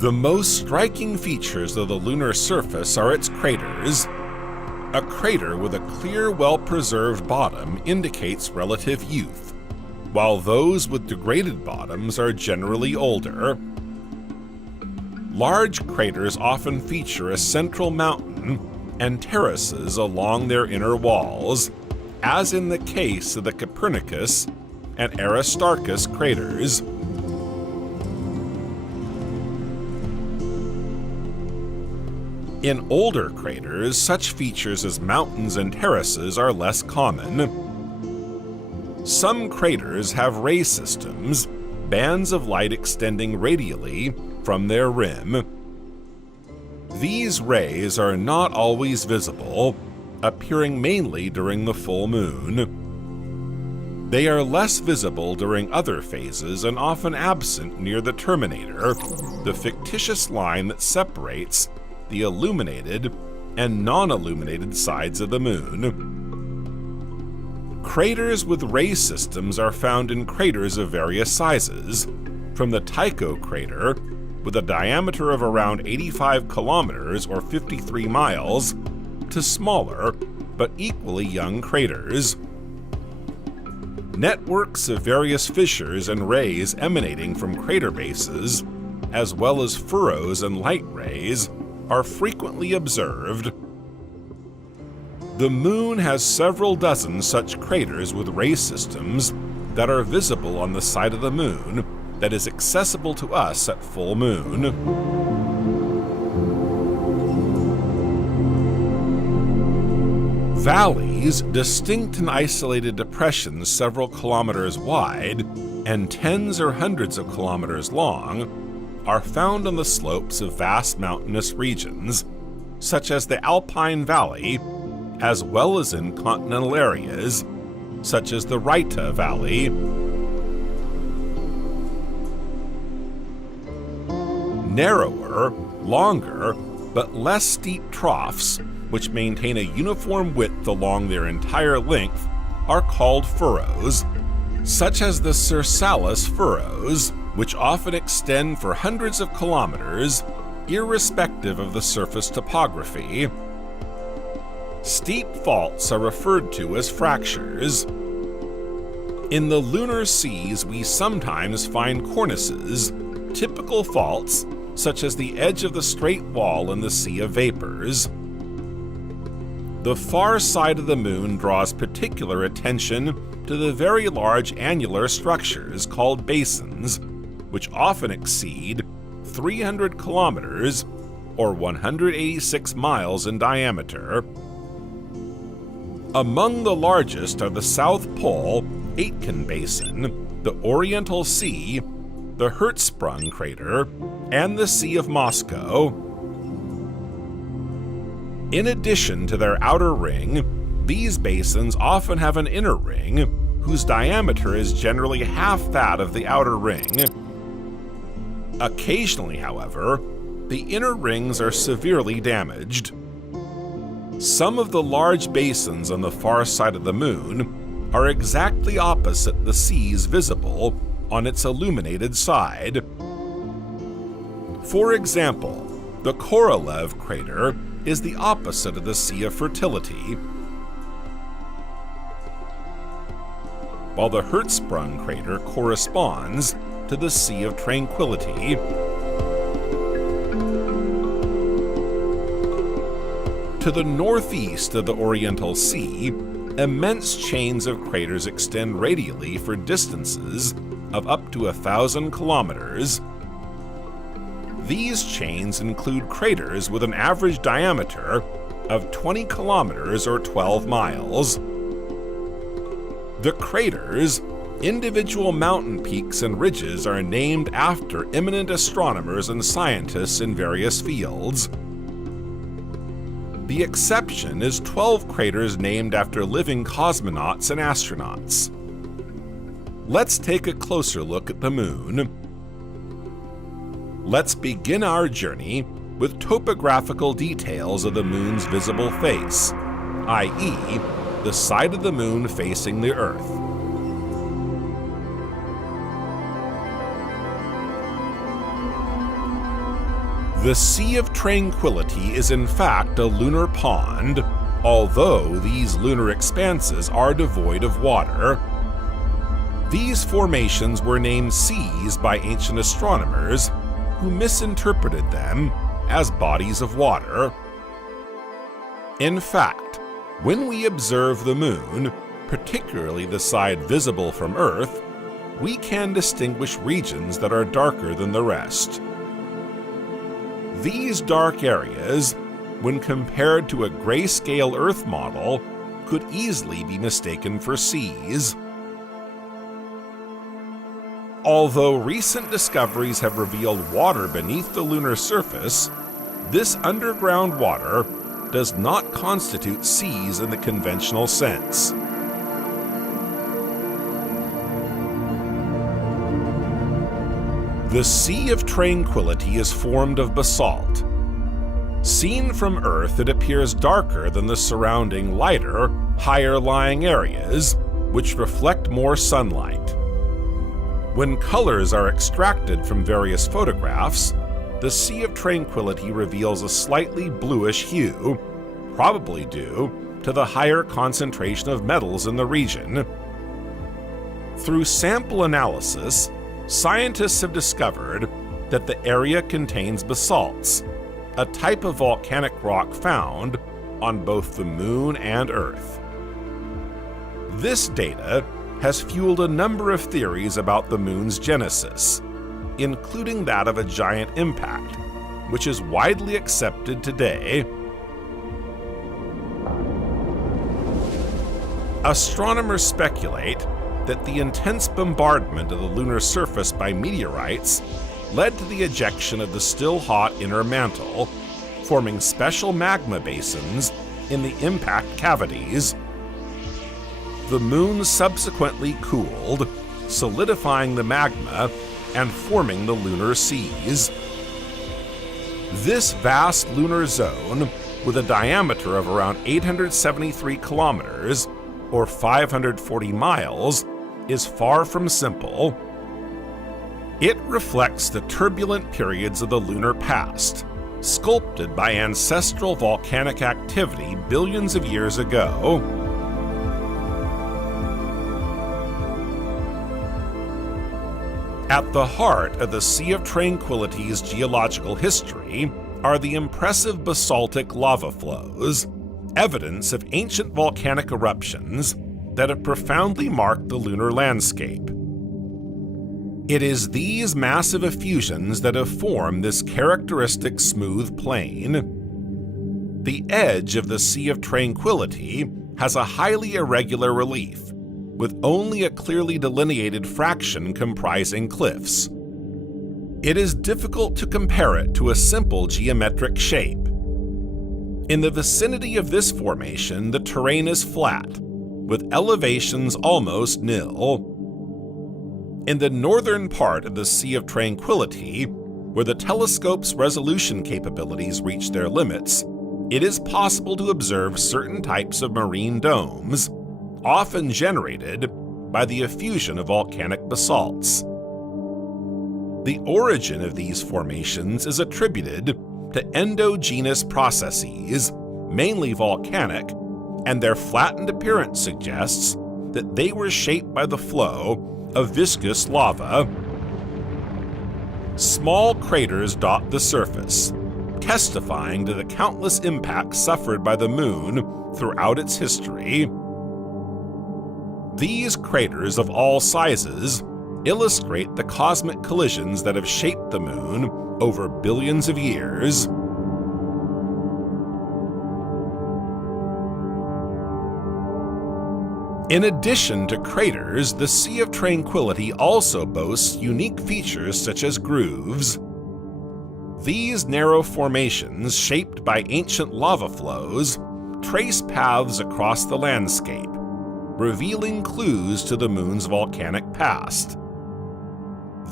The most striking features of the lunar surface are its craters. A crater with a clear, well-preserved bottom indicates relative youth, while those with degraded bottoms are generally older. Large craters often feature a central mountain and terraces along their inner walls, as in the case of the Copernicus and Aristarchus craters. In older craters, such features as mountains and terraces are less common. Some craters have ray systems, bands of light extending radially from their rim. These rays are not always visible, appearing mainly during the full moon. They are less visible during other phases and often absent near the terminator, the fictitious line that separates the illuminated and non-illuminated sides of the moon. Craters with ray systems are found in craters of various sizes, from the Tycho crater, with a diameter of around 85 kilometers or 53 miles, to smaller but equally young craters. Networks of various fissures and rays emanating from crater bases, as well as furrows and light rays, are frequently observed. The Moon has several dozen such craters with ray systems that are visible on the side of the Moon that is accessible to us at full moon. Valleys, distinct and isolated depressions several kilometers wide and tens or hundreds of kilometers long, are found on the slopes of vast mountainous regions, such as the Alpine Valley, as well as in continental areas, such as the Rita Valley. Narrower, longer, but less steep troughs, which maintain a uniform width along their entire length, are called furrows, such as the Cirsalis furrows, which often extend for hundreds of kilometers, irrespective of the surface topography. Steep faults are referred to as fractures. In the lunar seas, we sometimes find cornices, typical faults, such as the edge of the Strait Wall in the Sea of Vapors. The far side of the Moon draws particular attention to the very large annular structures called basins, which often exceed 300 kilometers or 186 miles in diameter. Among the largest are the South Pole-Aitken Basin, the Oriental Sea, the Hertzsprung crater, and the Sea of Moscow. In addition to their outer ring, these basins often have an inner ring, whose diameter is generally half that of the outer ring. Occasionally, however, the inner rings are severely damaged. Some of the large basins on the far side of the Moon are exactly opposite the seas visible on its illuminated side. For example, the Korolev crater is the opposite of the Sea of Fertility, while the Hertzsprung crater corresponds to the Sea of Tranquility. To the northeast of the Oriental Sea, immense chains of craters extend radially for distances of up to 1,000 kilometers. These chains include craters with an average diameter of 20 kilometers or 12 miles. The craters, individual mountain peaks and ridges, are named after eminent astronomers and scientists in various fields. The exception is 12 craters named after living cosmonauts and astronauts. Let's take a closer look at the Moon. Let's begin our journey with topographical details of the Moon's visible face, i.e., the side of the Moon facing the Earth. The Sea of Tranquility is in fact a lunar pond, although these lunar expanses are devoid of water. These formations were named seas by ancient astronomers, who misinterpreted them as bodies of water. In fact, when we observe the moon, particularly the side visible from Earth, we can distinguish regions that are darker than the rest. These dark areas, when compared to a grayscale Earth model, could easily be mistaken for seas. Although recent discoveries have revealed water beneath the lunar surface, this underground water does not constitute seas in the conventional sense. The Sea of Tranquility is formed of basalt. Seen from Earth, it appears darker than the surrounding lighter, higher-lying areas, which reflect more sunlight. When colors are extracted from various photographs, the Sea of Tranquility reveals a slightly bluish hue, probably due to the higher concentration of metals in the region. Through sample analysis, scientists have discovered that the area contains basalts, a type of volcanic rock found on both the Moon and Earth. This data has fueled a number of theories about the Moon's genesis, including that of a giant impact, which is widely accepted today. Astronomers speculate that the intense bombardment of the lunar surface by meteorites led to the ejection of the still-hot inner mantle, forming special magma basins in the impact cavities. The Moon subsequently cooled, solidifying the magma and forming the lunar seas. This vast lunar zone, with a diameter of around 873 kilometers, or 540 miles, is far from simple. It reflects the turbulent periods of the lunar past, sculpted by ancestral volcanic activity billions of years ago. At the heart of the Sea of Tranquility's geological history are the impressive basaltic lava flows, evidence of ancient volcanic eruptions that have profoundly marked the lunar landscape. It is these massive effusions that have formed this characteristic smooth plain. The edge of the Sea of Tranquility has a highly irregular relief, with only a clearly delineated fraction comprising cliffs. It is difficult to compare it to a simple geometric shape. In the vicinity of this formation, the terrain is flat, with elevations almost nil. In the northern part of the Sea of Tranquility, where the telescope's resolution capabilities reach their limits, it is possible to observe certain types of marine domes, often generated by the effusion of volcanic basalts. The origin of these formations is attributed to endogenous processes, mainly volcanic, and their flattened appearance suggests that they were shaped by the flow of viscous lava. Small craters dot the surface, testifying to the countless impacts suffered by the Moon throughout its history. These craters of all sizes illustrate the cosmic collisions that have shaped the Moon over billions of years. In addition to craters, the Sea of Tranquility also boasts unique features such as grooves. These narrow formations, shaped by ancient lava flows, trace paths across the landscape, revealing clues to the Moon's volcanic past.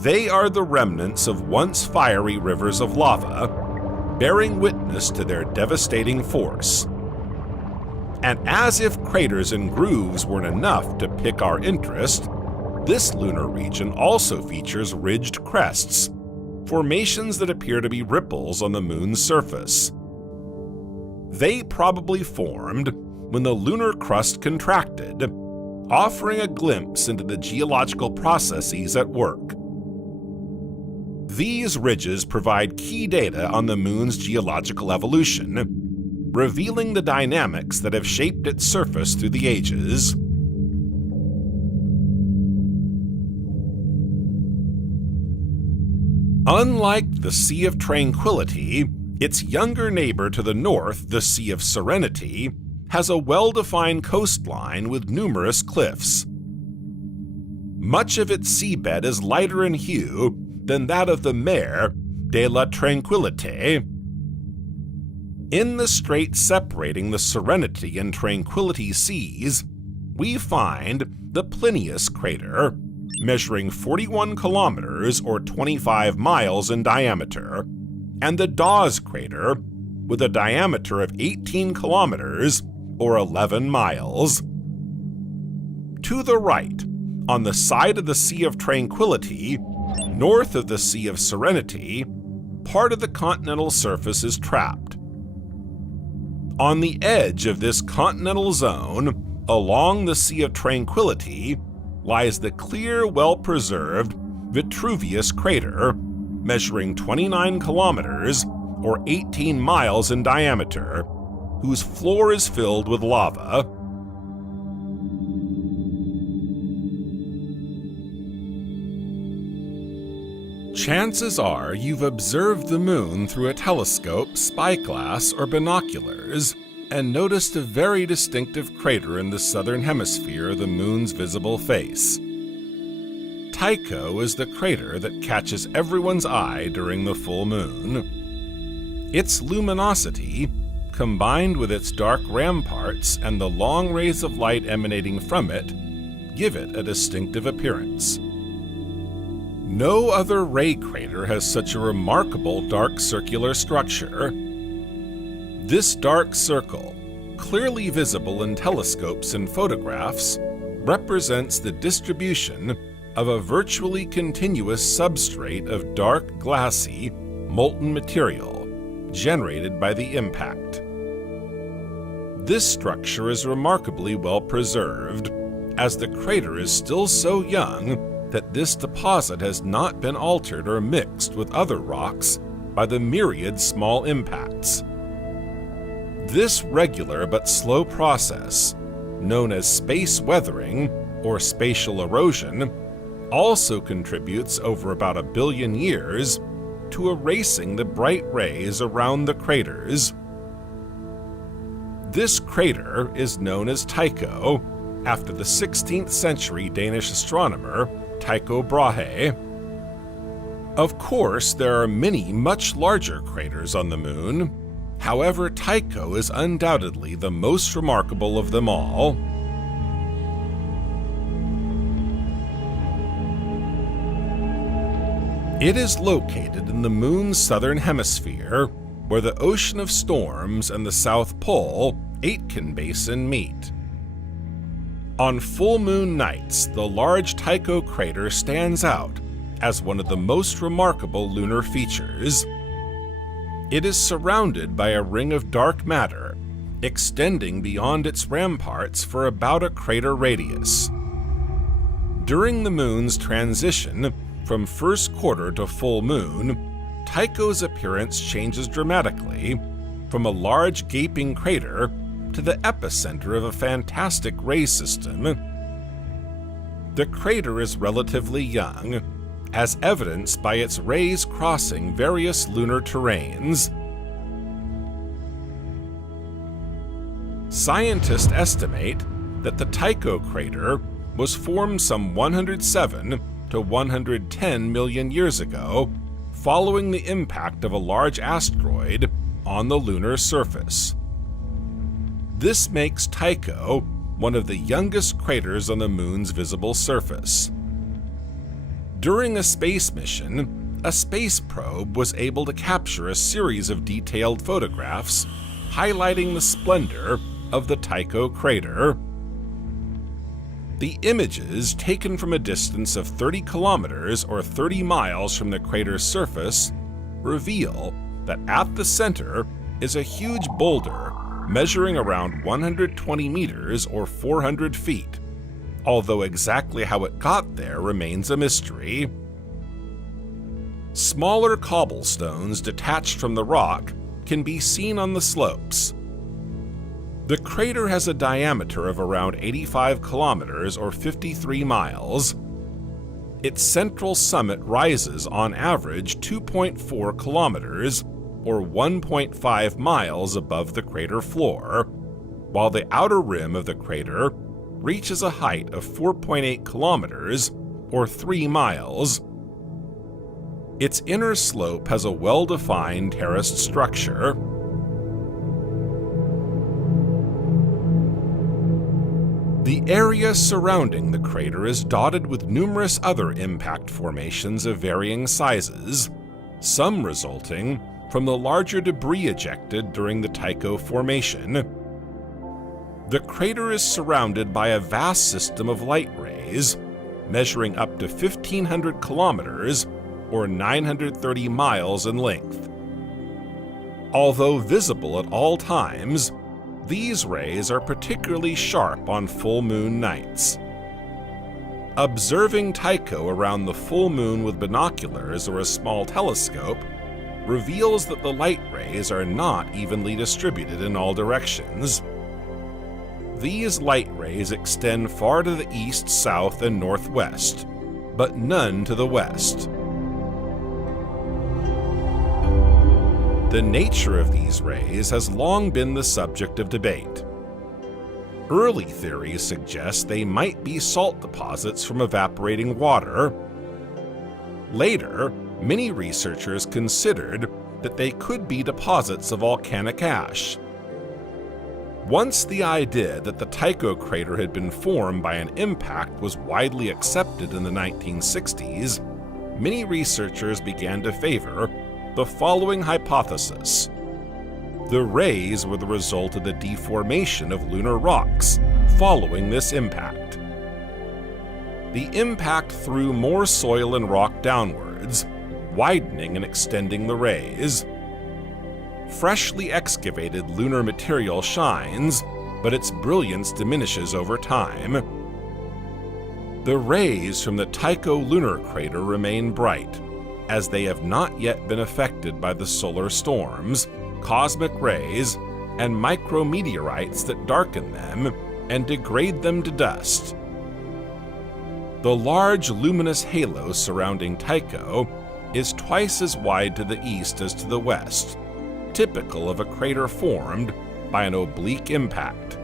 They are the remnants of once fiery rivers of lava, bearing witness to their devastating force. And as if craters and grooves weren't enough to pick our interest, this lunar region also features ridged crests, formations that appear to be ripples on the moon's surface. They probably formed when the lunar crust contracted, offering a glimpse into the geological processes at work. These ridges provide key data on the moon's geological evolution, revealing the dynamics that have shaped its surface through the ages. Unlike the Sea of Tranquility, its younger neighbor to the north, the Sea of Serenity, has a well-defined coastline with numerous cliffs. Much of its seabed is lighter in hue than that of the Mer de la Tranquilité. In the strait separating the Serenity and Tranquility seas, we find the Plinius crater, measuring 41 kilometers or 25 miles in diameter, and the Dawes crater, with a diameter of 18 kilometers or 11 miles. To the right, on the side of the Sea of Tranquility, north of the Sea of Serenity, part of the continental surface is trapped. On the edge of this continental zone, along the Sea of Tranquility, lies the clear, well-preserved Vitruvius crater, measuring 29 kilometers or 18 miles in diameter, whose floor is filled with lava. Chances are you've observed the moon through a telescope, spyglass, or binoculars, and noticed a very distinctive crater in the southern hemisphere of the moon's visible face. Tycho is the crater that catches everyone's eye during the full moon. Its luminosity, combined with its dark ramparts and the long rays of light emanating from it, give it a distinctive appearance. No other ray crater has such a remarkable dark circular structure. This dark circle, clearly visible in telescopes and photographs, represents the distribution of a virtually continuous substrate of dark, glassy, molten material generated by the impact. This structure is remarkably well preserved, as the crater is still so young that this deposit has not been altered or mixed with other rocks by the myriad small impacts. This regular but slow process, known as space weathering or spatial erosion, also contributes over about 1 billion years to erasing the bright rays around the craters. This crater is known as Tycho, after the 16th century Danish astronomer Tycho Brahe. Of course, there are many much larger craters on the moon. However, Tycho is undoubtedly the most remarkable of them all. It is located in the moon's southern hemisphere, where the Ocean of Storms and the South Pole-Aitken Basin meet. On full moon nights, the large Tycho crater stands out as one of the most remarkable lunar features. It is surrounded by a ring of dark matter, extending beyond its ramparts for about a crater radius. During the moon's transition from first quarter to full moon, Tycho's appearance changes dramatically, from a large gaping crater to the epicenter of a fantastic ray system. The crater is relatively young, as evidenced by its rays crossing various lunar terrains. Scientists estimate that the Tycho crater was formed some 107 to 110 million years ago, following the impact of a large asteroid on the lunar surface. This makes Tycho one of the youngest craters on the moon's visible surface. During a space mission, a space probe was able to capture a series of detailed photographs highlighting the splendor of the Tycho crater. The images, taken from a distance of 30 kilometers or 30 miles from the crater's surface, reveal that at the center is a huge boulder measuring around 120 meters or 400 feet, although exactly how it got there remains a mystery. Smaller cobblestones detached from the rock can be seen on the slopes. The crater has a diameter of around 85 kilometers or 53 miles. Its central summit rises on average 2.4 kilometers or 1.5 miles above the crater floor, while the outer rim of the crater reaches a height of 4.8 kilometers or 3 miles. Its inner slope has a well-defined terraced structure. The area surrounding the crater is dotted with numerous other impact formations of varying sizes, some resulting from the larger debris ejected during the Tycho formation. The crater is surrounded by a vast system of light rays, measuring up to 1,500 kilometers or 930 miles in length. Although visible at all times, these rays are particularly sharp on full moon nights. Observing Tycho around the full moon with binoculars or a small telescope reveals that the light rays are not evenly distributed in all directions. These light rays extend far to the east, south, and northwest, but none to the west. The nature of these rays has long been the subject of debate. Early theories suggest they might be salt deposits from evaporating water. Later, many researchers considered that they could be deposits of volcanic ash. Once the idea that the Tycho crater had been formed by an impact was widely accepted in the 1960s, many researchers began to favor the following hypothesis. The rays were the result of the deformation of lunar rocks following this impact. The impact threw more soil and rock downwards, widening and extending the rays. Freshly excavated lunar material shines, but its brilliance diminishes over time. The rays from the Tycho lunar crater remain bright, as they have not yet been affected by the solar storms, cosmic rays, and micrometeorites that darken them and degrade them to dust. The large luminous halo surrounding Tycho is twice as wide to the east as to the west, typical of a crater formed by an oblique impact.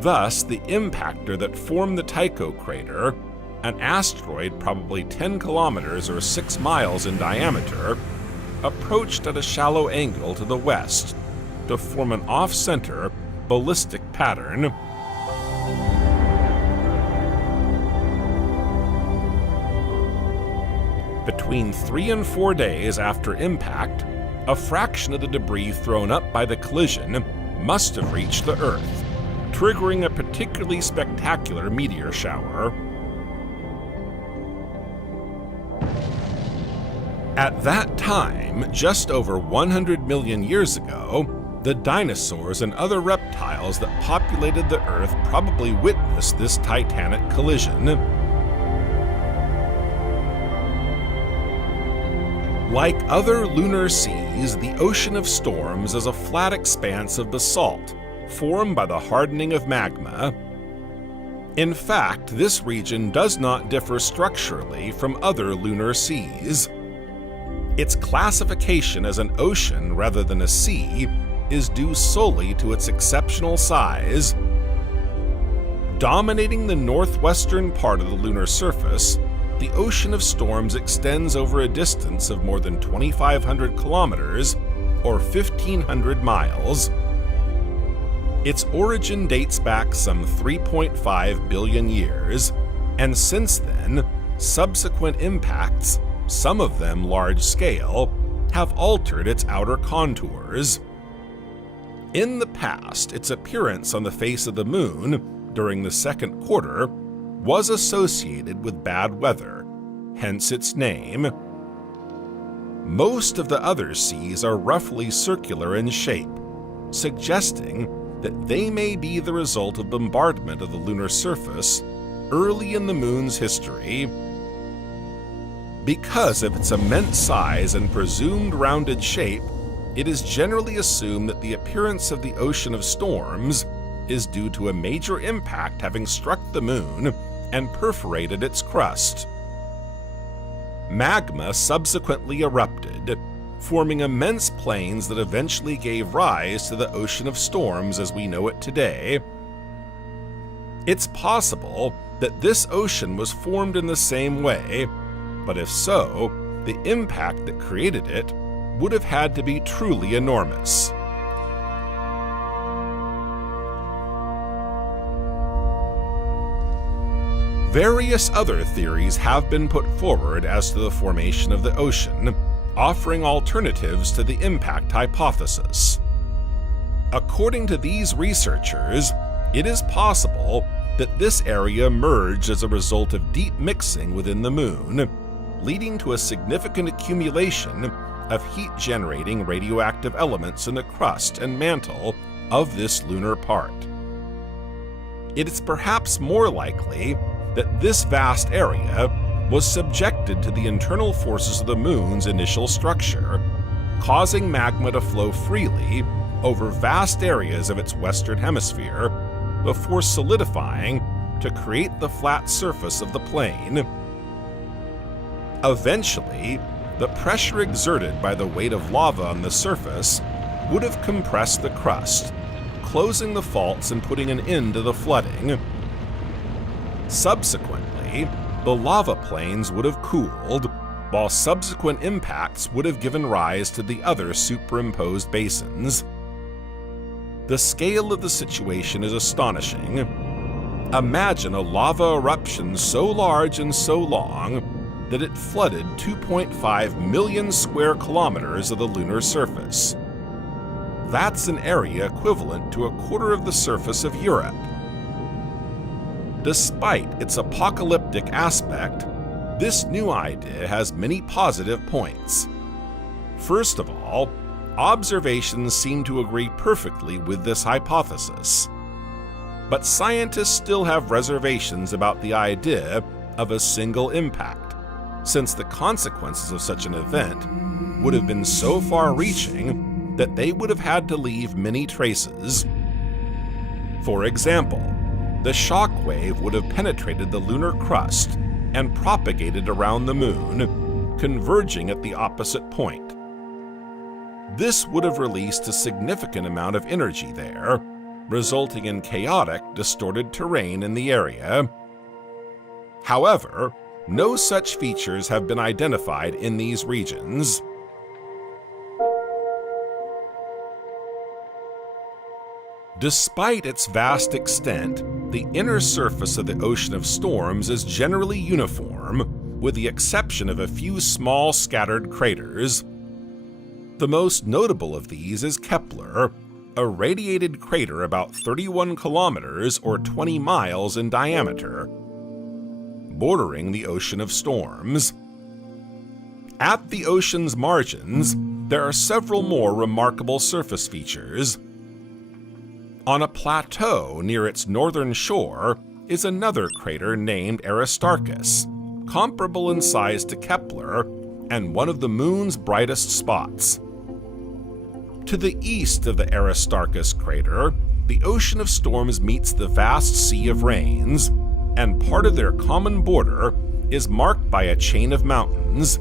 Thus, the impactor that formed the Tycho crater, an asteroid probably 10 kilometers or 6 miles in diameter, approached at a shallow angle to the west to form an off-center ballistic pattern. Between 3 and 4 days after impact, a fraction of the debris thrown up by the collision must have reached the Earth, triggering a particularly spectacular meteor shower. At that time, just over 100 million years ago, the dinosaurs and other reptiles that populated the Earth probably witnessed this titanic collision. Like other lunar seas, the ocean of storms is a flat expanse of basalt, formed by the hardening of magma. In fact, this region does not differ structurally from other lunar seas. Its classification as an ocean rather than a sea is due solely to its exceptional size. Dominating the northwestern part of the lunar surface, the ocean of storms extends over a distance of more than 2,500 kilometers or 1,500 miles. Its origin dates back some 3.5 billion years, and since then, subsequent impacts, some of them large-scale, have altered its outer contours. In the past, its appearance on the face of the Moon during the second quarter was associated with bad weather, hence its name. Most of the other seas are roughly circular in shape, suggesting that they may be the result of bombardment of the lunar surface early in the moon's history. Because of its immense size and presumed rounded shape, it is generally assumed that the appearance of the ocean of storms is due to a major impact having struck the moon and perforated its crust. Magma subsequently erupted, forming immense plains that eventually gave rise to the ocean of storms as we know it today. It's possible that this ocean was formed in the same way, but if so, the impact that created it would have had to be truly enormous. Various other theories have been put forward as to the formation of the ocean, offering alternatives to the impact hypothesis. According to these researchers, it is possible that this area emerged as a result of deep mixing within the moon, leading to a significant accumulation of heat-generating radioactive elements in the crust and mantle of this lunar part. It is perhaps more likely that this vast area was subjected to the internal forces of the moon's initial structure, causing magma to flow freely over vast areas of its western hemisphere before solidifying to create the flat surface of the plain. Eventually, the pressure exerted by the weight of lava on the surface would have compressed the crust, closing the faults and putting an end to the flooding. Subsequently, the lava plains would have cooled, while subsequent impacts would have given rise to the other superimposed basins. The scale of the situation is astonishing. Imagine a lava eruption so large and so long that it flooded 2.5 million square kilometers of the lunar surface. That's an area equivalent to a quarter of the surface of Europe. Despite its apocalyptic aspect, this new idea has many positive points. First of all, observations seem to agree perfectly with this hypothesis. But scientists still have reservations about the idea of a single impact, since the consequences of such an event would have been so far-reaching that they would have had to leave many traces. For example, the shock wave would have penetrated the lunar crust and propagated around the moon, converging at the opposite point. This would have released a significant amount of energy there, resulting in chaotic, distorted terrain in the area. However, no such features have been identified in these regions. Despite its vast extent, the inner surface of the ocean of storms is generally uniform, with the exception of a few small scattered craters. The most notable of these is Kepler, a radiated crater about 31 kilometers or 20 miles in diameter, bordering the ocean of storms. At the ocean's margins, there are several more remarkable surface features. On a plateau near its northern shore is another crater named Aristarchus, comparable in size to Kepler and one of the moon's brightest spots. To the east of the Aristarchus crater, the ocean of storms meets the vast Sea of Rains, and part of their common border is marked by a chain of mountains.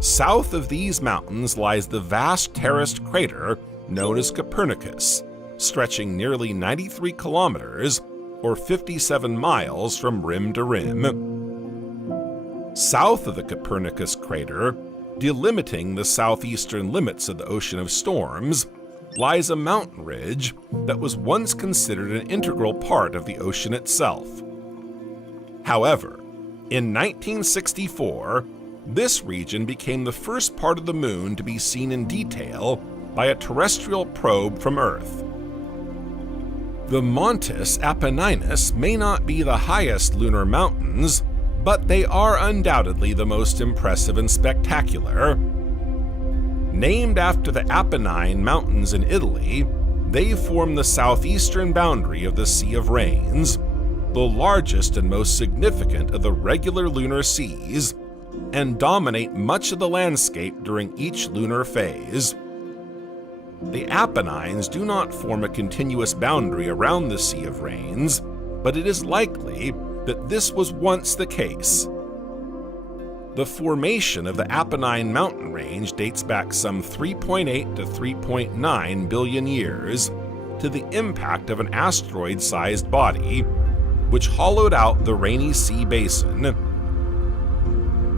South of these mountains lies the vast terraced crater known as Copernicus, stretching nearly 93 kilometers or 57 miles from rim to rim. South of the Copernicus crater, delimiting the southeastern limits of the ocean of storms, lies a mountain ridge that was once considered an integral part of the ocean itself. However, in 1964, this region became the first part of the moon to be seen in detail by a terrestrial probe from Earth. The Montes Apenninus may not be the highest lunar mountains, but they are undoubtedly the most impressive and spectacular. Named after the Apennine Mountains in Italy, they form the southeastern boundary of the Sea of Rains, the largest and most significant of the regular lunar seas, and dominate much of the landscape during each lunar phase. The Apennines do not form a continuous boundary around the Sea of Rains, but it is likely that this was once the case. The formation of the Apennine mountain range dates back some 3.8 to 3.9 billion years to the impact of an asteroid-sized body, which hollowed out the rainy sea basin.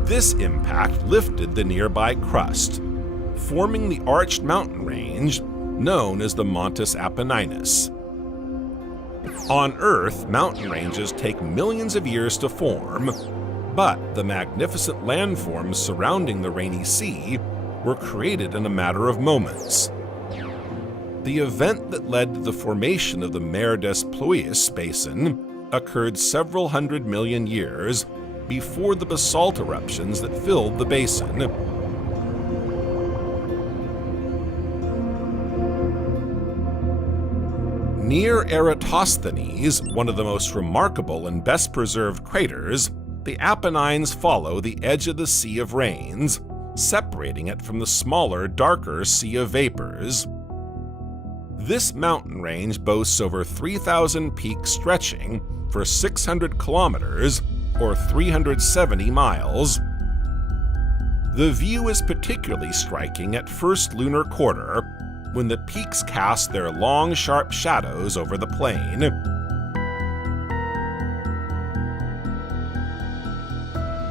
This impact lifted the nearby crust, forming the arched mountain range known as the Montes Apenninus. On Earth, mountain ranges take millions of years to form, but the magnificent landforms surrounding the rainy sea were created in a matter of moments. The event that led to the formation of the Mer des Pluies Basin occurred several hundred million years before the basalt eruptions that filled the basin. Near Eratosthenes, one of the most remarkable and best-preserved craters, the Apennines follow the edge of the Sea of Rains, separating it from the smaller, darker Sea of Vapors. This mountain range boasts over 3,000 peaks stretching for 600 kilometers, or 370 miles. The view is particularly striking at first lunar quarter, when the peaks cast their long, sharp shadows over the plain.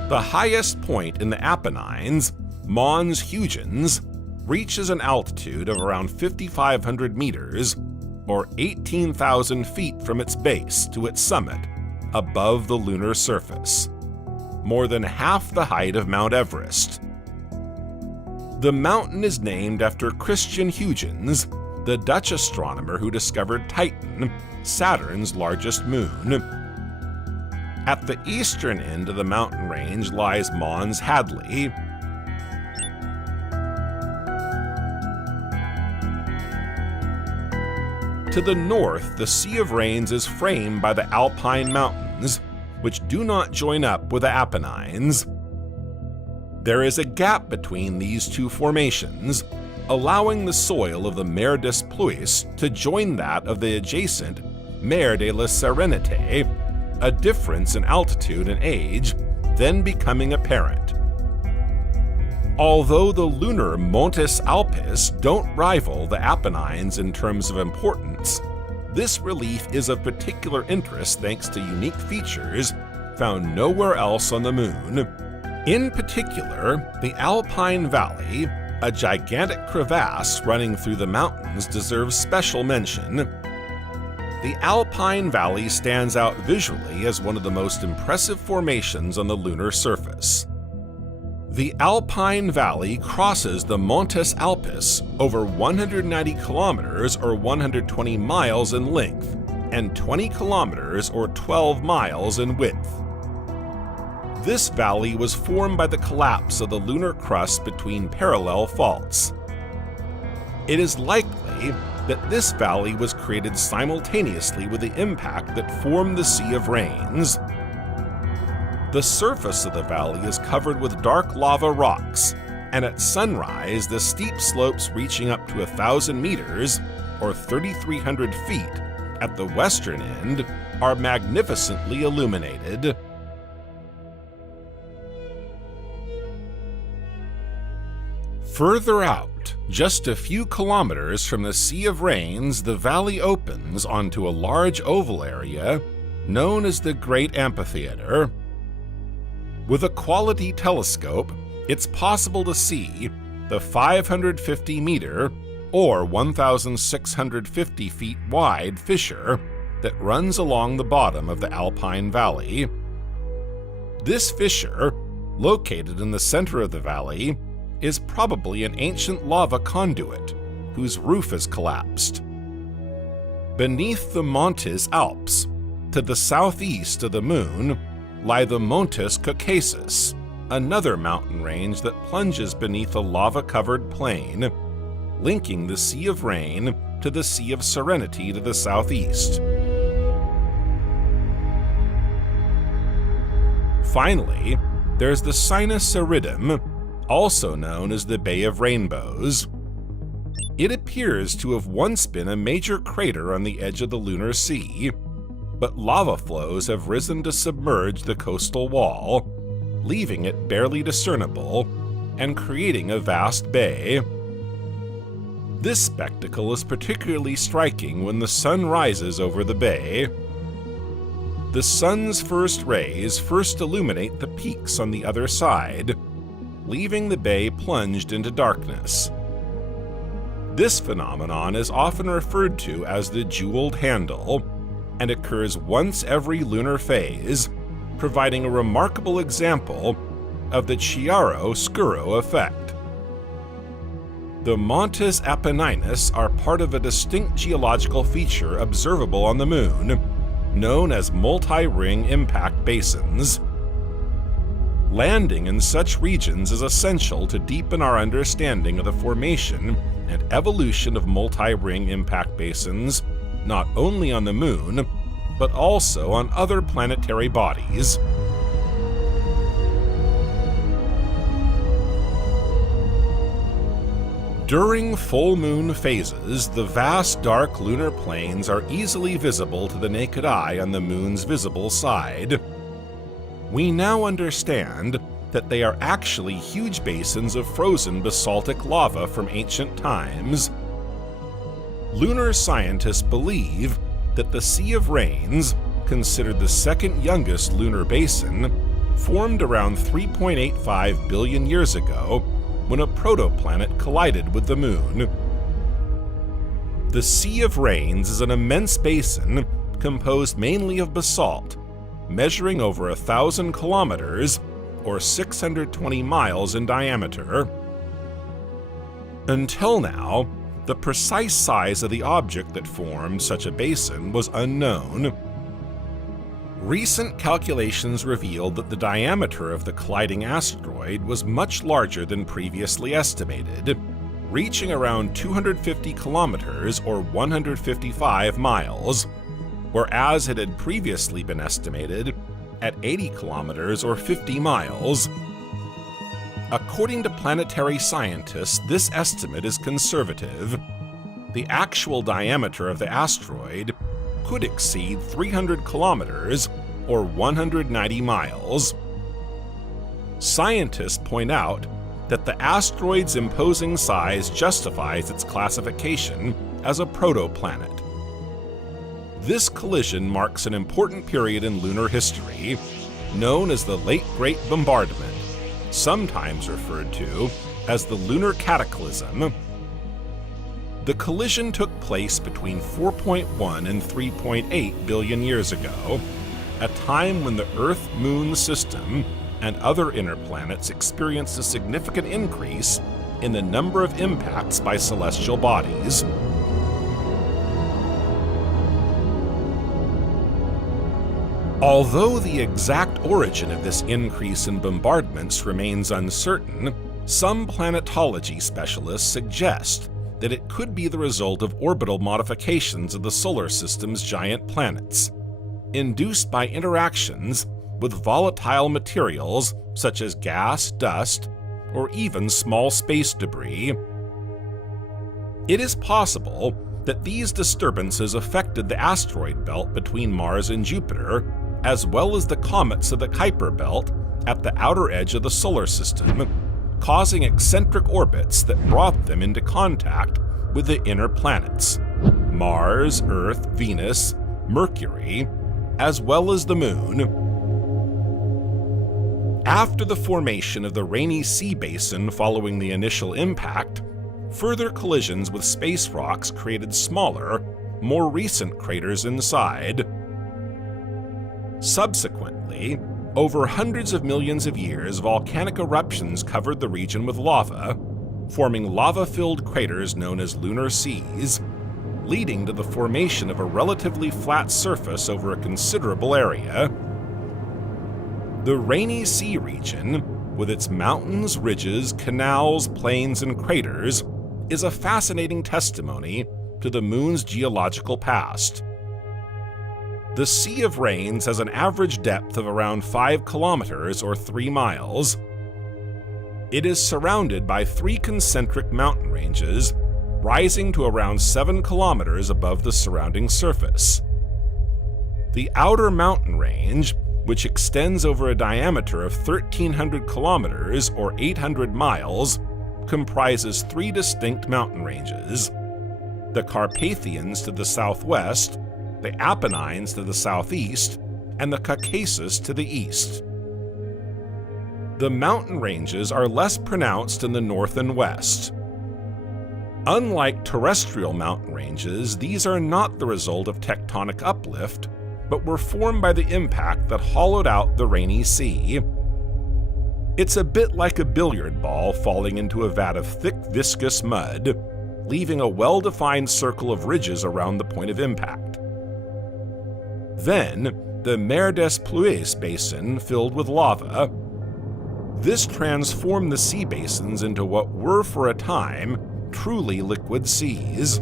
The highest point in the Apennines, Mons Huygens, reaches an altitude of around 5,500 meters, or 18,000 feet from its base to its summit, above the lunar surface, more than half the height of Mount Everest. The mountain is named after Christian Huygens, the Dutch astronomer who discovered Titan, Saturn's largest moon. At the eastern end of the mountain range lies Mons Hadley. To the north, the Sea of Rains is framed by the Alpine Mountains, which do not join up with the Apennines. There is a gap between these two formations, allowing the soil of the Mer des Pluies to join that of the adjacent Mer de la Serenity, a difference in altitude and age then becoming apparent. Although the lunar Montes Alpes don't rival the Apennines in terms of importance, this relief is of particular interest thanks to unique features found nowhere else on the Moon. In particular, the Alpine Valley, a gigantic crevasse running through the mountains, deserves special mention. The Alpine Valley stands out visually as one of the most impressive formations on the lunar surface. The Alpine Valley crosses the Montes Alpes over 190 kilometers or 120 miles in length, and 20 kilometers or 12 miles in width. This valley was formed by the collapse of the lunar crust between parallel faults. It is likely that this valley was created simultaneously with the impact that formed the Sea of Rains. The surface of the valley is covered with dark lava rocks, and at sunrise the steep slopes reaching up to 1,000 meters, or 3,300 feet, at the western end are magnificently illuminated. Further out, just a few kilometers from the Sea of Rains, the valley opens onto a large oval area known as the Great Amphitheater. With a quality telescope, it's possible to see the 550-meter, or 1,650 feet wide fissure that runs along the bottom of the Alpine Valley. This fissure, located in the center of the valley, is probably an ancient lava conduit whose roof has collapsed. Beneath the Montes Alps, to the southeast of the Moon, lie the Montes Caucasus, another mountain range that plunges beneath a lava-covered plain, linking the Sea of Rain to the Sea of Serenity to the southeast. Finally, there's the Sinus Iridum, also known as the Bay of Rainbows. It appears to have once been a major crater on the edge of the lunar sea, but lava flows have risen to submerge the coastal wall, leaving it barely discernible and creating a vast bay. This spectacle is particularly striking when the sun rises over the bay. The sun's first rays first illuminate the peaks on the other side, leaving the bay plunged into darkness. This phenomenon is often referred to as the jeweled handle, and occurs once every lunar phase, providing a remarkable example of the chiaroscuro effect. The Montes Apenninus are part of a distinct geological feature observable on the Moon, known as multi-ring impact basins. Landing in such regions is essential to deepen our understanding of the formation and evolution of multi-ring impact basins, not only on the Moon, but also on other planetary bodies. During full moon phases, the vast dark lunar plains are easily visible to the naked eye on the Moon's visible side. We now understand that they are actually huge basins of frozen basaltic lava from ancient times. Lunar scientists believe that the Sea of Rains, considered the second youngest lunar basin, formed around 3.85 billion years ago when a protoplanet collided with the Moon. The Sea of Rains is an immense basin composed mainly of basalt, measuring over 1,000 kilometers or 620 miles in diameter. Until now, the precise size of the object that formed such a basin was unknown. Recent calculations revealed that the diameter of the colliding asteroid was much larger than previously estimated, reaching around 250 kilometers or 155 miles, whereas it had previously been estimated at 80 kilometers or 50 miles. According to planetary scientists, this estimate is conservative. The actual diameter of the asteroid could exceed 300 kilometers or 190 miles. Scientists point out that the asteroid's imposing size justifies its classification as a protoplanet. This collision marks an important period in lunar history, known as the Late Great Bombardment, sometimes referred to as the Lunar Cataclysm. The collision took place between 4.1 and 3.8 billion years ago, a time when the Earth-Moon system and other inner planets experienced a significant increase in the number of impacts by celestial bodies. Although the exact origin of this increase in bombardments remains uncertain, some planetology specialists suggest that it could be the result of orbital modifications of the solar system's giant planets, induced by interactions with volatile materials such as gas, dust, or even small space debris. It is possible that these disturbances affected the asteroid belt between Mars and Jupiter, as well as the comets of the Kuiper belt at the outer edge of the solar system, causing eccentric orbits that brought them into contact with the inner planets, Mars, Earth, Venus, Mercury, as well as the Moon. After the formation of the rainy sea basin following the initial impact, further collisions with space rocks created smaller, more recent craters inside. Subsequently, over hundreds of millions of years, volcanic eruptions covered the region with lava, forming lava-filled craters known as lunar seas. leading to the formation of a relatively flat surface over a considerable area. The Rainy Sea region, with its mountains, ridges, canals, plains, and craters, is a fascinating testimony to the Moon's geological past. The Sea of Rains has an average depth of around 5 kilometers or 3 miles. It is surrounded by 3 concentric mountain ranges, rising to around 7 kilometers above the surrounding surface. The outer mountain range, which extends over a diameter of 1,300 kilometers or 800 miles, comprises 3 distinct mountain ranges: the Carpathians to the southwest, the Apennines to the southeast, and the Caucasus to the east. The mountain ranges are less pronounced in the north and west. Unlike terrestrial mountain ranges, these are not the result of tectonic uplift, but were formed by the impact that hollowed out the Rainy Sea. It's a bit like a billiard ball falling into a vat of thick, viscous mud, leaving a well-defined circle of ridges around the point of impact. Then, the Mer des Pluies basin filled with lava. This transformed the sea basins into what were, for a time, truly liquid seas.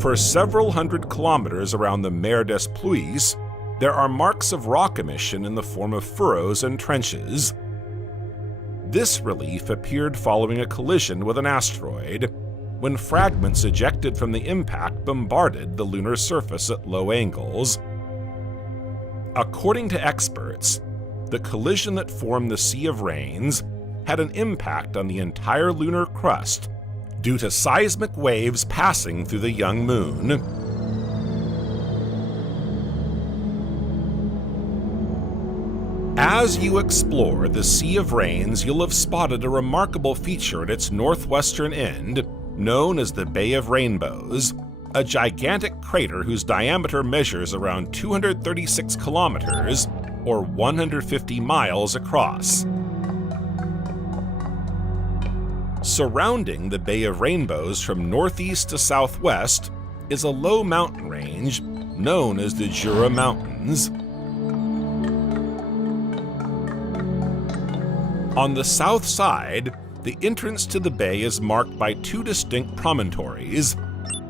For several hundred kilometers around the Mer des Pluies, there are marks of rock emission in the form of furrows and trenches. This relief appeared following a collision with an asteroid, when fragments ejected from the impact bombarded the lunar surface at low angles. According to experts, the collision that formed the Sea of Rains had an impact on the entire lunar crust due to seismic waves passing through the young moon. As you explore the Sea of Rains, you'll have spotted a remarkable feature at its northwestern end, known as the Bay of Rainbows, a gigantic crater whose diameter measures around 236 kilometers, or 150 miles across. Surrounding the Bay of Rainbows from northeast to southwest is a low mountain range known as the Jura Mountains. On the south side, the entrance to the bay is marked by 2 distinct promontories,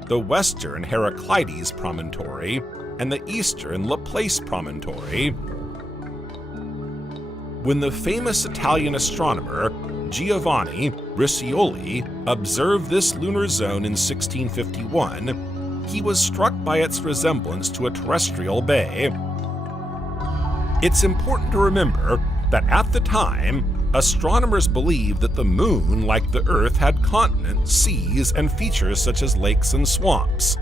the western Heraclides promontory and the eastern Laplace promontory. When the famous Italian astronomer Giovanni Riccioli observed this lunar zone in 1651, he was struck by its resemblance to a terrestrial bay. It's important to remember that at the time, astronomers believed that the moon, like the Earth, had continents, seas, and features such as lakes and swamps.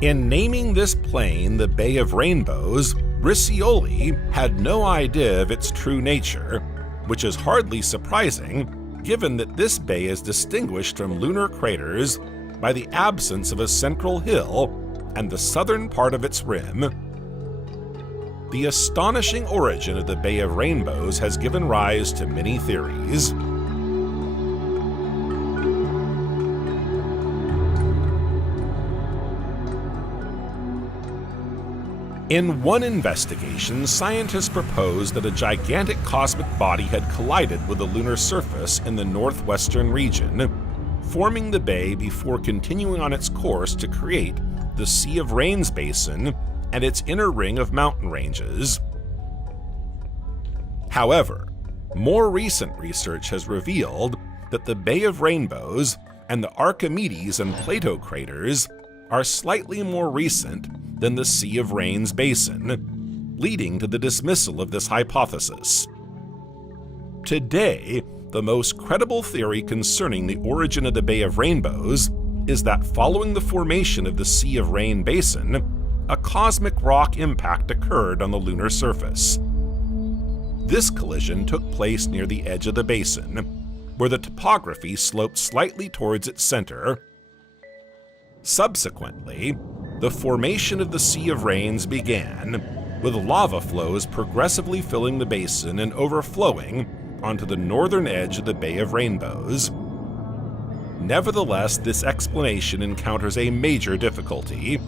In naming this plain the Bay of Rainbows, Riccioli had no idea of its true nature, which is hardly surprising given that this bay is distinguished from lunar craters by the absence of a central hill and the southern part of its rim. The astonishing origin of the Bay of Rainbows has given rise to many theories. In one investigation, scientists proposed that a gigantic cosmic body had collided with the lunar surface in the northwestern region, forming the bay before continuing on its course to create the Sea of Rains basin and its inner ring of mountain ranges. However, more recent research has revealed that the Bay of Rainbows and the Archimedes and Plato craters are slightly more recent than the Sea of Rains basin, leading to the dismissal of this hypothesis. Today, the most credible theory concerning the origin of the Bay of Rainbows is that following the formation of the Sea of Rain basin, a cosmic rock impact occurred on the lunar surface. This collision took place near the edge of the basin, where the topography sloped slightly towards its center. Subsequently, the formation of the Sea of Rains began, with lava flows progressively filling the basin and overflowing onto the northern edge of the Bay of Rainbows. Nevertheless, this explanation encounters a major difficulty.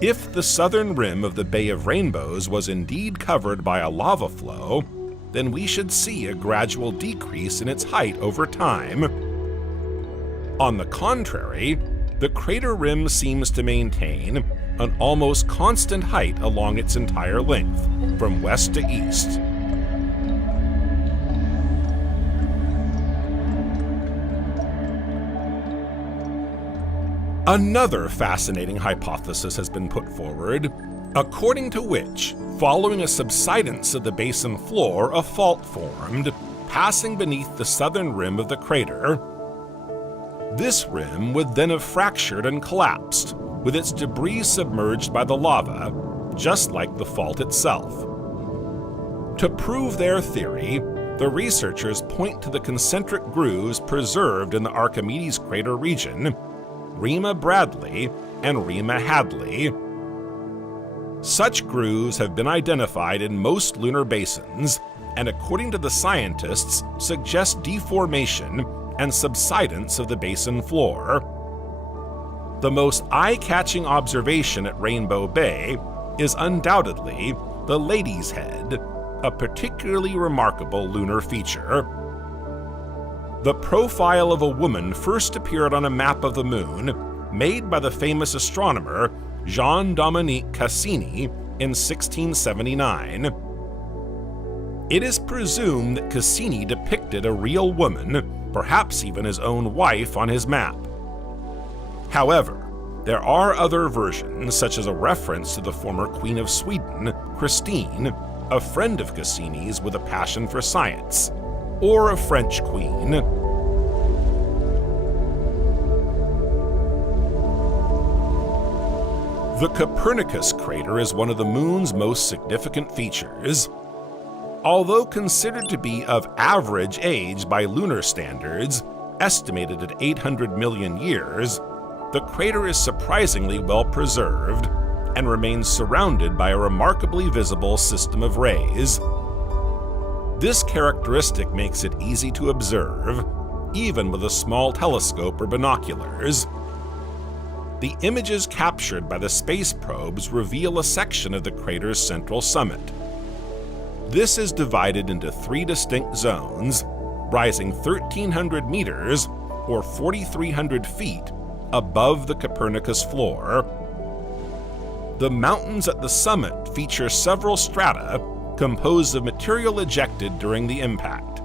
If the southern rim of the Bay of Rainbows was indeed covered by a lava flow, then we should see a gradual decrease in its height over time. On the contrary, the crater rim seems to maintain an almost constant height along its entire length, from west to east. Another fascinating hypothesis has been put forward, according to which, following a subsidence of the basin floor, a fault formed, passing beneath the southern rim of the crater. This rim would then have fractured and collapsed, with its debris submerged by the lava, just like the fault itself. To prove their theory, the researchers point to the concentric grooves preserved in the Archimedes crater region, Rima Bradley and Rima Hadley. Such grooves have been identified in most lunar basins, and according to the scientists, suggest deformation and subsidence of the basin floor. The most eye-catching observation at Rainbow Bay is undoubtedly the Lady's Head, a particularly remarkable lunar feature. The profile of a woman first appeared on a map of the moon made by the famous astronomer Jean-Dominique Cassini in 1679. It is presumed that Cassini depicted a real woman, perhaps even his own wife, on his map. However, there are other versions, such as a reference to the former Queen of Sweden, Christine, a friend of Cassini's with a passion for science, or a French queen. The Copernicus crater is one of the moon's most significant features. Although considered to be of average age by lunar standards, estimated at 800 million years, the crater is surprisingly well preserved and remains surrounded by a remarkably visible system of rays. This characteristic makes it easy to observe, even with a small telescope or binoculars. The images captured by the space probes reveal a section of the crater's central summit. This is divided into 3 distinct zones, rising 1,300 meters, or 4,300 feet, above the Copernicus floor. The mountains at the summit feature several strata composed of material ejected during the impact.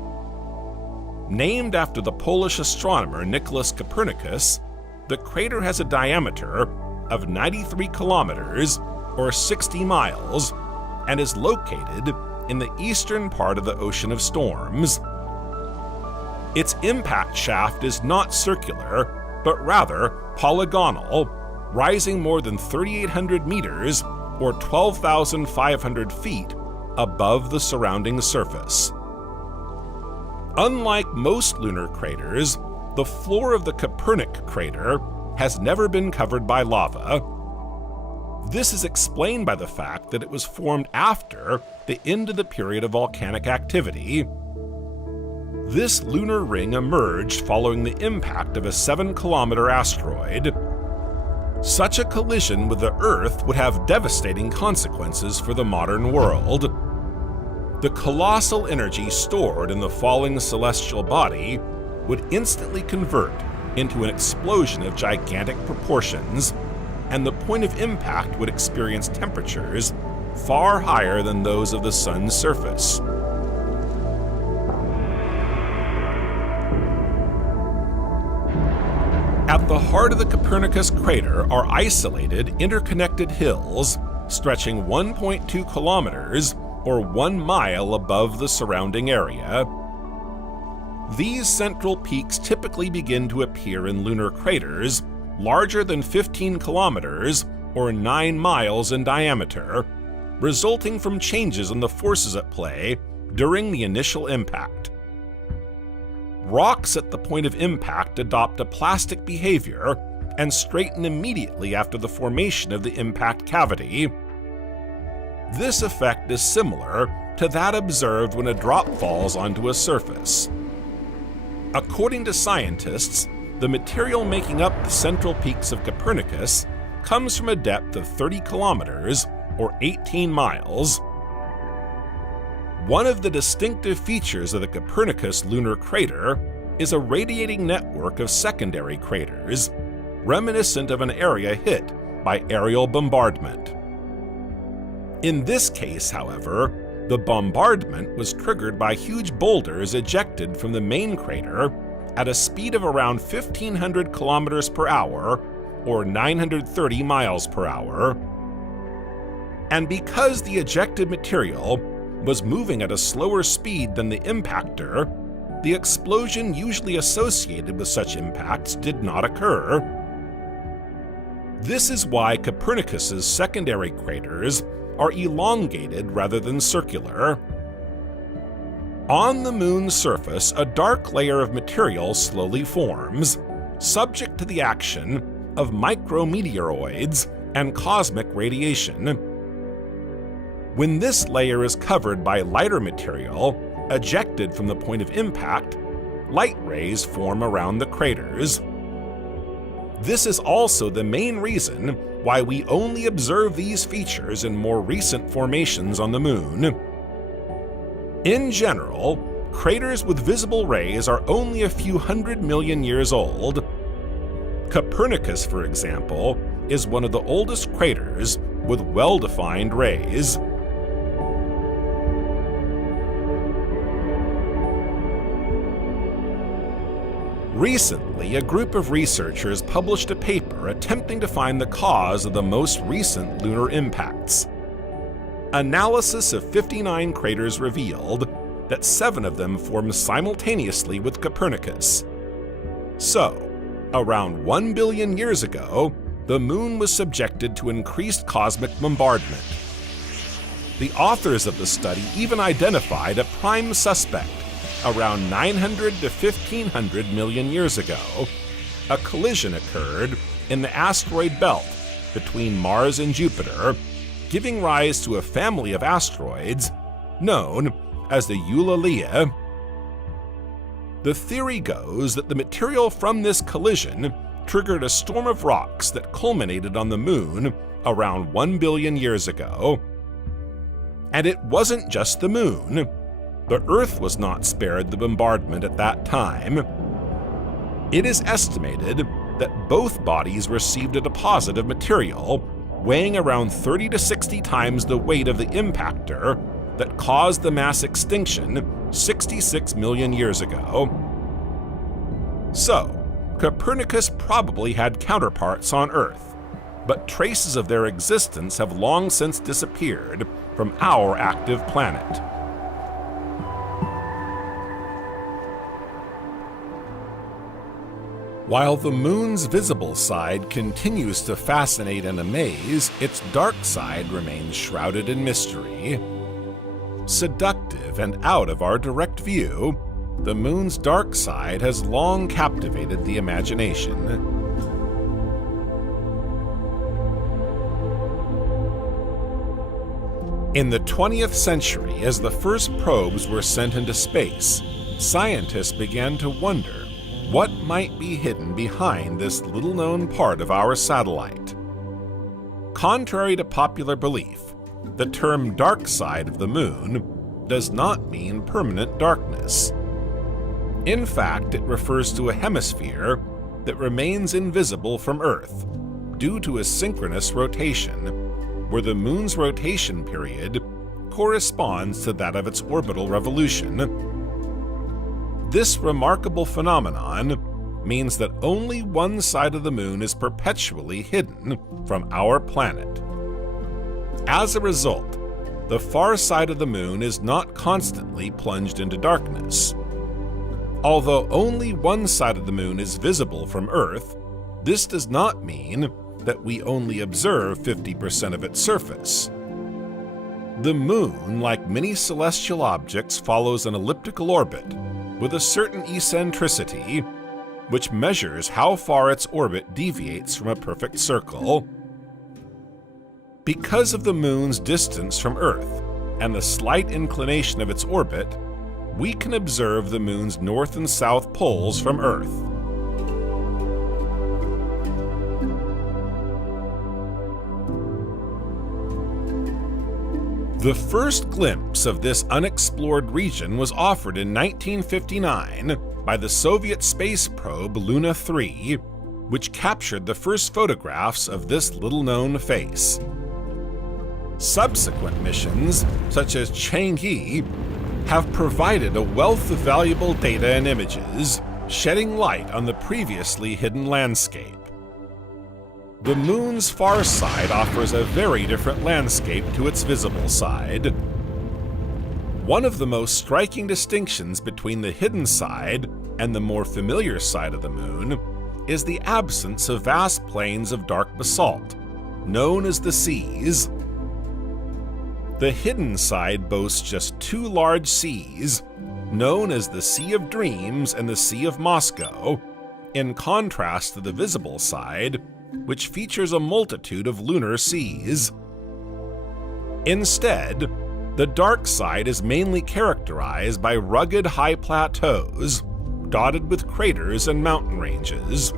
Named after the Polish astronomer Nicholas Copernicus, the crater has a diameter of 93 kilometers, or 60 miles, and is located in the eastern part of the Ocean of Storms. Its impact shaft is not circular, but rather polygonal, rising more than 3,800 meters, or 12,500 feet, above the surrounding surface. Unlike most lunar craters, the floor of the Copernic crater has never been covered by lava. This is explained by the fact that it was formed after the end of the period of volcanic activity. This lunar ring emerged following the impact of a 7-kilometer asteroid. Such a collision with the Earth would have devastating consequences for the modern world. The colossal energy stored in the falling celestial body would instantly convert into an explosion of gigantic proportions, and the point of impact would experience temperatures far higher than those of the Sun's surface. At the heart of the Copernicus crater are isolated, interconnected hills stretching 1.2 kilometers, or 1 mile above the surrounding area. These central peaks typically begin to appear in lunar craters larger than 15 kilometers, or 9 miles in diameter, resulting from changes in the forces at play during the initial impact. Rocks at the point of impact adopt a plastic behavior and straighten immediately after the formation of the impact cavity. This effect is similar to that observed when a drop falls onto a surface. According to scientists, the material making up the central peaks of Copernicus comes from a depth of 30 kilometers, or 18 miles. One of the distinctive features of the Copernicus lunar crater is a radiating network of secondary craters, reminiscent of an area hit by aerial bombardment. In this case, however, the bombardment was triggered by huge boulders ejected from the main crater at a speed of around 1,500 kilometers per hour, or 930 miles per hour. And because the ejected material was moving at a slower speed than the impactor, the explosion usually associated with such impacts did not occur. This is why Copernicus's secondary craters are elongated rather than circular. On the Moon's surface, a dark layer of material slowly forms, subject to the action of micrometeoroids and cosmic radiation. When this layer is covered by lighter material, ejected from the point of impact, light rays form around the craters. This is also the main reason why we only observe these features in more recent formations on the Moon. In general, craters with visible rays are only a few 100 million years old. Copernicus, for example, is one of the oldest craters with well-defined rays. Recently, a group of researchers published a paper attempting to find the cause of the most recent lunar impacts. Analysis of 59 craters revealed that 7 of them formed simultaneously with Copernicus. So, around 1 billion years ago, the Moon was subjected to increased cosmic bombardment. The authors of the study even identified a prime suspect around 900 to 1,500 million years ago. A collision occurred in the asteroid belt between Mars and Jupiter, giving rise to a family of asteroids known as the Eulalia. The theory goes that the material from this collision triggered a storm of rocks that culminated on the Moon around 1 billion years ago. And it wasn't just the Moon. The Earth was not spared the bombardment at that time. It is estimated that both bodies received a deposit of material weighing around 30 to 60 times the weight of the impactor that caused the mass extinction 66 million years ago. So, Copernicus probably had counterparts on Earth, but traces of their existence have long since disappeared from our active planet. While the Moon's visible side continues to fascinate and amaze, its dark side remains shrouded in mystery. Seductive and out of our direct view, the Moon's dark side has long captivated the imagination. In the 20th century, as the first probes were sent into space, scientists began to wonder what might be hidden behind this little-known part of our satellite. Contrary to popular belief, the term dark side of the Moon does not mean permanent darkness. In fact, it refers to a hemisphere that remains invisible from Earth due to a synchronous rotation, where the Moon's rotation period corresponds to that of its orbital revolution. This remarkable phenomenon means that only one side of the Moon is perpetually hidden from our planet. As a result, the far side of the Moon is not constantly plunged into darkness. Although only one side of the Moon is visible from Earth, this does not mean that we only observe 50% of its surface. The Moon, like many celestial objects, follows an elliptical orbit with a certain eccentricity, which measures how far its orbit deviates from a perfect circle. Because of the Moon's distance from Earth and the slight inclination of its orbit, we can observe the Moon's north and south poles from Earth. The first glimpse of this unexplored region was offered in 1959 by the Soviet space probe Luna 3, which captured the first photographs of this little-known face. Subsequent missions, such as Chang'e, have provided a wealth of valuable data and images, shedding light on the previously hidden landscape. The Moon's far side offers a very different landscape to its visible side. One of the most striking distinctions between the hidden side and the more familiar side of the Moon is the absence of vast plains of dark basalt, known as the seas. The hidden side boasts just two large seas, known as the Sea of Dreams and the Sea of Moscow, in contrast to the visible side, which features a multitude of lunar seas. Instead, the dark side is mainly characterized by rugged high plateaus, dotted with craters and mountain ranges.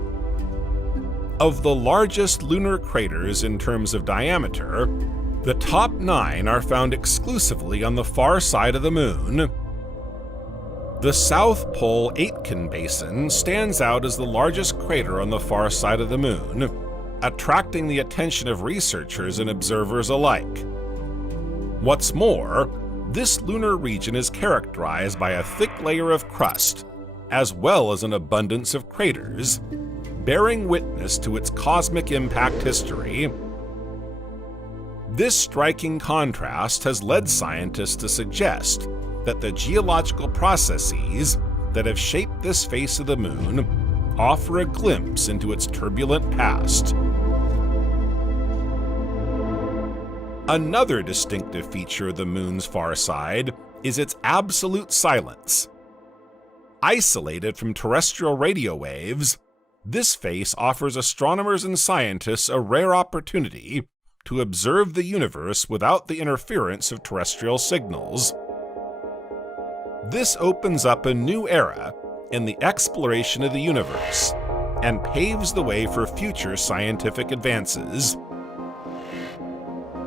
Of the largest lunar craters in terms of diameter, the top 9 are found exclusively on the far side of the Moon. The South Pole-Aitken Basin stands out as the largest crater on the far side of the Moon, attracting the attention of researchers and observers alike. What's more, this lunar region is characterized by a thick layer of crust, as well as an abundance of craters, bearing witness to its cosmic impact history. This striking contrast has led scientists to suggest that the geological processes that have shaped this face of the Moon offer a glimpse into its turbulent past. Another distinctive feature of the Moon's far side is its absolute silence. Isolated from terrestrial radio waves, this face offers astronomers and scientists a rare opportunity to observe the universe without the interference of terrestrial signals. This opens up a new era in the exploration of the universe and paves the way for future scientific advances.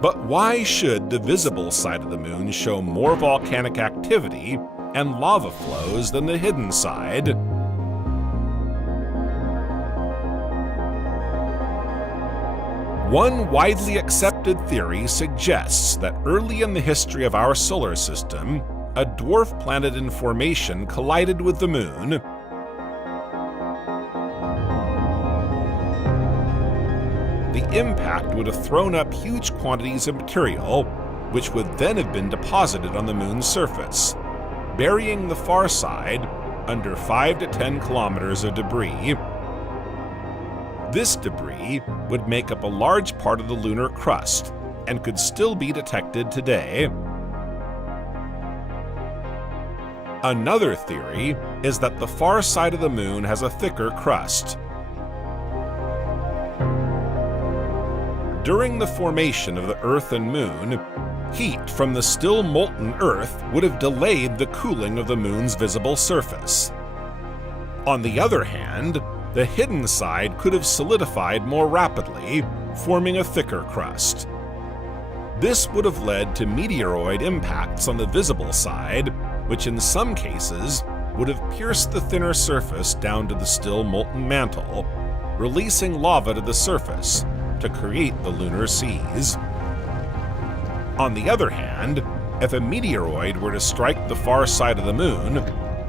But why should the visible side of the Moon show more volcanic activity and lava flows than the hidden side? One widely accepted theory suggests that early in the history of our solar system, a dwarf planet in formation collided with the Moon. The impact would have thrown up huge quantities of material, which would then have been deposited on the Moon's surface, burying the far side under 5 to 10 kilometers of debris. This debris would make up a large part of the lunar crust and could still be detected today. Another theory is that the far side of the Moon has a thicker crust. During the formation of the Earth and Moon, heat from the still molten Earth would have delayed the cooling of the Moon's visible surface. On the other hand, the hidden side could have solidified more rapidly, forming a thicker crust. This would have led to meteoroid impacts on the visible side, which in some cases would have pierced the thinner surface down to the still molten mantle, releasing lava to the surface to create the lunar seas. On the other hand, if a meteoroid were to strike the far side of the Moon,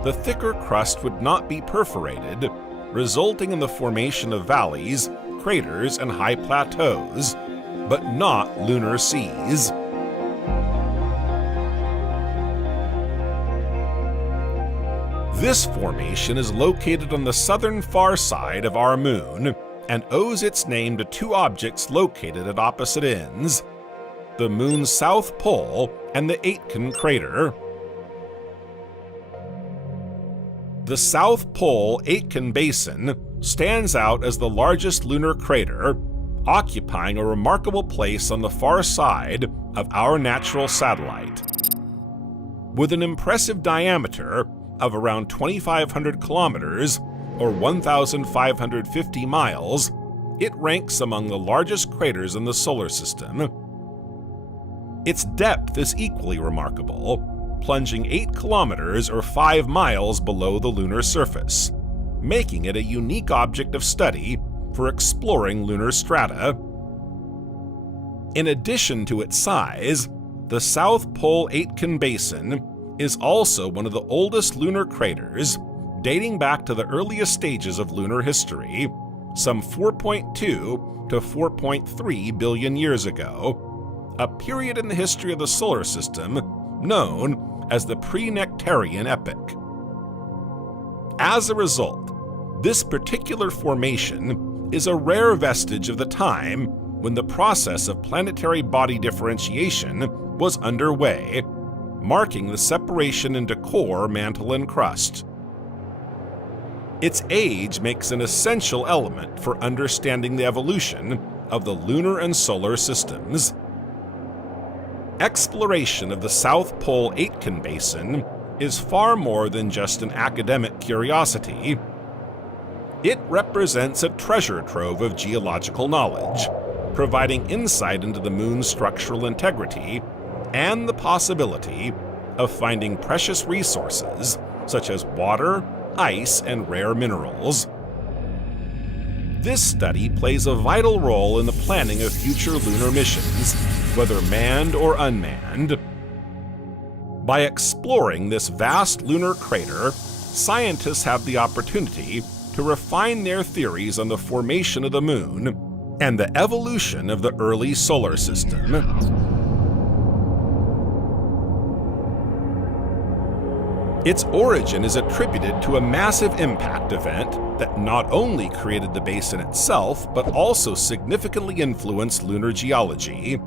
the thicker crust would not be perforated, resulting in the formation of valleys, craters, and high plateaus, but not lunar seas. This formation is located on the southern far side of our Moon and owes its name to two objects located at opposite ends: the Moon's south pole and the Aitken crater. The South Pole-Aitken Basin stands out as the largest lunar crater, occupying a remarkable place on the far side of our natural satellite. With an impressive diameter of around 2,500 kilometers, or 1,550 miles, it ranks among the largest craters in the solar system. Its depth is equally remarkable, plunging 8 kilometers or 5 miles below the lunar surface, making it a unique object of study for exploring lunar strata. In addition to its size, the South Pole-Aitken Basin is also one of the oldest lunar craters, dating back to the earliest stages of lunar history, some 4.2 to 4.3 billion years ago, a period in the history of the solar system known as the pre-Nectarian epoch. As a result, this particular formation is a rare vestige of the time when the process of planetary body differentiation was underway, marking the separation into core, mantle, and crust. Its age makes an essential element for understanding the evolution of the lunar and solar systems. Exploration of the South Pole-Aitken Basin is far more than just an academic curiosity. It represents a treasure trove of geological knowledge, providing insight into the moon's structural integrity and the possibility of finding precious resources such as water, ice, and rare minerals. This study plays a vital role in the planning of future lunar missions, whether manned or unmanned. By exploring this vast lunar crater, scientists have the opportunity to refine their theories on the formation of the moon and the evolution of the early solar system. Its origin is attributed to a massive impact event that not only created the basin itself, but also significantly influenced lunar geology.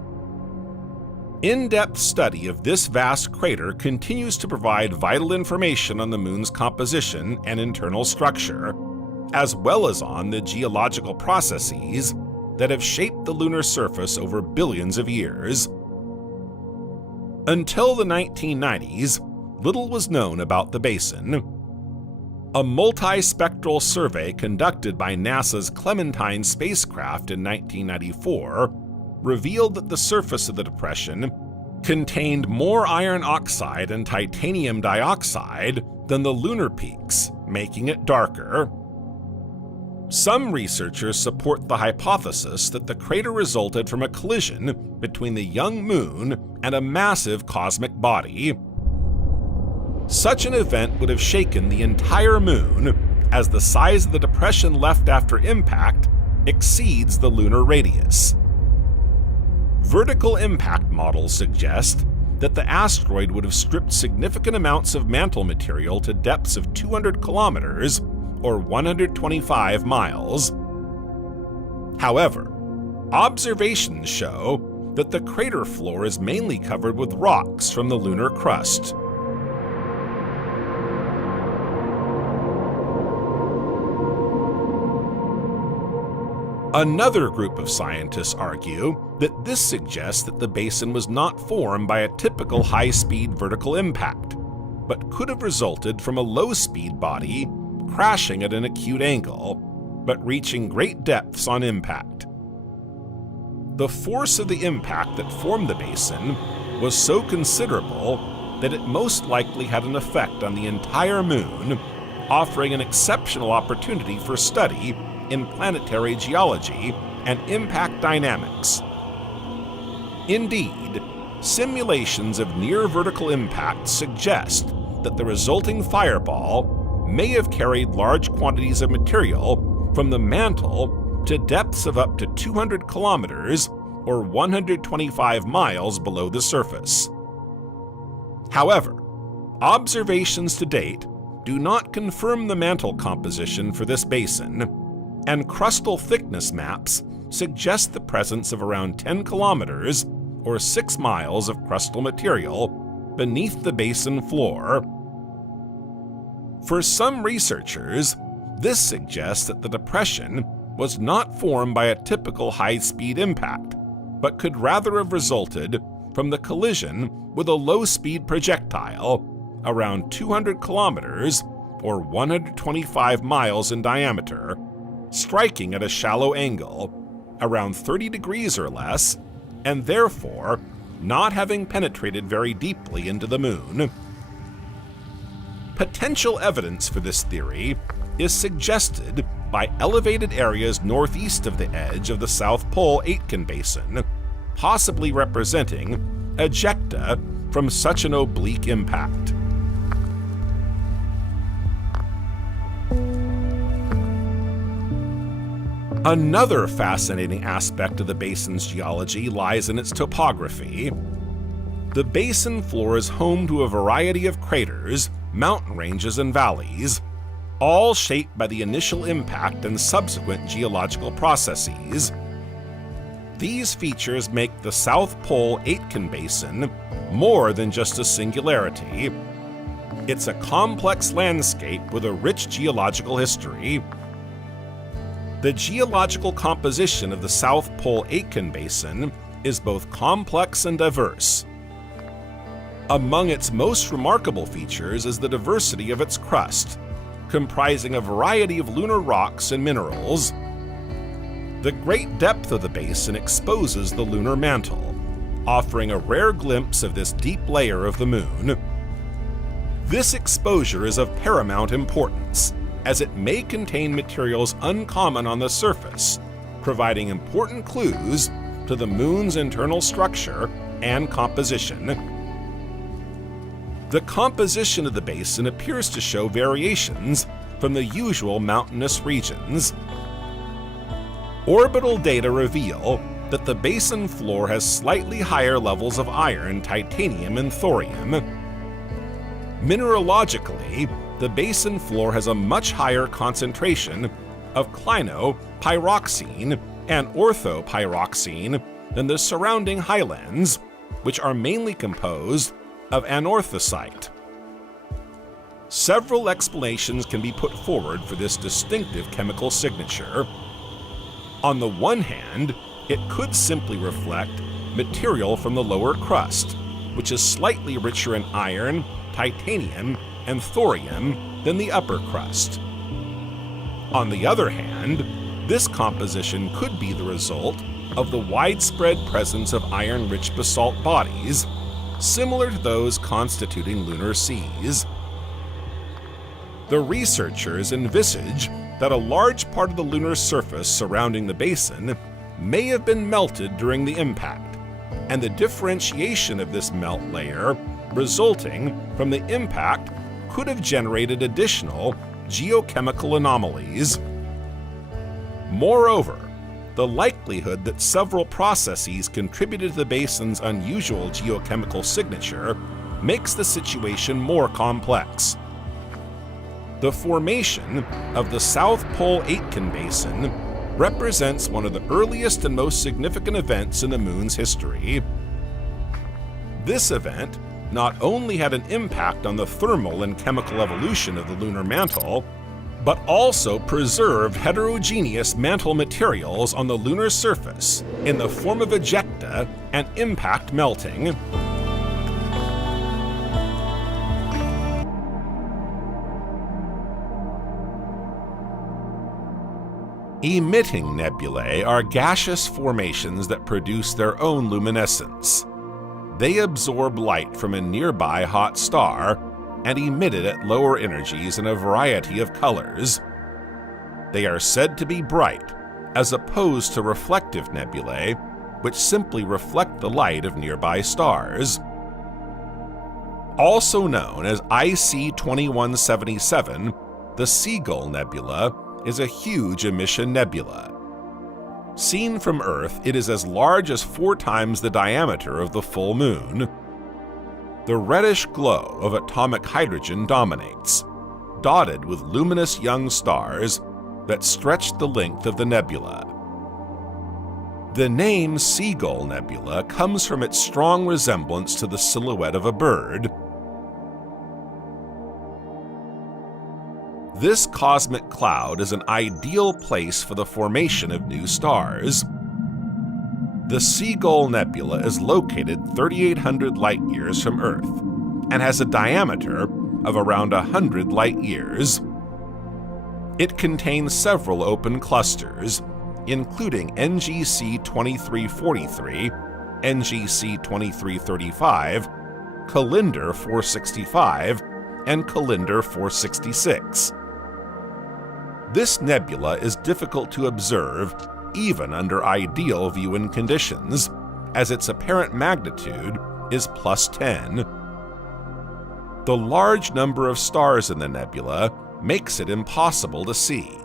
In-depth study of this vast crater continues to provide vital information on the moon's composition and internal structure, as well as on the geological processes that have shaped the lunar surface over billions of years. Until the 1990s, little was known about the basin. A multispectral survey conducted by NASA's Clementine spacecraft in 1994 revealed that the surface of the depression contained more iron oxide and titanium dioxide than the lunar peaks, making it darker. Some researchers support the hypothesis that the crater resulted from a collision between the young moon and a massive cosmic body. Such an event would have shaken the entire moon, as the size of the depression left after impact exceeds the lunar radius. Vertical impact models suggest that the asteroid would have stripped significant amounts of mantle material to depths of 200 kilometers or 125 miles. However, observations show that the crater floor is mainly covered with rocks from the lunar crust. Another group of scientists argue that this suggests that the basin was not formed by a typical high-speed vertical impact, but could have resulted from a low-speed body crashing at an acute angle, but reaching great depths on impact. The force of the impact that formed the basin was so considerable that it most likely had an effect on the entire moon, offering an exceptional opportunity for study in planetary geology and impact dynamics. Indeed, simulations of near-vertical impact suggest that the resulting fireball may have carried large quantities of material from the mantle to depths of up to 200 kilometers or 125 miles below the surface. However, observations to date do not confirm the mantle composition for this basin, and crustal thickness maps suggest the presence of around 10 kilometers or 6 miles of crustal material beneath the basin floor. For some researchers, this suggests that the depression was not formed by a typical high-speed impact, but could rather have resulted from the collision with a low-speed projectile around 200 kilometers or 125 miles in diameter, striking at a shallow angle, around 30 degrees or less, and therefore not having penetrated very deeply into the Moon. Potential evidence for this theory is suggested by elevated areas northeast of the edge of the South Pole-Aitken Basin, possibly representing ejecta from such an oblique impact. Another fascinating aspect of the basin's geology lies in its topography. The basin floor is home to a variety of craters, mountain ranges, and valleys, all shaped by the initial impact and subsequent geological processes. These features make the South Pole-Aitken Basin more than just a singularity. It's a complex landscape with a rich geological history. The geological composition of the South Pole-Aitken Basin is both complex and diverse. Among its most remarkable features is the diversity of its crust, comprising a variety of lunar rocks and minerals. The great depth of the basin exposes the lunar mantle, offering a rare glimpse of this deep layer of the Moon. This exposure is of paramount importance, as it may contain materials uncommon on the surface, providing important clues to the Moon's internal structure and composition. The composition of the basin appears to show variations from the usual mountainous regions. Orbital data reveal that the basin floor has slightly higher levels of iron, titanium, and thorium. Mineralogically, the basin floor has a much higher concentration of clinopyroxene and orthopyroxene than the surrounding highlands, which are mainly composed of anorthosite. Several explanations can be put forward for this distinctive chemical signature. On the one hand, it could simply reflect material from the lower crust, which is slightly richer in iron, titanium, and thorium than the upper crust. On the other hand, this composition could be the result of the widespread presence of iron-rich basalt bodies, similar to those constituting lunar seas. The researchers envisage that a large part of the lunar surface surrounding the basin may have been melted during the impact, and the differentiation of this melt layer resulting from the impact could have generated additional geochemical anomalies. Moreover, the likelihood that several processes contributed to the basin's unusual geochemical signature makes the situation more complex. The formation of the South Pole-Aitken Basin represents one of the earliest and most significant events in the Moon's history. This event not only had an impact on the thermal and chemical evolution of the lunar mantle, but also preserved heterogeneous mantle materials on the lunar surface in the form of ejecta and impact melting. Emitting nebulae are gaseous formations that produce their own luminescence. They absorb light from a nearby hot star and emit it at lower energies in a variety of colors. They are said to be bright, as opposed to reflective nebulae, which simply reflect the light of nearby stars. Also known as IC 2177, the Seagull Nebula is a huge emission nebula. Seen from Earth, it is as large as 4 times the diameter of the full Moon. The reddish glow of atomic hydrogen dominates, dotted with luminous young stars that stretch the length of the nebula. The name Seagull Nebula comes from its strong resemblance to the silhouette of a bird. This cosmic cloud is an ideal place for the formation of new stars. The Seagull Nebula is located 3,800 light-years from Earth and has a diameter of around 100 light-years. It contains several open clusters, including NGC 2343 NGC 2335, Cylindar 465, and Cylindar 466. This nebula is difficult to observe even under ideal viewing conditions, as its apparent magnitude is +10. The large number of stars in the nebula makes it impossible to see.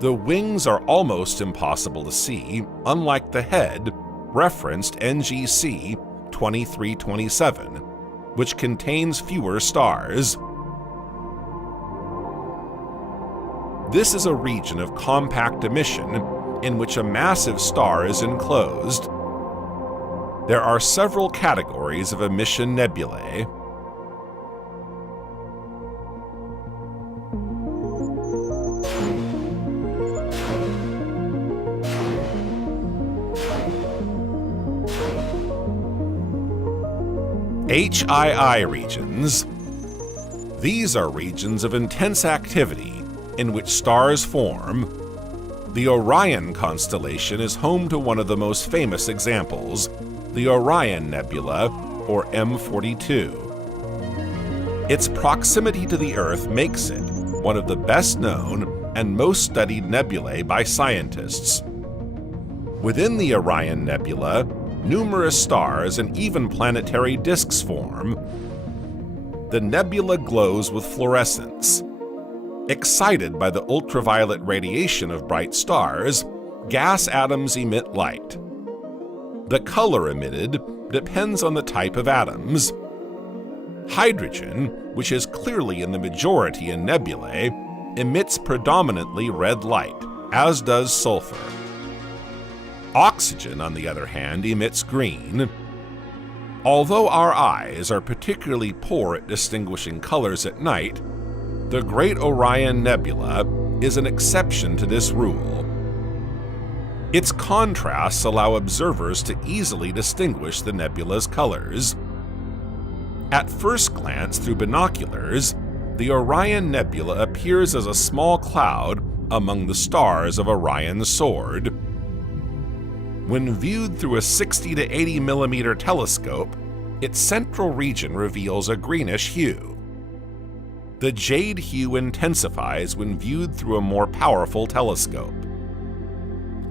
The wings are almost impossible to see, unlike the head, referenced NGC 2327, which contains fewer stars. This is a region of compact emission in which a massive star is enclosed. There are several categories of emission nebulae. HII regions. These are regions of intense activity in which stars form. The Orion constellation is home to one of the most famous examples, the Orion Nebula, or M42. Its proximity to the Earth makes it one of the best known and most studied nebulae by scientists. Within the Orion Nebula, numerous stars and even planetary disks form. The nebula glows with fluorescence. Excited by the ultraviolet radiation of bright stars, gas atoms emit light. The color emitted depends on the type of atoms. Hydrogen, which is clearly in the majority in nebulae, emits predominantly red light, as does sulfur. Oxygen, on the other hand, emits green. Although our eyes are particularly poor at distinguishing colors at night, the Great Orion Nebula is an exception to this rule. Its contrasts allow observers to easily distinguish the nebula's colors. At first glance through binoculars, the Orion Nebula appears as a small cloud among the stars of Orion's sword. When viewed through a 60 to 80 millimeter telescope, its central region reveals a greenish hue. The jade hue intensifies when viewed through a more powerful telescope.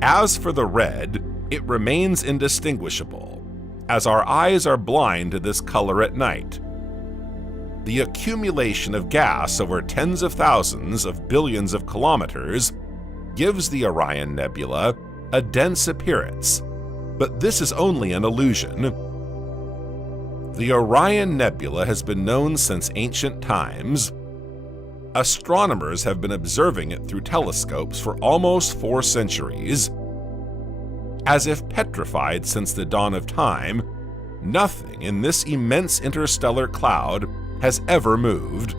As for the red, it remains indistinguishable, as our eyes are blind to this color at night. The accumulation of gas over tens of thousands of billions of kilometers gives the Orion Nebula a dense appearance, but this is only an illusion. The Orion Nebula has been known since ancient times. Astronomers have been observing it through telescopes for almost 4 centuries. As if petrified since the dawn of time, nothing in this immense interstellar cloud has ever moved.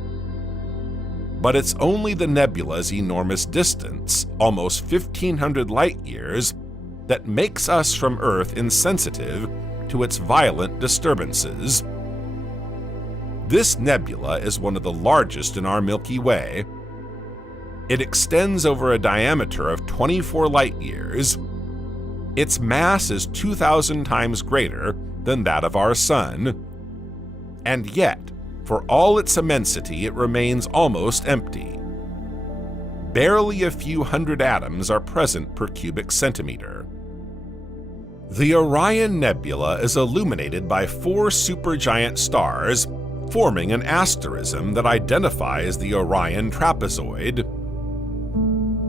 But it's only the nebula's enormous distance, almost 1,500 light-years, that makes us from Earth insensitive to its violent disturbances. This nebula is one of the largest in our Milky Way. It extends over a diameter of 24 light-years. Its mass is 2,000 times greater than that of our Sun. And yet, for all its immensity, it remains almost empty. Barely a few hundred atoms are present per cubic centimeter. The Orion Nebula is illuminated by 4 supergiant stars, forming an asterism that identifies the Orion trapezoid.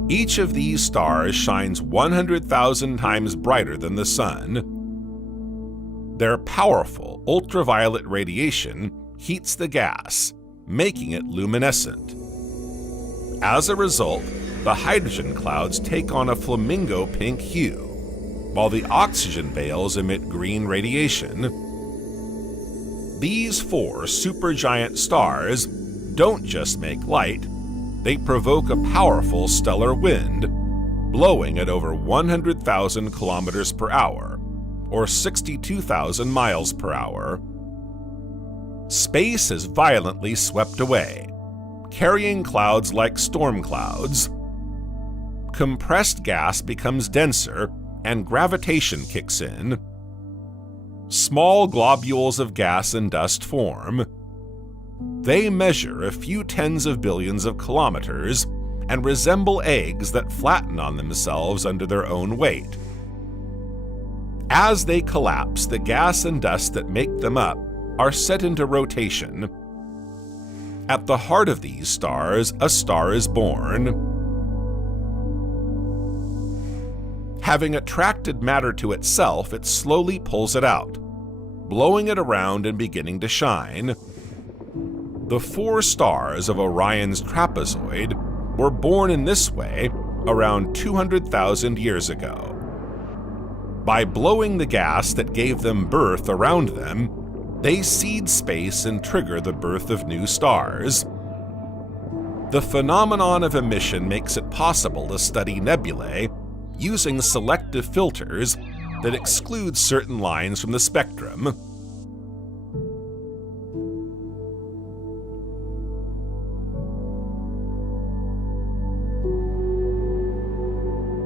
Each of these stars shines 100,000 times brighter than the Sun. Their powerful ultraviolet radiation heats the gas, making it luminescent. As a result, the hydrogen clouds take on a flamingo pink hue, while the oxygen veils emit green radiation. These 4 supergiant stars don't just make light, they provoke a powerful stellar wind, blowing at over 100,000 kilometers per hour, or 62,000 miles per hour. Space is violently swept away, carrying clouds like storm clouds. compressed gas becomes denser and gravitation kicks in. Small globules of gas and dust form. They measure a few tens of billions of kilometers and resemble eggs that flatten on themselves under their own weight. As they collapse, the gas and dust that make them up are set into rotation. At the heart of these stars, a star is born. Having attracted matter to itself, it slowly pulls it out, blowing it around and beginning to shine. The 4 stars of Orion's trapezoid were born in this way around 200,000 years ago. By blowing the gas that gave them birth around them, they seed space and trigger the birth of new stars. The phenomenon of emission makes it possible to study nebulae using selective filters that exclude certain lines from the spectrum.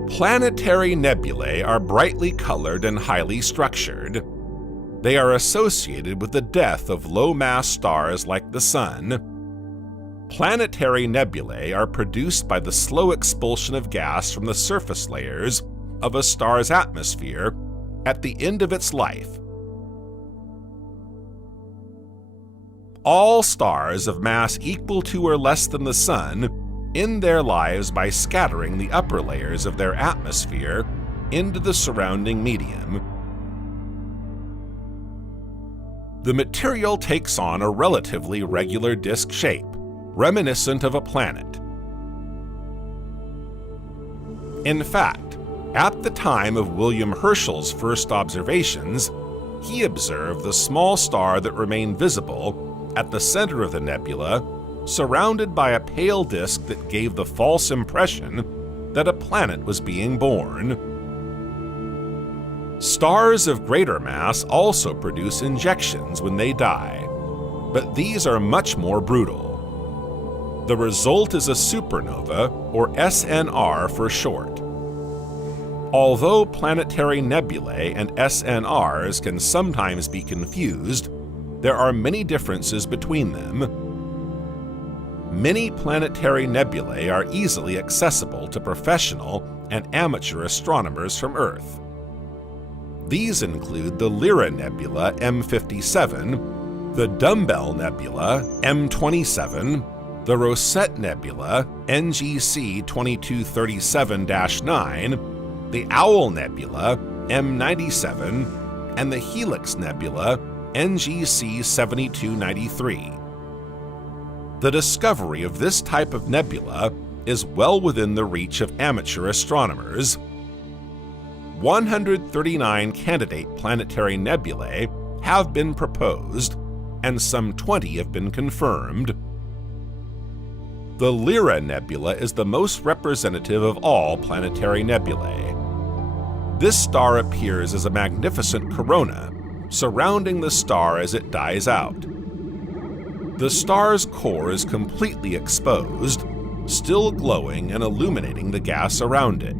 Planetary nebulae are brightly colored and highly structured. They are associated with the death of low-mass stars like the Sun. Planetary nebulae are produced by the slow expulsion of gas from the surface layers of a star's atmosphere at the end of its life. All stars of mass equal to or less than the Sun end their lives by scattering the upper layers of their atmosphere into the surrounding medium. The material takes on a relatively regular disk shape, reminiscent of a planet. In fact, at the time of William Herschel's first observations, he observed the small star that remained visible at the center of the nebula, surrounded by a pale disk that gave the false impression that a planet was being born. Stars of greater mass also produce injections when they die, but these are much more brutal. The result is a supernova, or SNR for short. Although planetary nebulae and SNRs can sometimes be confused, there are many differences between them. Many planetary nebulae are easily accessible to professional and amateur astronomers from Earth. These include the Lyra Nebula M57, the Dumbbell Nebula M27, the Rosette Nebula NGC 2237-9, the Owl Nebula M97, and the Helix Nebula NGC 7293. The discovery of this type of nebula is well within the reach of amateur astronomers. 139 candidate planetary nebulae have been proposed, and some 20 have been confirmed. The Lyra Nebula is the most representative of all planetary nebulae. This star appears as a magnificent corona, surrounding the star as it dies out. The star's core is completely exposed, still glowing and illuminating the gas around it.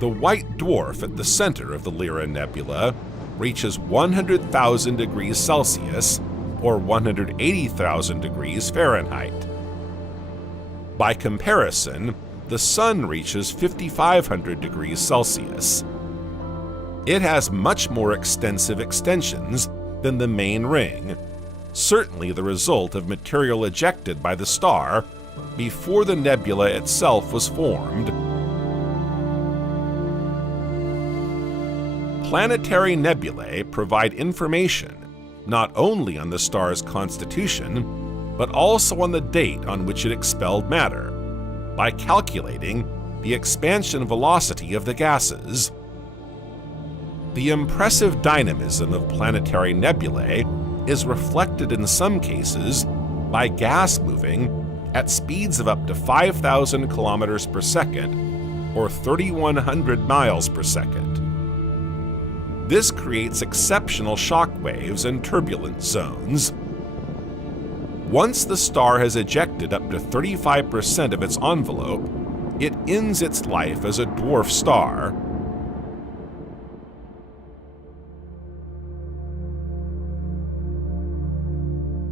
The white dwarf at the center of the Lyra Nebula reaches 100,000 degrees Celsius, or 180,000 degrees Fahrenheit. By comparison, the Sun reaches 5,500 degrees Celsius. It has much more extensive extensions than the main ring, certainly the result of material ejected by the star before the nebula itself was formed. Planetary nebulae provide information not only on the star's constitution, but also on the date on which it expelled matter, by calculating the expansion velocity of the gases. The impressive dynamism of planetary nebulae is reflected in some cases by gas moving at speeds of up to 5,000 kilometers per second, or 3,100 miles per second. This creates exceptional shock waves and turbulence zones. Once the star has ejected up to 35% of its envelope, it ends its life as a dwarf star.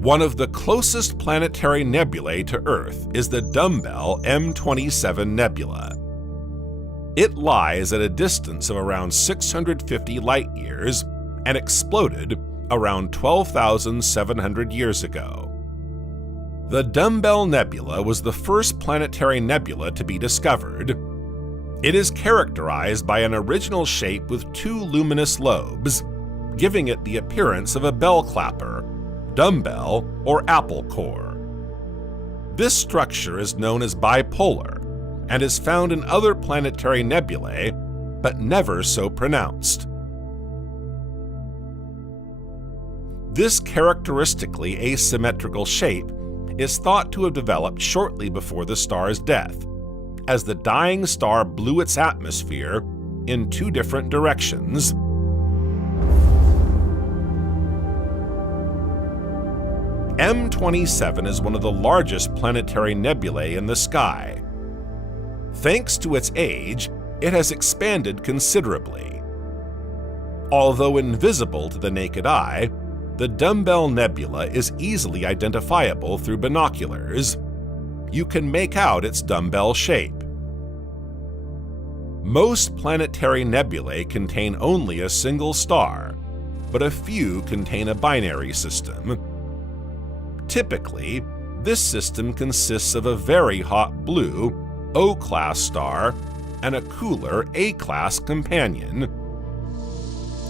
One of the closest planetary nebulae to Earth is the dumbbell M27 Nebula. It lies at a distance of around 650 light-years and exploded around 12,700 years ago. The Dumbbell Nebula was the first planetary nebula to be discovered. It is characterized by an original shape with two luminous lobes, giving it the appearance of a bell clapper, dumbbell, or apple core. This structure is known as bipolar and is found in other planetary nebulae, but never so pronounced. This characteristically asymmetrical shape is thought to have developed shortly before the star's death, as the dying star blew its atmosphere in two different directions. M27 is one of the largest planetary nebulae in the sky. Thanks to its age, it has expanded considerably. Although invisible to the naked eye, the Dumbbell Nebula is easily identifiable through binoculars. You can make out its dumbbell shape. Most planetary nebulae contain only a single star, but a few contain a binary system. Typically, this system consists of a very hot blue O-class star and a cooler A-class companion.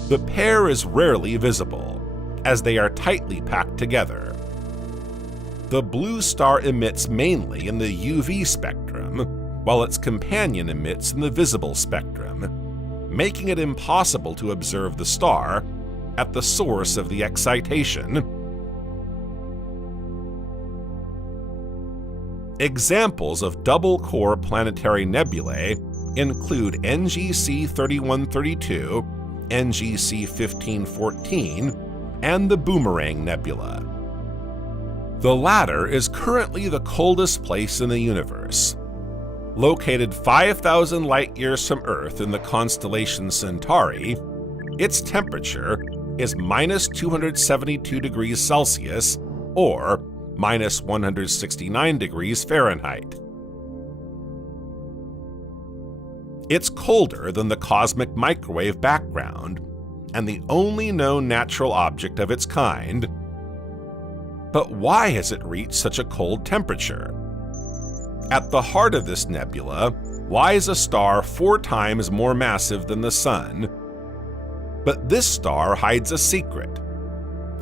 The pair is rarely visible, as they are tightly packed together. The blue star emits mainly in the UV spectrum, while its companion emits in the visible spectrum, making it impossible to observe the star at the source of the excitation. Examples of double-core planetary nebulae include NGC 3132, NGC 1514, and the Boomerang Nebula. The latter is currently the coldest place in the universe. Located 5,000 light-years from Earth in the constellation Centauri, its temperature is minus 272 degrees Celsius or minus 169 degrees Fahrenheit. It's colder than the cosmic microwave background and the only known natural object of its kind. But why has it reached such a cold temperature? At the heart of this nebula lies a star 4 times more massive than the Sun. But this star hides a secret.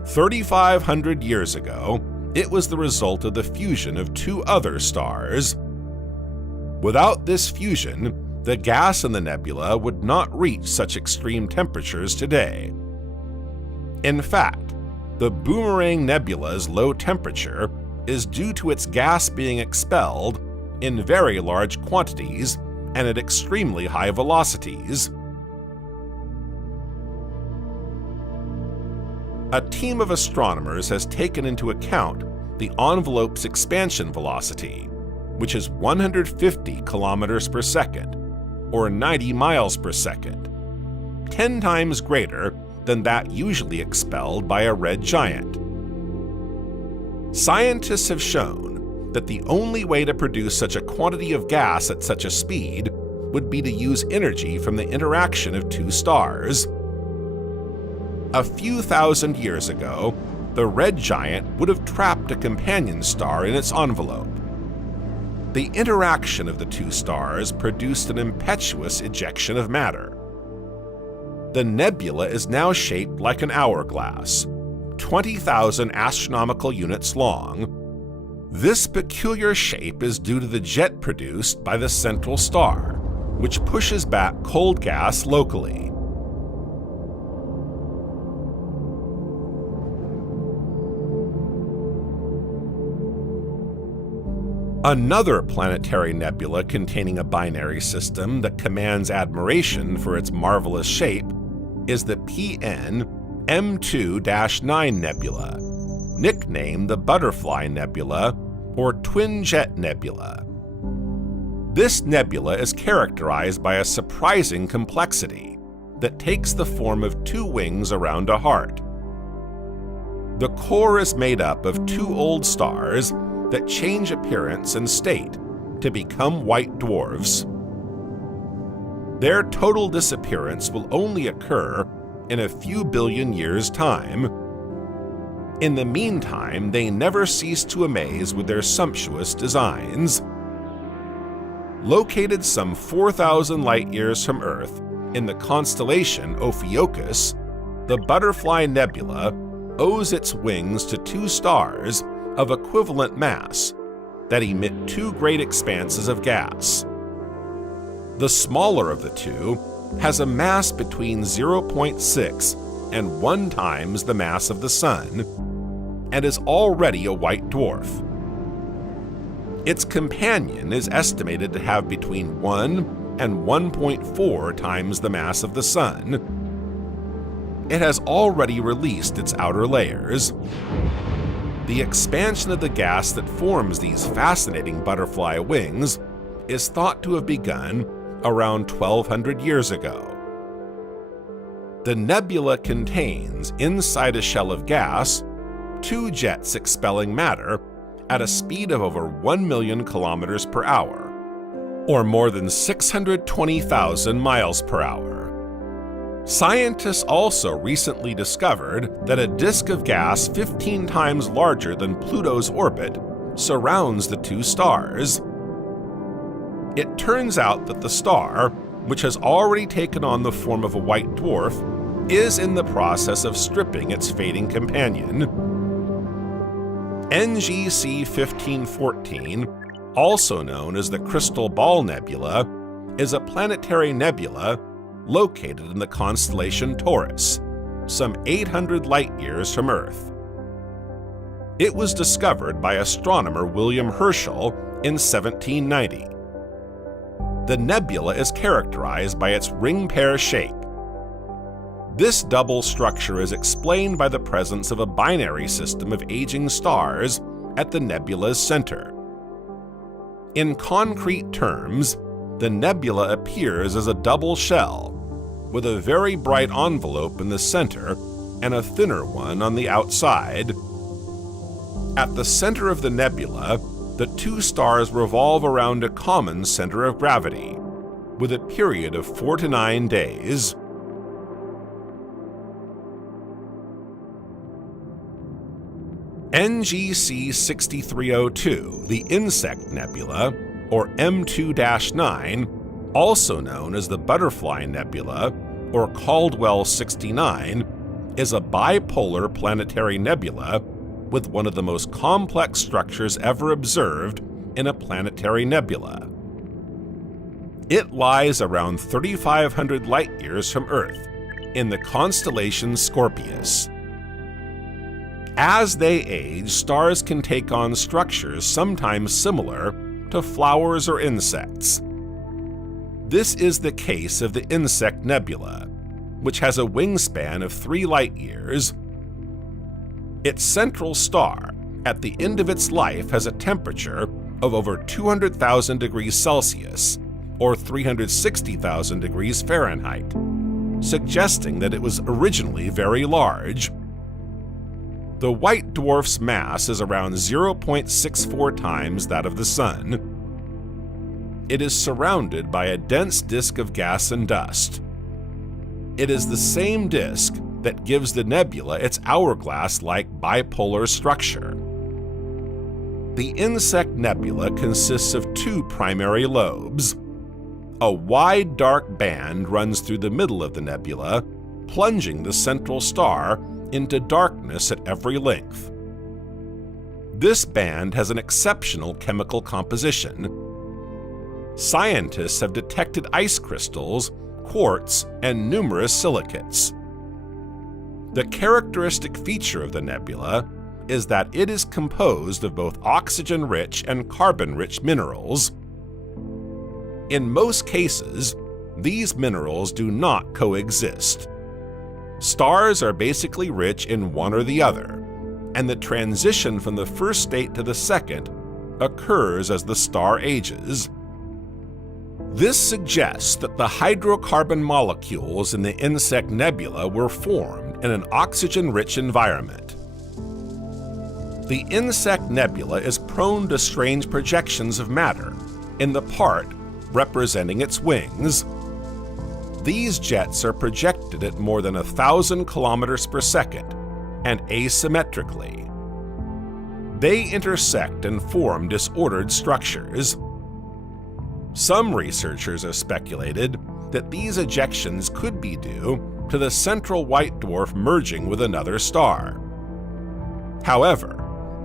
3,500 years ago, it was the result of the fusion of 2 other stars. Without this fusion, the gas in the nebula would not reach such extreme temperatures today. In fact, the Boomerang Nebula's low temperature is due to its gas being expelled in very large quantities and at extremely high velocities. A team of astronomers has taken into account the envelope's expansion velocity, which is 150 kilometers per second, or 90 miles per second, 10 times greater than that usually expelled by a red giant. Scientists have shown that the only way to produce such a quantity of gas at such a speed would be to use energy from the interaction of 2 stars. A few thousand years ago, the red giant would have trapped a companion star in its envelope. The interaction of the 2 stars produced an impetuous ejection of matter. The nebula is now shaped like an hourglass, 20,000 astronomical units long. This peculiar shape is due to the jet produced by the central star, which pushes back cold gas locally. Another planetary nebula containing a binary system that commands admiration for its marvelous shape is the PN M2-9 Nebula, nicknamed the Butterfly Nebula or Twin Jet Nebula. This nebula is characterized by a surprising complexity that takes the form of two wings around a heart. The core is made up of two old stars that change appearance and state to become white dwarfs. Their total disappearance will only occur in a few billion years' time. In the meantime, they never cease to amaze with their sumptuous designs. Located some 4,000 light-years from Earth in the constellation Ophiuchus, the Butterfly Nebula owes its wings to two stars of equivalent mass that emit two great expanses of gas. The smaller of the two has a mass between 0.6 and 1 times the mass of the Sun, and is already a white dwarf. Its companion is estimated to have between 1 and 1.4 times the mass of the Sun. It has already released its outer layers. The expansion of the gas that forms these fascinating butterfly wings is thought to have begun around 1,200 years ago. The nebula contains, inside a shell of gas, two jets expelling matter at a speed of over 1 million kilometers per hour, or more than 620,000 miles per hour. Scientists also recently discovered that a disk of gas 15 times larger than Pluto's orbit surrounds the two stars. It turns out that the star, which has already taken on the form of a white dwarf, is in the process of stripping its fading companion. NGC 1514, also known as the Crystal Ball Nebula, is a planetary nebula located in the constellation Taurus, some 800 light-years from Earth. It was discovered by astronomer William Herschel in 1790. The nebula is characterized by its ring-pair shape. This double structure is explained by the presence of a binary system of aging stars at the nebula's center. In concrete terms, the nebula appears as a double shell, with a very bright envelope in the center and a thinner one on the outside. At the center of the nebula, the two stars revolve around a common center of gravity, with a period of 4 to 9 days. NGC 6302, the Insect Nebula, or M2-9, also known as the Butterfly Nebula, or Caldwell 69, is a bipolar planetary nebula with one of the most complex structures ever observed in a planetary nebula. It lies around 3,500 light-years from Earth, in the constellation Scorpius. As they age, stars can take on structures sometimes similar to flowers or insects. This is the case of the Insect Nebula, which has a wingspan of 3 light-years. Its central star, at the end of its life, has a temperature of over 200,000 degrees Celsius, or 360,000 degrees Fahrenheit, suggesting that it was originally very large. The white dwarf's mass is around 0.64 times that of the Sun. It is surrounded by a dense disk of gas and dust. It is the same disk that gives the nebula its hourglass-like bipolar structure. The Insect Nebula consists of 2 primary lobes. A wide dark band runs through the middle of the nebula, plunging the central star into darkness at every length. This band has an exceptional chemical composition. Scientists have detected ice crystals, quartz, and numerous silicates. The characteristic feature of the nebula is that it is composed of both oxygen-rich and carbon-rich minerals. In most cases, these minerals do not coexist. Stars are basically rich in one or the other, and the transition from the first state to the second occurs as the star ages. This suggests that the hydrocarbon molecules in the insect nebula were formed in an oxygen-rich environment. The insect nebula is prone to strange projections of matter, in the part representing its wings. These jets are projected at more than 1,000 kilometers per second and asymmetrically. They intersect and form disordered structures. Some researchers have speculated that these ejections could be due to the central white dwarf merging with another star. However,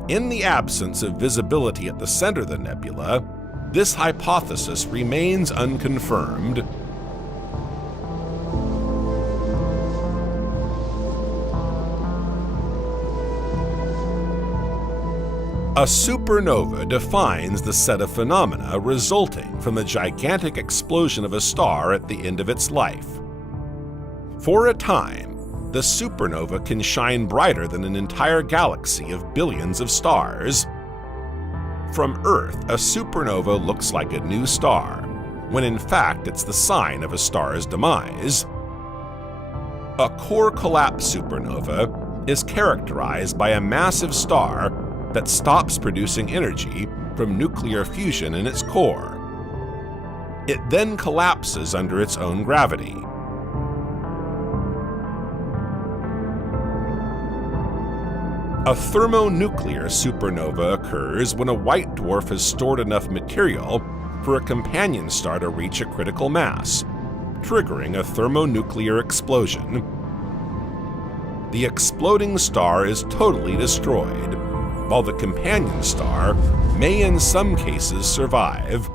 in the absence of visibility at the center of the nebula, this hypothesis remains unconfirmed. A supernova defines the set of phenomena resulting from the gigantic explosion of a star at the end of its life. For a time, the supernova can shine brighter than an entire galaxy of billions of stars. From Earth, a supernova looks like a new star, when in fact it's the sign of a star's demise. A core collapse supernova is characterized by a massive star that stops producing energy from nuclear fusion in its core. It then collapses under its own gravity. A thermonuclear supernova occurs when a white dwarf has stored enough material for a companion star to reach a critical mass, triggering a thermonuclear explosion. The exploding star is totally destroyed, while the companion star may in some cases survive.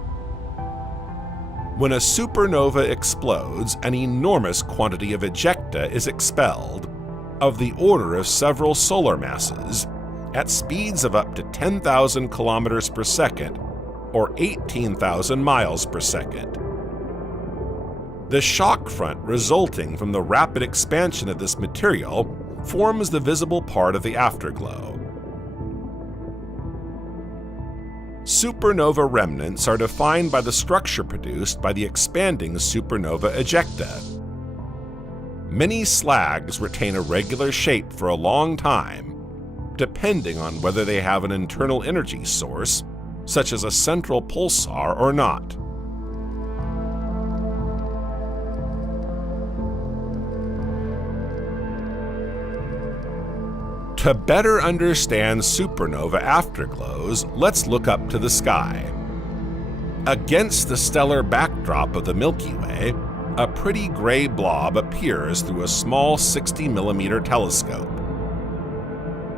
When a supernova explodes, an enormous quantity of ejecta is expelled, of the order of several solar masses, at speeds of up to 10,000 kilometers per second or 18,000 miles per second. The shock front resulting from the rapid expansion of this material forms the visible part of the afterglow. Supernova remnants are defined by the structure produced by the expanding supernova ejecta. Many slags retain a regular shape for a long time, depending on whether they have an internal energy source, such as a central pulsar, or not. To better understand supernova afterglows, let's look up to the sky. Against the stellar backdrop of the Milky Way, a pretty gray blob appears through a small 60mm telescope.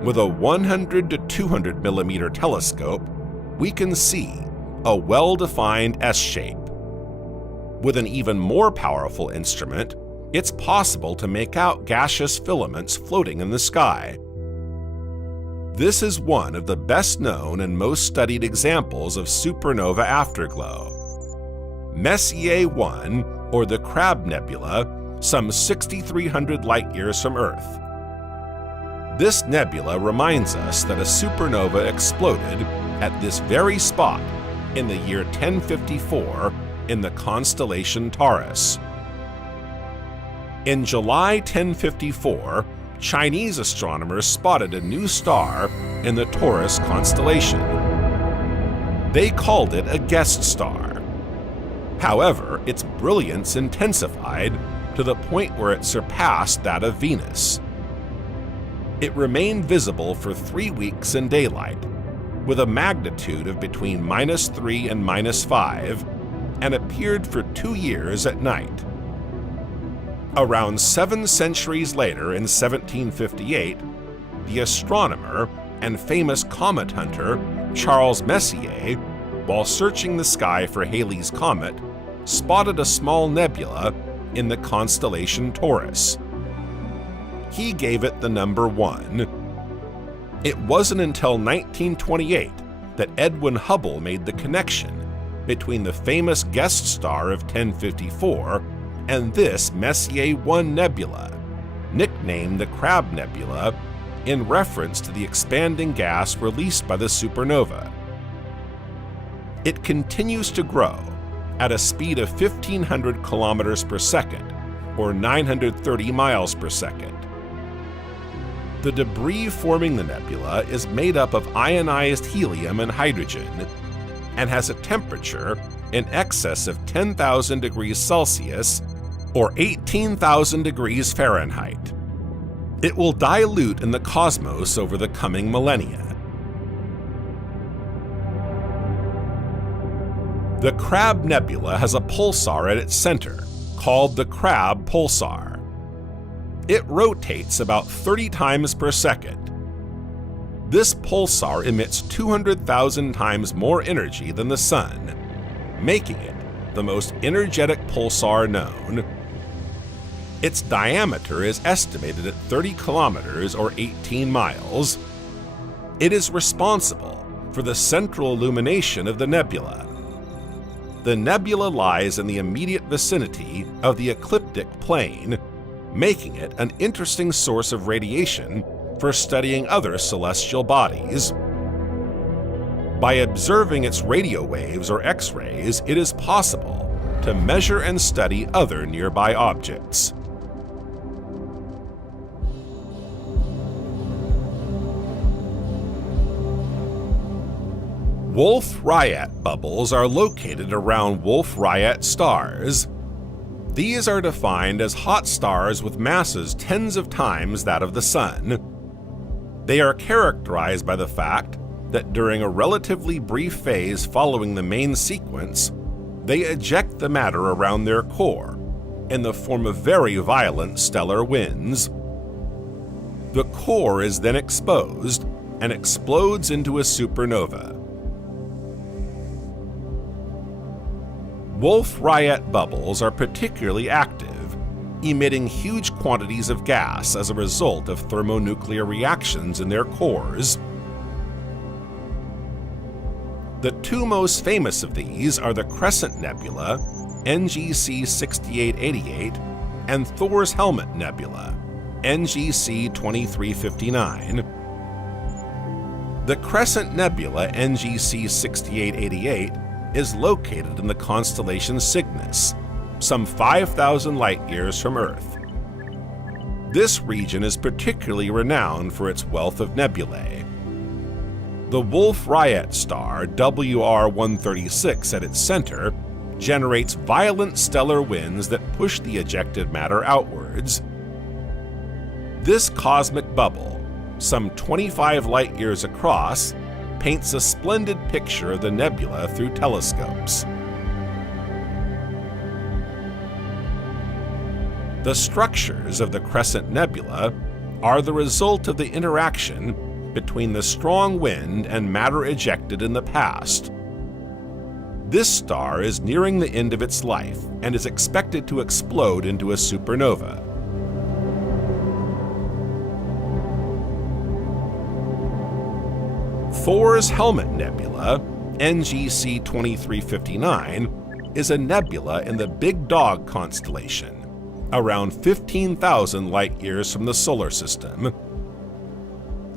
With a 100 to 200mm telescope, we can see a well-defined S-shape. With an even more powerful instrument, it's possible to make out gaseous filaments floating in the sky. This is one of the best-known and most studied examples of supernova afterglow. Messier 1, or the Crab Nebula, some 6,300 light-years from Earth. This nebula reminds us that a supernova exploded at this very spot in the year 1054 in the constellation Taurus. In July 1054, Chinese astronomers spotted a new star in the Taurus constellation. They called it a guest star. However, its brilliance intensified to the point where it surpassed that of Venus. It remained visible for 3 weeks in daylight, with a magnitude of between -3 and -5, and appeared for 2 years at night. Around 7 centuries later, in 1758, the astronomer and famous comet hunter Charles Messier, while searching the sky for Halley's Comet, spotted a small nebula in the constellation Taurus. He gave it the number 1. It wasn't until 1928 that Edwin Hubble made the connection between the famous guest star of 1054 and this Messier 1 nebula, nicknamed the Crab Nebula, in reference to the expanding gas released by the supernova. It continues to grow, at a speed of 1,500 kilometers per second, or 930 miles per second. The debris forming the nebula is made up of ionized helium and hydrogen, and has a temperature in excess of 10,000 degrees Celsius, or 18,000 degrees Fahrenheit. It will dilute in the cosmos over the coming millennia. The Crab Nebula has a pulsar at its center, called the Crab Pulsar. It rotates about 30 times per second. This pulsar emits 200,000 times more energy than the Sun, making it the most energetic pulsar known. Its diameter is estimated at 30 kilometers or 18 miles. It is responsible for the central illumination of the nebula. The nebula lies in the immediate vicinity of the ecliptic plane, making it an interesting source of radiation for studying other celestial bodies. By observing its radio waves or X-rays, it is possible to measure and study other nearby objects. Wolf-Rayet bubbles are located around Wolf-Rayet stars. These are defined as hot stars with masses tens of times that of the Sun. They are characterized by the fact that during a relatively brief phase following the main sequence, they eject the matter around their core in the form of very violent stellar winds. The core is then exposed and explodes into a supernova. Wolf-Rayet bubbles are particularly active, emitting huge quantities of gas as a result of thermonuclear reactions in their cores. The two most famous of these are the Crescent Nebula, NGC 6888, and Thor's Helmet Nebula, NGC 2359. The Crescent Nebula, NGC 6888, is located in the constellation Cygnus, some 5,000 light-years from Earth. This region is particularly renowned for its wealth of nebulae. The Wolf-Rayet star, WR136 at its center, generates violent stellar winds that push the ejected matter outwards. This cosmic bubble, some 25 light-years across, paints a splendid picture of the nebula through telescopes. The structures of the Crescent Nebula are the result of the interaction between the strong wind and matter ejected in the past. This star is nearing the end of its life and is expected to explode into a supernova. Thor's Helmet Nebula, NGC 2359, is a nebula in the Big Dog constellation, around 15,000 light-years from the solar system.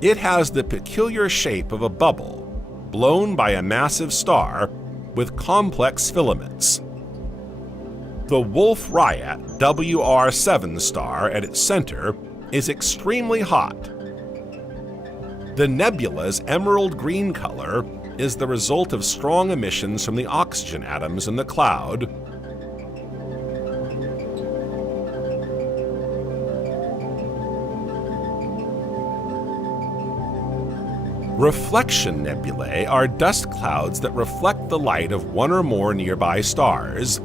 It has the peculiar shape of a bubble, blown by a massive star with complex filaments. The Wolf-Rayet WR7 star at its center is extremely hot. The nebula's emerald green color is the result of strong emissions from the oxygen atoms in the cloud. Reflection nebulae are dust clouds that reflect the light of one or more nearby stars.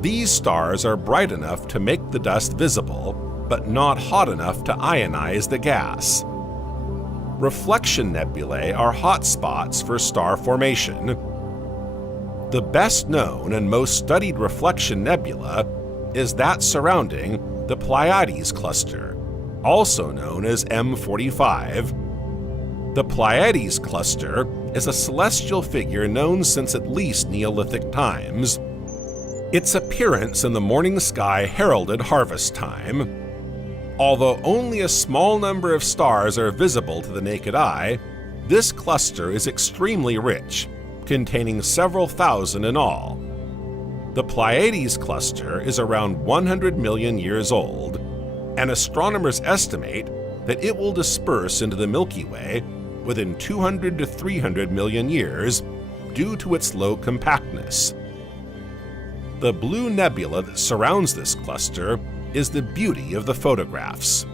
These stars are bright enough to make the dust visible, but not hot enough to ionize the gas. Reflection nebulae are hot spots for star formation. The best known and most studied reflection nebula is that surrounding the Pleiades cluster, also known as M45. The Pleiades cluster is a celestial figure known since at least Neolithic times. Its appearance in the morning sky heralded harvest time. Although only a small number of stars are visible to the naked eye, this cluster is extremely rich, containing several thousand in all. The Pleiades cluster is around 100 million years old, and astronomers estimate that it will disperse into the Milky Way within 200 to 300 million years due to its low compactness. The blue nebula that surrounds this cluster is the beauty of the photographs.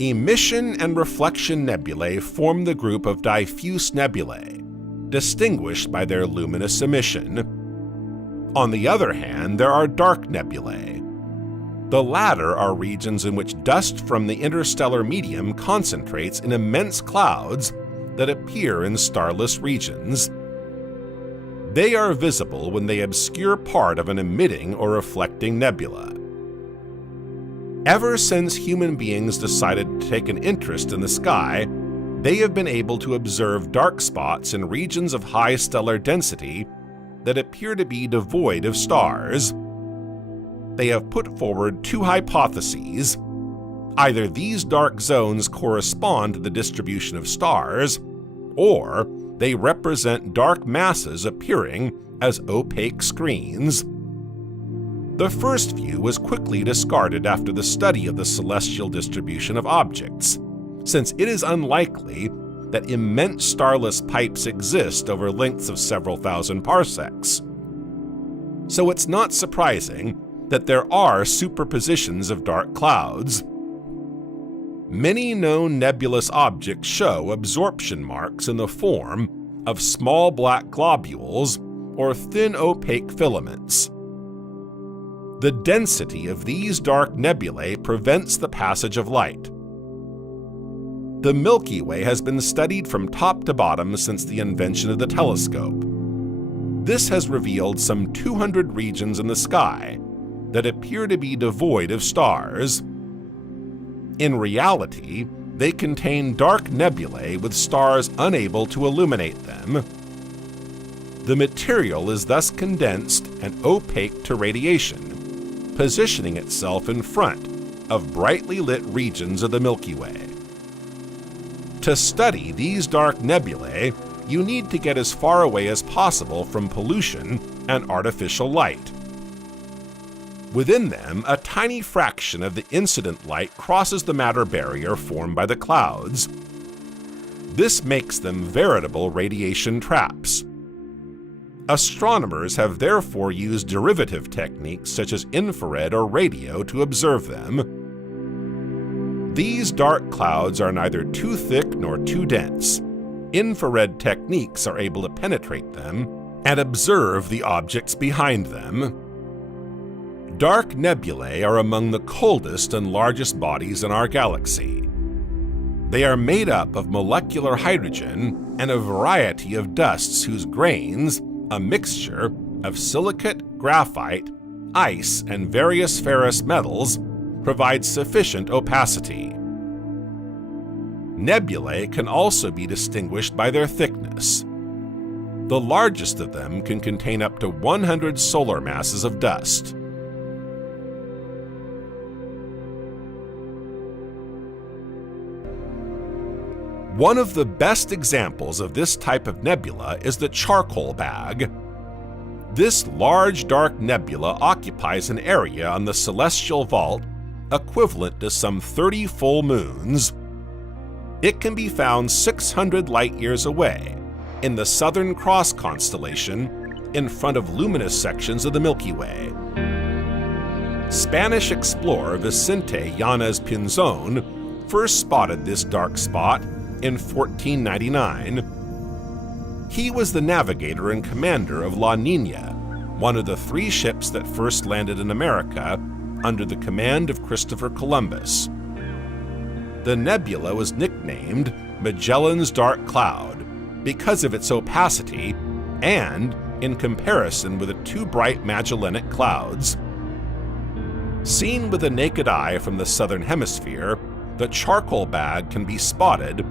Emission and reflection nebulae form the group of diffuse nebulae, distinguished by their luminous emission. On the other hand, there are dark nebulae. The latter are regions in which dust from the interstellar medium concentrates in immense clouds that appear in starless regions. They are visible when they obscure part of an emitting or reflecting nebula. Ever since human beings decided to take an interest in the sky, they have been able to observe dark spots in regions of high stellar density that appear to be devoid of stars. They have put forward two hypotheses. Either these dark zones correspond to the distribution of stars, or they represent dark masses appearing as opaque screens. The first view was quickly discarded after the study of the celestial distribution of objects, since it is unlikely that immense starless pipes exist over lengths of several thousand parsecs. So it's not surprising that there are superpositions of dark clouds. Many known nebulous objects show absorption marks in the form of small black globules or thin opaque filaments. The density of these dark nebulae prevents the passage of light. The Milky Way has been studied from top to bottom since the invention of the telescope. This has revealed some 200 regions in the sky that appear to be devoid of stars. In reality, they contain dark nebulae with stars unable to illuminate them. The material is thus condensed and opaque to radiation, positioning itself in front of brightly lit regions of the Milky Way. To study these dark nebulae, you need to get as far away as possible from pollution and artificial light. Within them, a tiny fraction of the incident light crosses the matter barrier formed by the clouds. This makes them veritable radiation traps. Astronomers have therefore used derivative techniques such as infrared or radio to observe them. These dark clouds are neither too thick nor too dense. Infrared techniques are able to penetrate them and observe the objects behind them. Dark nebulae are among the coldest and largest bodies in our galaxy. They are made up of molecular hydrogen and a variety of dusts whose grains, a mixture of silicate, graphite, ice, and various ferrous metals, provide sufficient opacity. Nebulae can also be distinguished by their thickness. The largest of them can contain up to 100 solar masses of dust. One of the best examples of this type of nebula is the charcoal bag. This large dark nebula occupies an area on the celestial vault equivalent to some 30 full moons. It can be found 600 light-years away in the Southern Cross constellation in front of luminous sections of the Milky Way. Spanish explorer Vicente Yanez Pinzon first spotted this dark spot in 1499. He was the navigator and commander of La Niña, one of the 3 ships that first landed in America under the command of Christopher Columbus. The nebula was nicknamed Magellan's Dark Cloud because of its opacity and in comparison with the 2 bright Magellanic clouds. Seen with the naked eye from the southern hemisphere, the charcoal bag can be spotted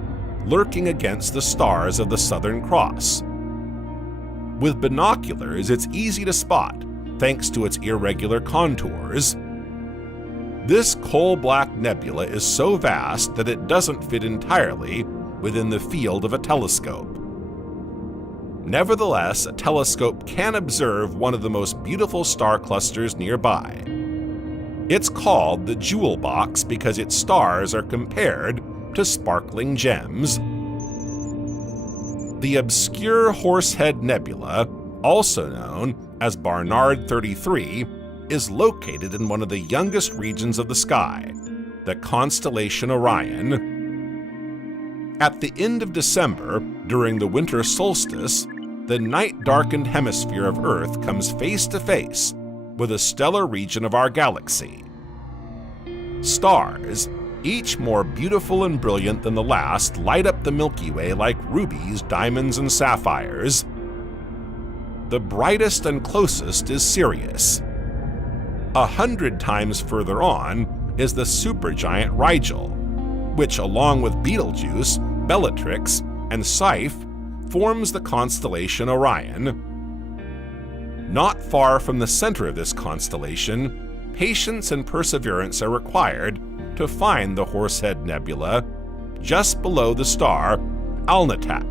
lurking against the stars of the Southern Cross. With binoculars, it's easy to spot, thanks to its irregular contours. This coal-black nebula is so vast that it doesn't fit entirely within the field of a telescope. Nevertheless, a telescope can observe one of the most beautiful star clusters nearby. It's called the Jewel Box because its stars are compared to sparkling gems. The obscure Horsehead Nebula, also known as Barnard 33, is located in one of the youngest regions of the sky, the constellation Orion. At the end of December, during the winter solstice, the night-darkened hemisphere of Earth comes face to face with a stellar region of our galaxy. Stars, each more beautiful and brilliant than the last, light up the Milky Way like rubies, diamonds, and sapphires. The brightest and closest is Sirius. 100 times further on is the supergiant Rigel, which, along with Betelgeuse, Bellatrix, and Siph, forms the constellation Orion. Not far from the center of this constellation, patience and perseverance are required to find the Horsehead Nebula just below the star Alnitak.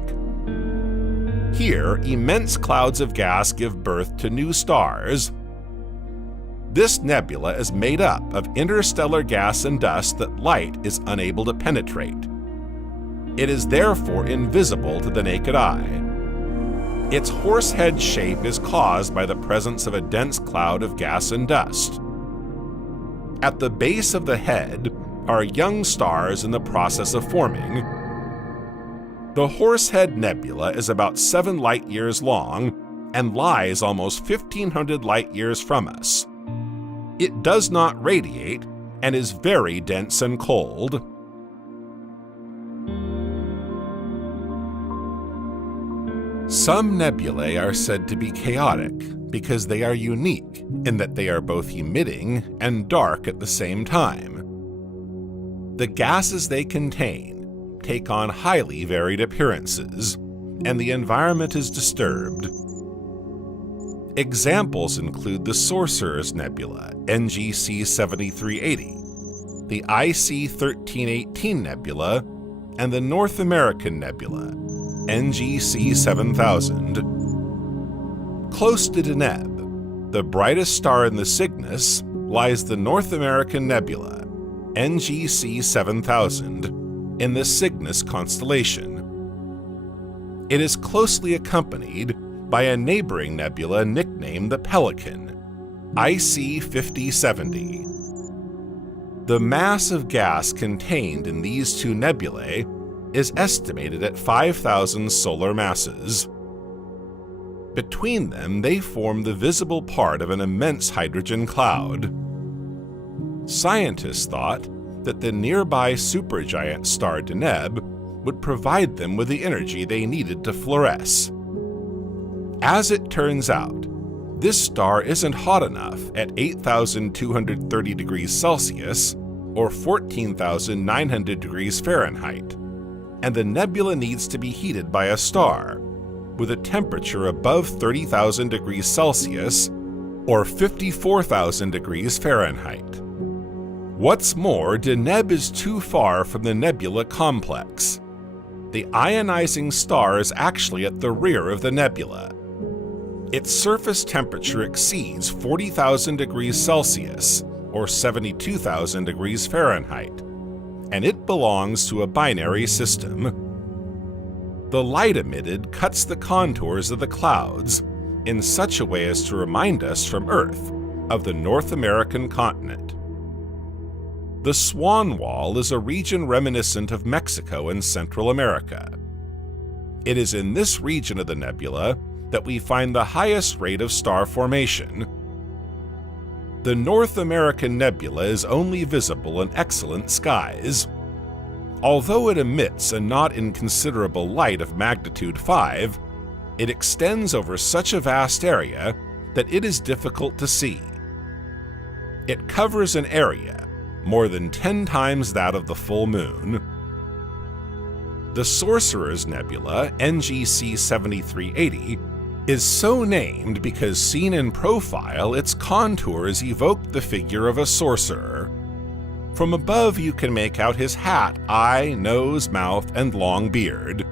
Here, immense clouds of gas give birth to new stars. This nebula is made up of interstellar gas and dust that light is unable to penetrate. It is therefore invisible to the naked eye. Its horsehead shape is caused by the presence of a dense cloud of gas and dust. At the base of the head are young stars in the process of forming. The Horsehead Nebula is about 7 light-years long and lies almost 1,500 light-years from us. It does not radiate and is very dense and cold. Some nebulae are said to be chaotic because they are unique in that they are both emitting and dark at the same time. The gases they contain take on highly varied appearances, and the environment is disturbed. Examples include the Sorcerer's Nebula, NGC 7380, the IC 1318 Nebula, and the North American Nebula, NGC 7000. Close to Deneb, the brightest star in the Cygnus, lies the North American Nebula, NGC 7000, in the Cygnus constellation. It is closely accompanied by a neighboring nebula nicknamed the Pelican, IC 5070. The mass of gas contained in these two nebulae is estimated at 5,000 solar masses. Between them, they form the visible part of an immense hydrogen cloud. Scientists thought that the nearby supergiant star Deneb would provide them with the energy they needed to fluoresce. As it turns out, this star isn't hot enough at 8,230 degrees Celsius or 14,900 degrees Fahrenheit, and the nebula needs to be heated by a star with a temperature above 30,000 degrees Celsius or 54,000 degrees Fahrenheit. What's more, Deneb is too far from the nebula complex. The ionizing star is actually at the rear of the nebula. Its surface temperature exceeds 40,000 degrees Celsius, or 72,000 degrees Fahrenheit, and it belongs to a binary system. The light emitted cuts the contours of the clouds in such a way as to remind us from Earth of the North American continent. The Swan Wall is a region reminiscent of Mexico and Central America. It is in this region of the nebula that we find the highest rate of star formation. The North American Nebula is only visible in excellent skies. Although it emits a not inconsiderable light of magnitude 5, it extends over such a vast area that it is difficult to see. It covers an area more than 10 times that of the full moon. The Sorcerer's Nebula, NGC 7380, is so named because seen in profile, its contours evoke the figure of a sorcerer. From above, you can make out his hat, eye, nose, mouth, and long beard.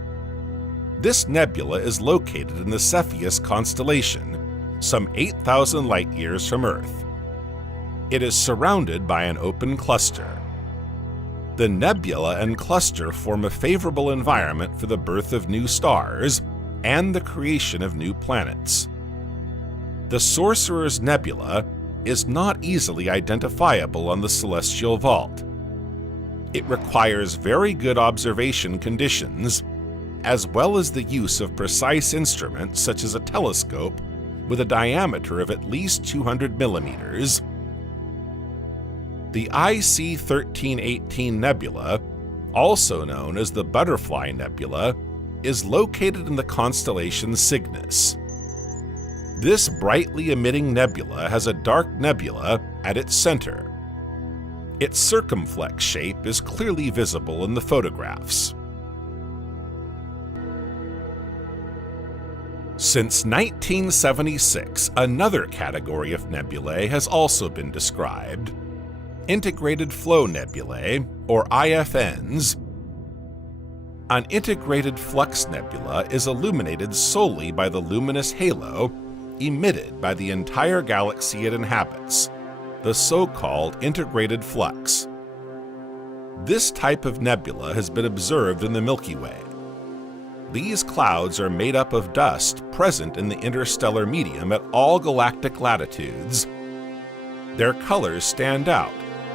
This nebula is located in the Cepheus constellation, some 8,000 light-years from Earth. It is surrounded by an open cluster. The nebula and cluster form a favorable environment for the birth of new stars and the creation of new planets. The Sorcerer's Nebula is not easily identifiable on the celestial vault. It requires very good observation conditions, as well as the use of precise instruments such as a telescope with a diameter of at least 200 millimeters. The IC 1318 Nebula, also known as the Butterfly Nebula, is located in the constellation Cygnus. This brightly emitting nebula has a dark nebula at its center. Its circumflex shape is clearly visible in the photographs. Since 1976, another category of nebulae has also been described: integrated flow nebulae, or IFNs. An integrated flux nebula is illuminated solely by the luminous halo emitted by the entire galaxy it inhabits, the so-called integrated flux. This type of nebula has been observed in the Milky Way. These clouds are made up of dust present in the interstellar medium at all galactic latitudes. Their colors stand out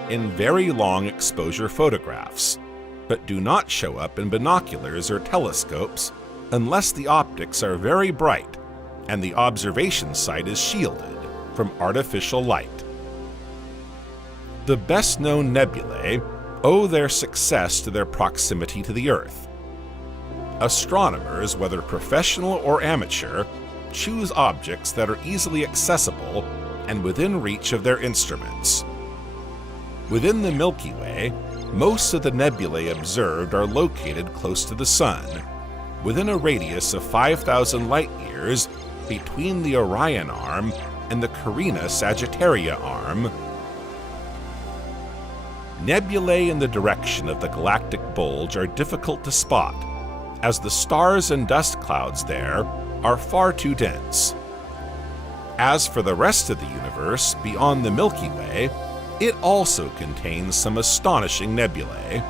in very long exposure photographs, but do not show up in binoculars or telescopes unless the optics are very bright and the observation site is shielded from artificial light. The best-known nebulae owe their success to their proximity to the Earth. Astronomers, whether professional or amateur, choose objects that are easily accessible and within reach of their instruments. Within the Milky Way, most of the nebulae observed are located close to the Sun, within a radius of 5,000 light-years between the Orion Arm and the Carina Sagittaria Arm. Nebulae in the direction of the galactic bulge are difficult to spot, as the stars and dust clouds there are far too dense. As for the rest of the universe beyond the Milky Way, it also contains some astonishing nebulae.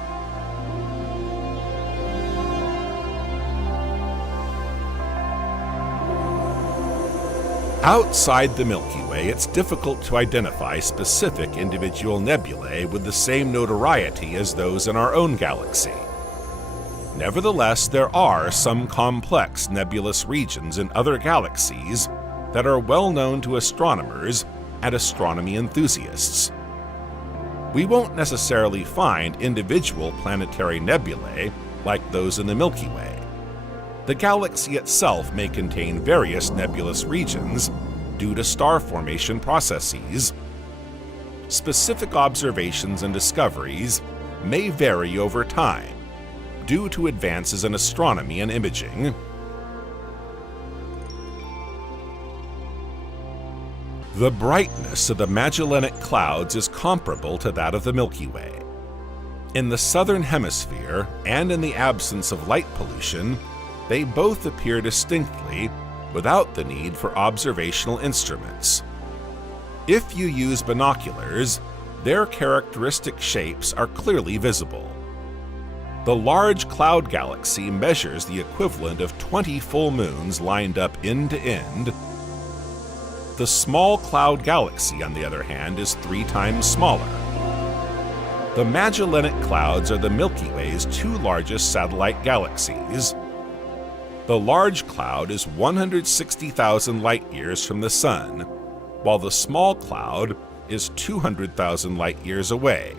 Outside the Milky Way, it's difficult to identify specific individual nebulae with the same notoriety as those in our own galaxy. Nevertheless, there are some complex nebulous regions in other galaxies that are well known to astronomers and astronomy enthusiasts. We won't necessarily find individual planetary nebulae like those in the Milky Way. The galaxy itself may contain various nebulous regions due to star formation processes. Specific observations and discoveries may vary over time due to advances in astronomy and imaging. The brightness of the Magellanic Clouds is comparable to that of the Milky Way. In the southern hemisphere, and in the absence of light pollution, they both appear distinctly without the need for observational instruments. If you use binoculars, their characteristic shapes are clearly visible. The Large Cloud Galaxy measures the equivalent of 20 full moons lined up end to end. The Small Cloud Galaxy, on the other hand, is 3 times smaller. The Magellanic Clouds are the Milky Way's 2 largest satellite galaxies. The Large Cloud is 160,000 light-years from the Sun, while the Small Cloud is 200,000 light-years away.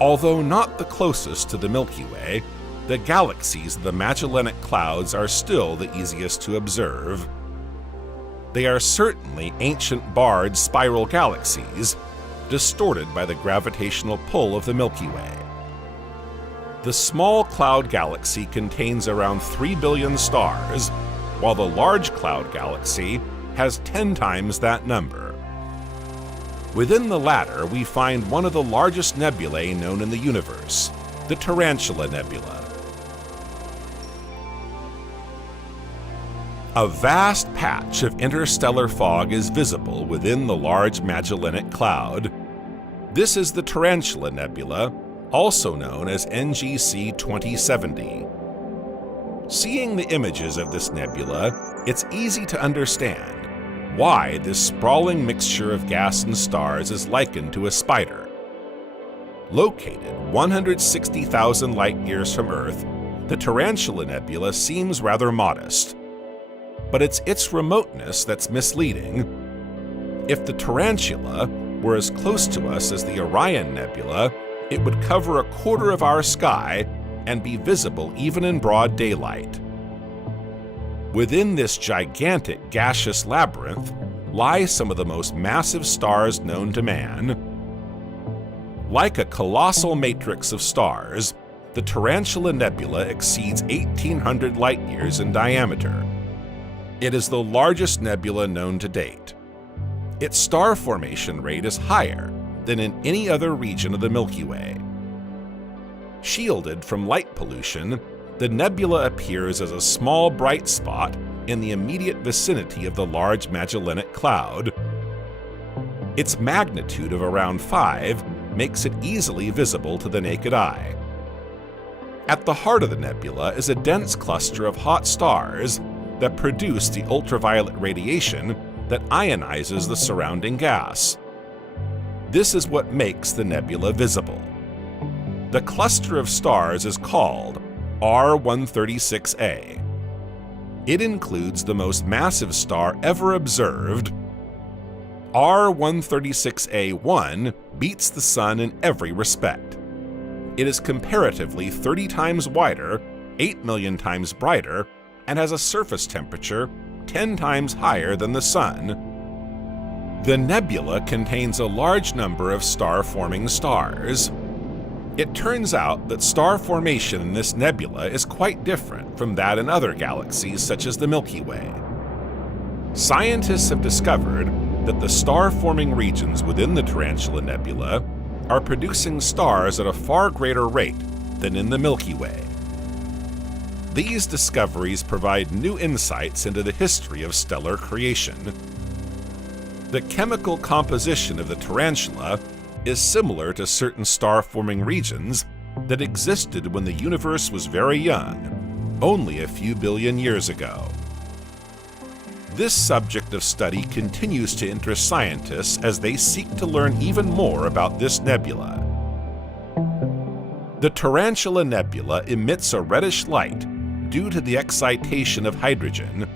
Although not the closest to the Milky Way, the galaxies of the Magellanic Clouds are still the easiest to observe. They are certainly ancient barred spiral galaxies, distorted by the gravitational pull of the Milky Way. The Small Cloud Galaxy contains around 3 billion stars, while the Large Cloud Galaxy has 10 times that number. Within the latter, we find one of the largest nebulae known in the universe, the Tarantula Nebula. A vast patch of interstellar fog is visible within the Large Magellanic Cloud. This is the Tarantula Nebula, also known as NGC 2070. Seeing the images of this nebula, it's easy to understand why this sprawling mixture of gas and stars is likened to a spider. Located 160,000 light-years from Earth, the Tarantula Nebula seems rather modest. But it's its remoteness that's misleading. If the Tarantula were as close to us as the Orion Nebula, it would cover a quarter of our sky and be visible even in broad daylight. Within this gigantic gaseous labyrinth lie some of the most massive stars known to man. Like a colossal matrix of stars, the Tarantula Nebula exceeds 1,800 light-years in diameter. It is the largest nebula known to date. Its star formation rate is higher than in any other region of the Milky Way. Shielded from light pollution, the nebula appears as a small bright spot in the immediate vicinity of the Large Magellanic Cloud. Its magnitude of around 5 makes it easily visible to the naked eye. At the heart of the nebula is a dense cluster of hot stars that produce the ultraviolet radiation that ionizes the surrounding gas. This is what makes the nebula visible. The cluster of stars is called R136a. It includes the most massive star ever observed. R136a1 beats the Sun in every respect. It is comparatively 30 times wider, 8 million times brighter, and has a surface temperature 10 times higher than the Sun. The nebula contains a large number of star-forming stars. It turns out that star formation in this nebula is quite different from that in other galaxies such as the Milky Way. Scientists have discovered that the star-forming regions within the Tarantula Nebula are producing stars at a far greater rate than in the Milky Way. These discoveries provide new insights into the history of stellar creation. The chemical composition of the tarantula is similar to certain star-forming regions that existed when the universe was very young, only a few billion years ago. This subject of study continues to interest scientists as they seek to learn even more about this nebula. The Tarantula Nebula emits a reddish light due to the excitation of hydrogen.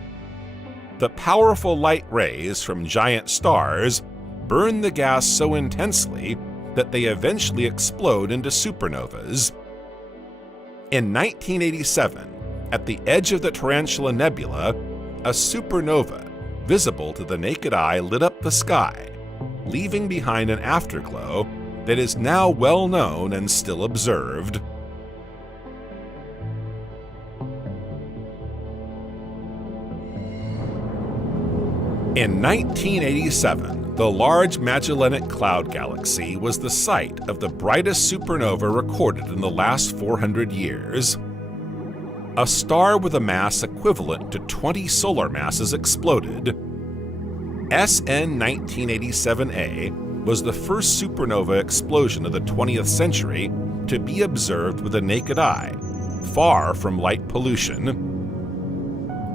The powerful light rays from giant stars burn the gas so intensely that they eventually explode into supernovas. In 1987, at the edge of the Tarantula Nebula, a supernova visible to the naked eye lit up the sky, leaving behind an afterglow that is now well known and still observed. In 1987, the Large Magellanic Cloud galaxy was the site of the brightest supernova recorded in the last 400 years. A star with a mass equivalent to 20 solar masses exploded. SN 1987A was the first supernova explosion of the 20th century to be observed with the naked eye, far from light pollution.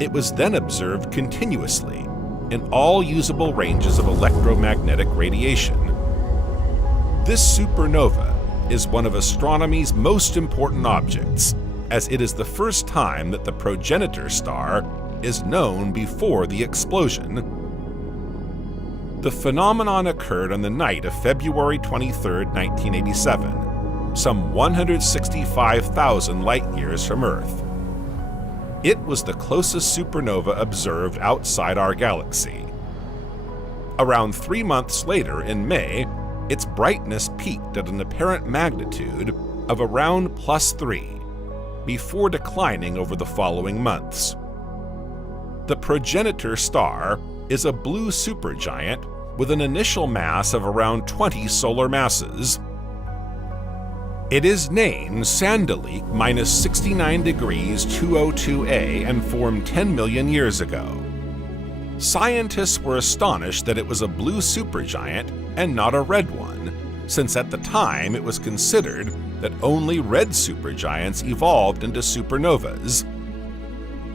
It was then observed continuously in all usable ranges of electromagnetic radiation. This supernova is one of astronomy's most important objects, as it is the first time that the progenitor star is known before the explosion. The phenomenon occurred on the night of February 23, 1987, some 165,000 light-years from Earth. It was the closest supernova observed outside our galaxy. Around 3 months later, in May, its brightness peaked at an apparent magnitude of around +3, before declining over the following months. The progenitor star is a blue supergiant with an initial mass of around 20 solar masses. It is named Sandelik minus 69 degrees 202A and formed 10 million years ago. Scientists were astonished that it was a blue supergiant and not a red one, since at the time it was considered that only red supergiants evolved into supernovas.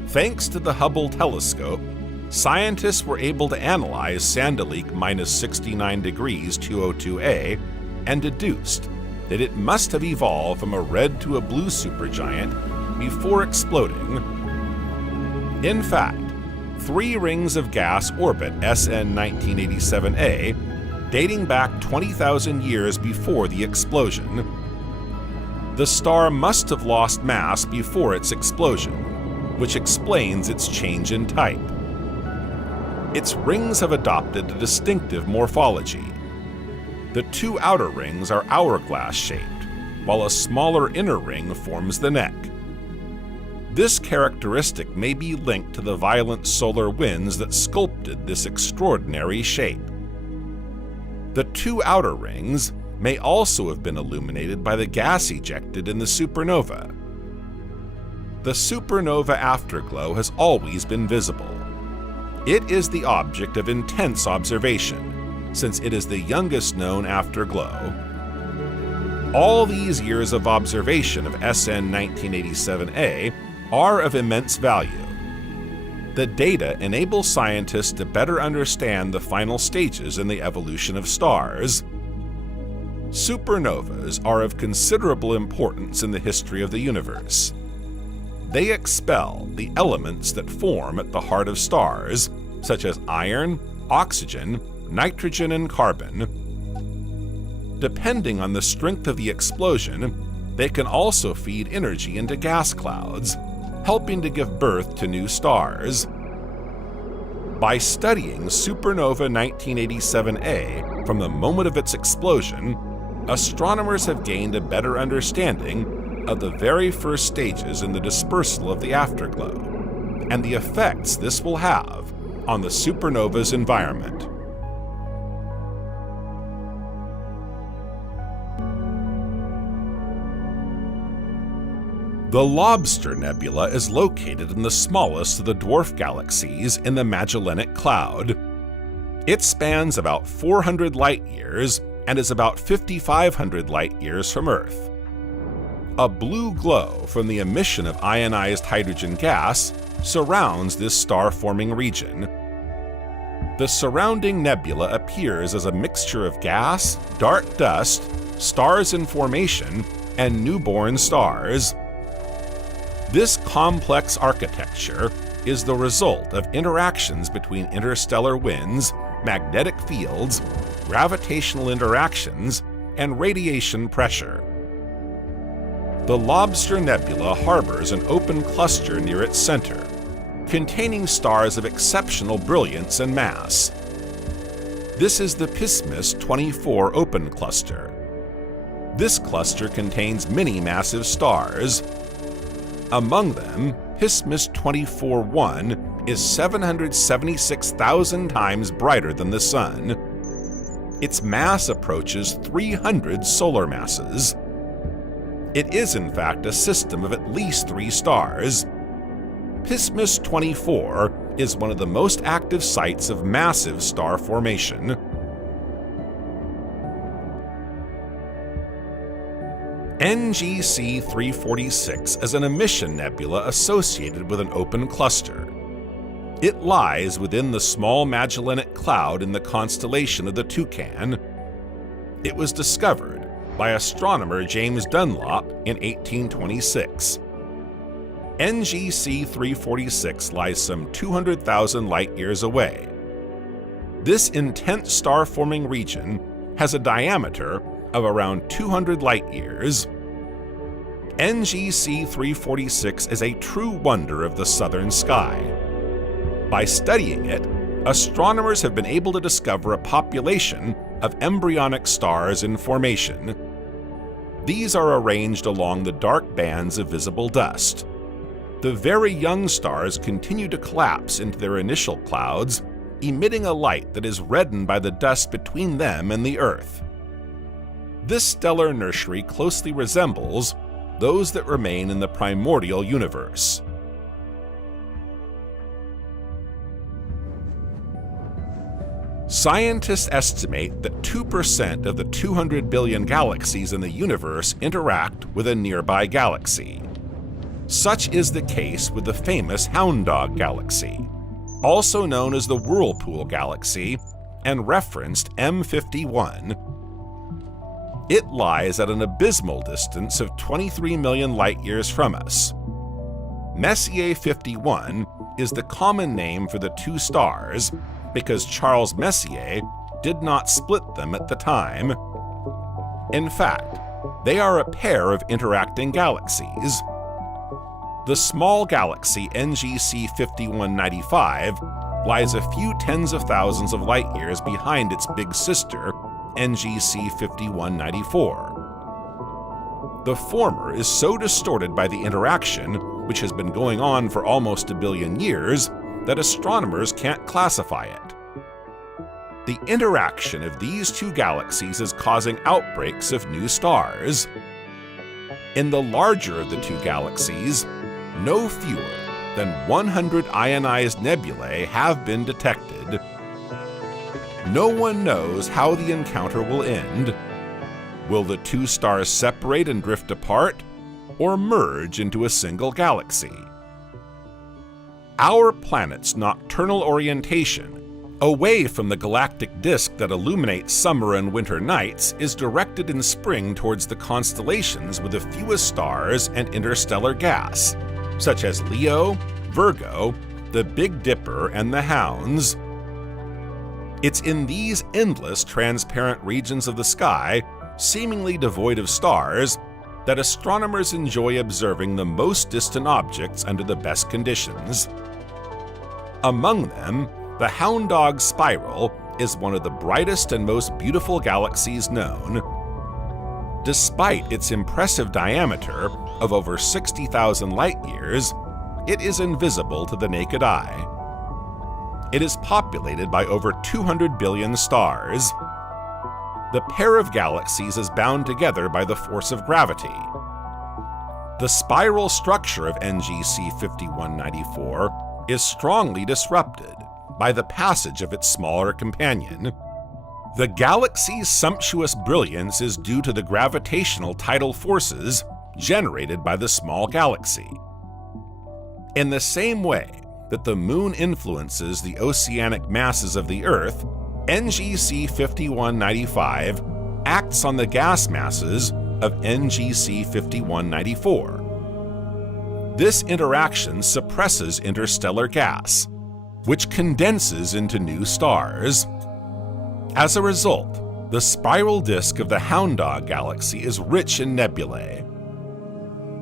Thanks to the Hubble telescope, scientists were able to analyze Sandelik minus 69 degrees 202A and deduced that it must have evolved from a red to a blue supergiant before exploding. In fact, 3 rings of gas orbit SN 1987A, dating back 20,000 years before the explosion. The star must have lost mass before its explosion, which explains its change in type. Its rings have adopted a distinctive morphology. The 2 outer rings are hourglass-shaped, while a smaller inner ring forms the neck. This characteristic may be linked to the violent solar winds that sculpted this extraordinary shape. The 2 outer rings may also have been illuminated by the gas ejected in the supernova. The supernova afterglow has always been visible. It is the object of intense observation, since it is the youngest known afterglow. All these years of observation of SN 1987A are of immense value. The data enable scientists to better understand the final stages in the evolution of stars. Supernovas are of considerable importance in the history of the universe. They expel the elements that form at the heart of stars, such as iron, oxygen, nitrogen, and carbon. Depending on the strength of the explosion, they can also feed energy into gas clouds, helping to give birth to new stars. By studying supernova 1987A from the moment of its explosion, astronomers have gained a better understanding of the very first stages in the dispersal of the afterglow, and the effects this will have on the supernova's environment. The Lobster Nebula is located in the smallest of the dwarf galaxies in the Magellanic Cloud. It spans about 400 light-years and is about 5,500 light-years from Earth. A blue glow from the emission of ionized hydrogen gas surrounds this star-forming region. The surrounding nebula appears as a mixture of gas, dark dust, stars in formation, and newborn stars. This complex architecture is the result of interactions between interstellar winds, magnetic fields, gravitational interactions, and radiation pressure. The Lobster Nebula harbors an open cluster near its center, containing stars of exceptional brilliance and mass. This is the Pismis 24 open cluster. This cluster contains many massive stars. Among them, Pismis 24-1 is 776,000 times brighter than the Sun. Its mass approaches 300 solar masses. It is in fact a system of at least 3 stars. Pismis 24 is one of the most active sites of massive star formation. NGC 346 is an emission nebula associated with an open cluster. It lies within the small Magellanic Cloud in the constellation of the Toucan. It was discovered by astronomer James Dunlop in 1826. NGC 346 lies some 200,000 light-years away. This intense star-forming region has a diameter of around 200 light-years. NGC 346 is a true wonder of the southern sky. By studying it, astronomers have been able to discover a population of embryonic stars in formation. These are arranged along the dark bands of visible dust. The very young stars continue to collapse into their initial clouds, emitting a light that is reddened by the dust between them and the Earth. This stellar nursery closely resembles those that remain in the primordial universe. Scientists estimate that 2% of the 200 billion galaxies in the universe interact with a nearby galaxy. Such is the case with the famous Hound Dog Galaxy, also known as the Whirlpool Galaxy and referenced M51. It lies at an abysmal distance of 23 million light-years from us. Messier 51 is the common name for the two stars because Charles Messier did not split them at the time. In fact, they are a pair of interacting galaxies. The small galaxy NGC 5195 lies a few tens of thousands of light-years behind its big sister, NGC 5194. The former is so distorted by the interaction, which has been going on for almost a billion years, that astronomers can't classify it. The interaction of these two galaxies is causing outbreaks of new stars. In the larger of the two galaxies, no fewer than 100 ionized nebulae have been detected. No one knows how the encounter will end. Will the two stars separate and drift apart, or merge into a single galaxy? Our planet's nocturnal orientation, away from the galactic disk that illuminates summer and winter nights, is directed in spring towards the constellations with the fewest stars and interstellar gas, such as Leo, Virgo, the Big Dipper, and the Hounds. It's in these endless transparent regions of the sky, seemingly devoid of stars, that astronomers enjoy observing the most distant objects under the best conditions. Among them, the Hound Dog Spiral is one of the brightest and most beautiful galaxies known. Despite its impressive diameter of over 60,000 light-years, it is invisible to the naked eye. It is populated by over 200 billion stars. The pair of galaxies is bound together by the force of gravity. The spiral structure of NGC 5194 is strongly disrupted by the passage of its smaller companion. The galaxy's sumptuous brilliance is due to the gravitational tidal forces generated by the small galaxy. In the same way that the Moon influences the oceanic masses of the Earth, NGC 5195 acts on the gas masses of NGC 5194. This interaction suppresses interstellar gas, which condenses into new stars. As a result, the spiral disk of the Hound Dog Galaxy is rich in nebulae.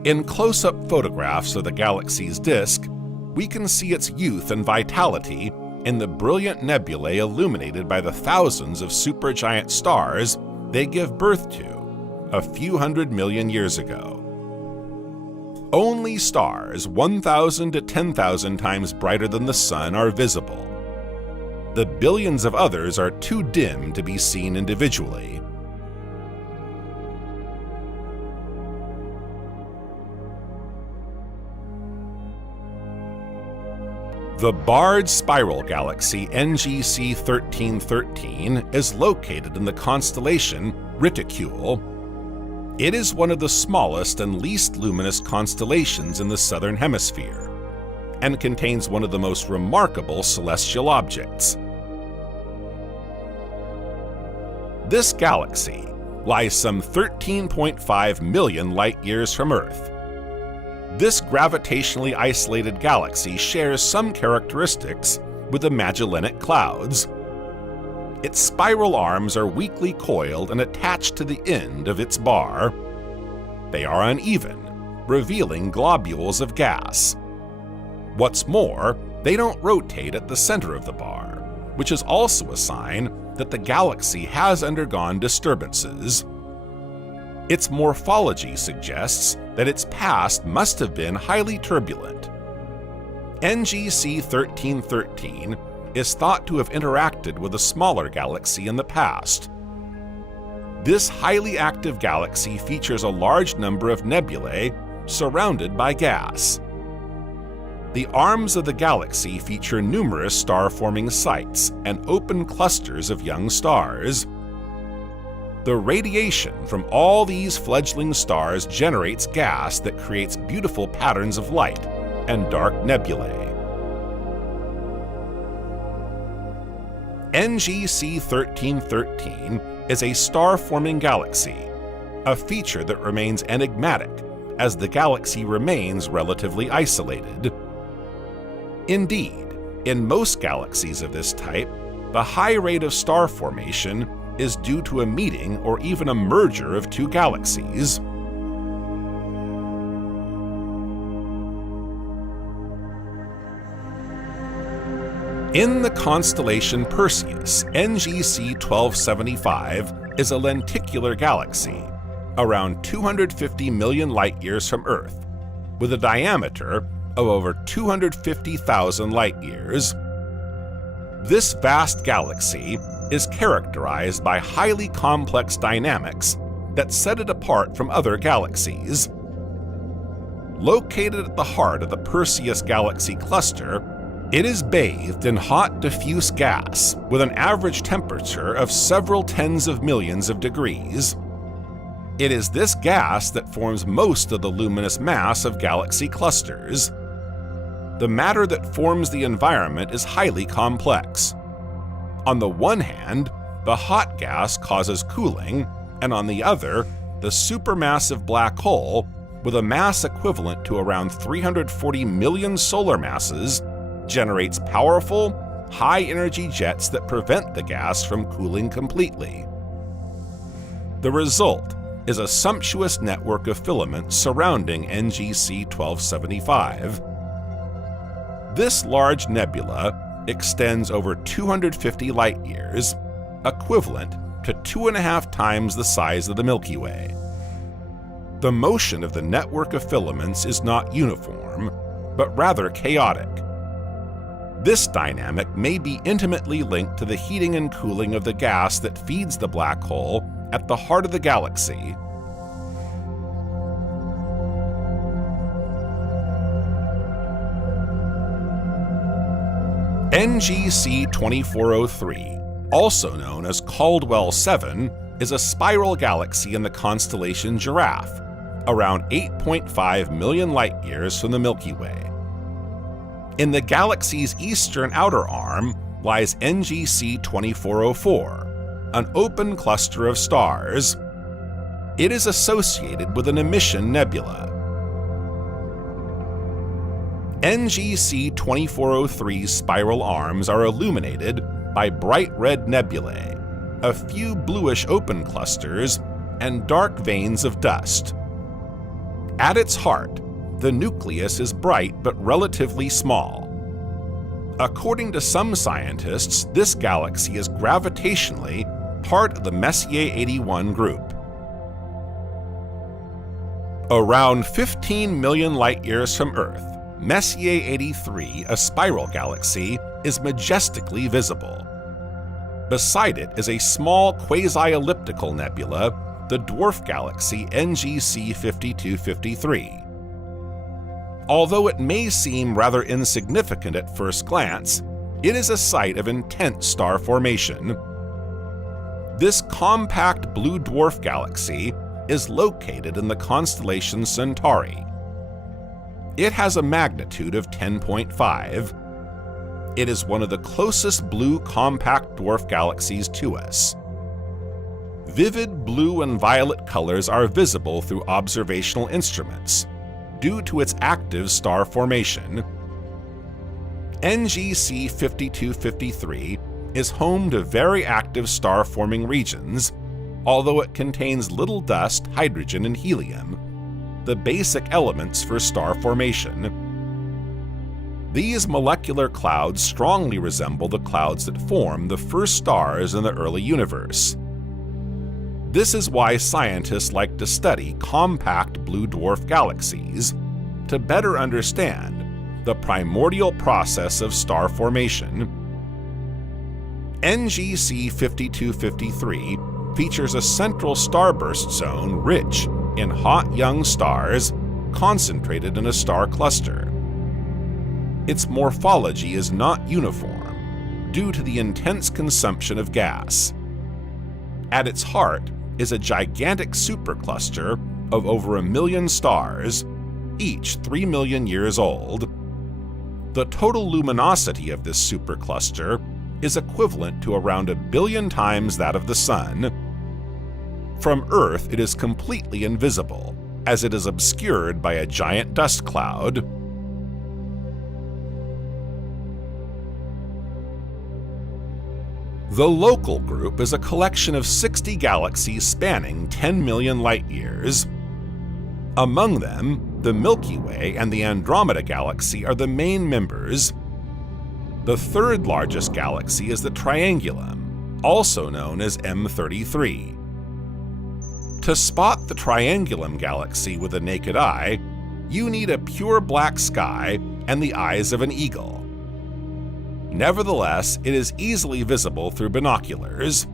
In close-up photographs of the galaxy's disk, we can see its youth and vitality in the brilliant nebulae illuminated by the thousands of supergiant stars they give birth to a few 100 million years ago. Only stars 1,000 to 10,000 times brighter than the Sun are visible. The billions of others are too dim to be seen individually. The barred spiral galaxy NGC 1313 is located in the constellation Reticule. It is one of the smallest and least luminous constellations in the southern hemisphere, and contains one of the most remarkable celestial objects. This galaxy lies some 13.5 million light-years from Earth. This gravitationally isolated galaxy shares some characteristics with the Magellanic Clouds. Its spiral arms are weakly coiled and attached to the end of its bar. They are uneven, revealing globules of gas. What's more, they don't rotate at the center of the bar, which is also a sign that the galaxy has undergone disturbances. Its morphology suggests that its past must have been highly turbulent. NGC 1313 is thought to have interacted with a smaller galaxy in the past. This highly active galaxy features a large number of nebulae surrounded by gas. The arms of the galaxy feature numerous star-forming sites and open clusters of young stars. The radiation from all these fledgling stars generates gas that creates beautiful patterns of light and dark nebulae. NGC 1313 is a star-forming galaxy, a feature that remains enigmatic as the galaxy remains relatively isolated. Indeed, in most galaxies of this type, the high rate of star formation is due to a meeting or even a merger of two galaxies. In the constellation Perseus, NGC 1275 is a lenticular galaxy, around 250 million light-years from Earth, with a diameter of over 250,000 light-years. This vast galaxy is characterized by highly complex dynamics that set it apart from other galaxies. Located at the heart of the Perseus galaxy cluster, it is bathed in hot, diffuse gas with an average temperature of several tens of millions of degrees. It is this gas that forms most of the luminous mass of galaxy clusters. The matter that forms the environment is highly complex. On the one hand, the hot gas causes cooling, and on the other, the supermassive black hole, with a mass equivalent to around 340 million solar masses, generates powerful, high-energy jets that prevent the gas from cooling completely. The result is a sumptuous network of filaments surrounding NGC 1275. This large nebula extends over 250 light-years, equivalent to 2.5 times the size of the Milky Way. The motion of the network of filaments is not uniform, but rather chaotic. This dynamic may be intimately linked to the heating and cooling of the gas that feeds the black hole at the heart of the galaxy. NGC 2403, also known as Caldwell 7, is a spiral galaxy in the constellation Giraffe, around 8.5 million light-years from the Milky Way. In the galaxy's eastern outer arm lies NGC 2404, an open cluster of stars. It is associated with an Emission nebula. NGC 2403's spiral arms are illuminated by bright red nebulae, a few bluish open clusters, and dark veins of dust. At its heart, the nucleus is bright but relatively small. According to some scientists, this galaxy is gravitationally part of the Messier 81 group. Around 15 million light-years from Earth, Messier 83, a spiral galaxy, is majestically visible. Beside it is a small quasi-elliptical nebula, the dwarf galaxy NGC 5253. Although it may seem rather insignificant at first glance, it is a site of intense star formation. This compact blue dwarf galaxy is located in the constellation Centauri. It has a magnitude of 10.5. It is one of the closest blue compact dwarf galaxies to us. Vivid blue and violet colors are visible through observational instruments, due to its active star formation. NGC 5253 is home to very active star-forming regions, although it contains little dust, hydrogen, and helium, the basic elements for star formation. These molecular clouds strongly resemble the clouds that form the first stars in the early universe. This is why scientists like to study compact blue dwarf galaxies, to better understand the primordial process of star formation. NGC 5253 features a central starburst zone rich in hot young stars concentrated in a star cluster. Its morphology is not uniform due to the intense consumption of gas. At its heart is a gigantic supercluster of over 1 million stars, each 3 million years old. The total luminosity of this supercluster is equivalent to around 1 billion times that of the Sun. From Earth, it is completely invisible, as it is obscured by a giant dust cloud. The Local Group is a collection of 60 galaxies spanning 10 million light-years. Among them, the Milky Way and the Andromeda Galaxy are the main members. The third largest galaxy is the Triangulum, also known as M33. To spot the Triangulum Galaxy with the naked eye, you need a pure black sky and the eyes of an eagle. Nevertheless, it is easily visible through binoculars.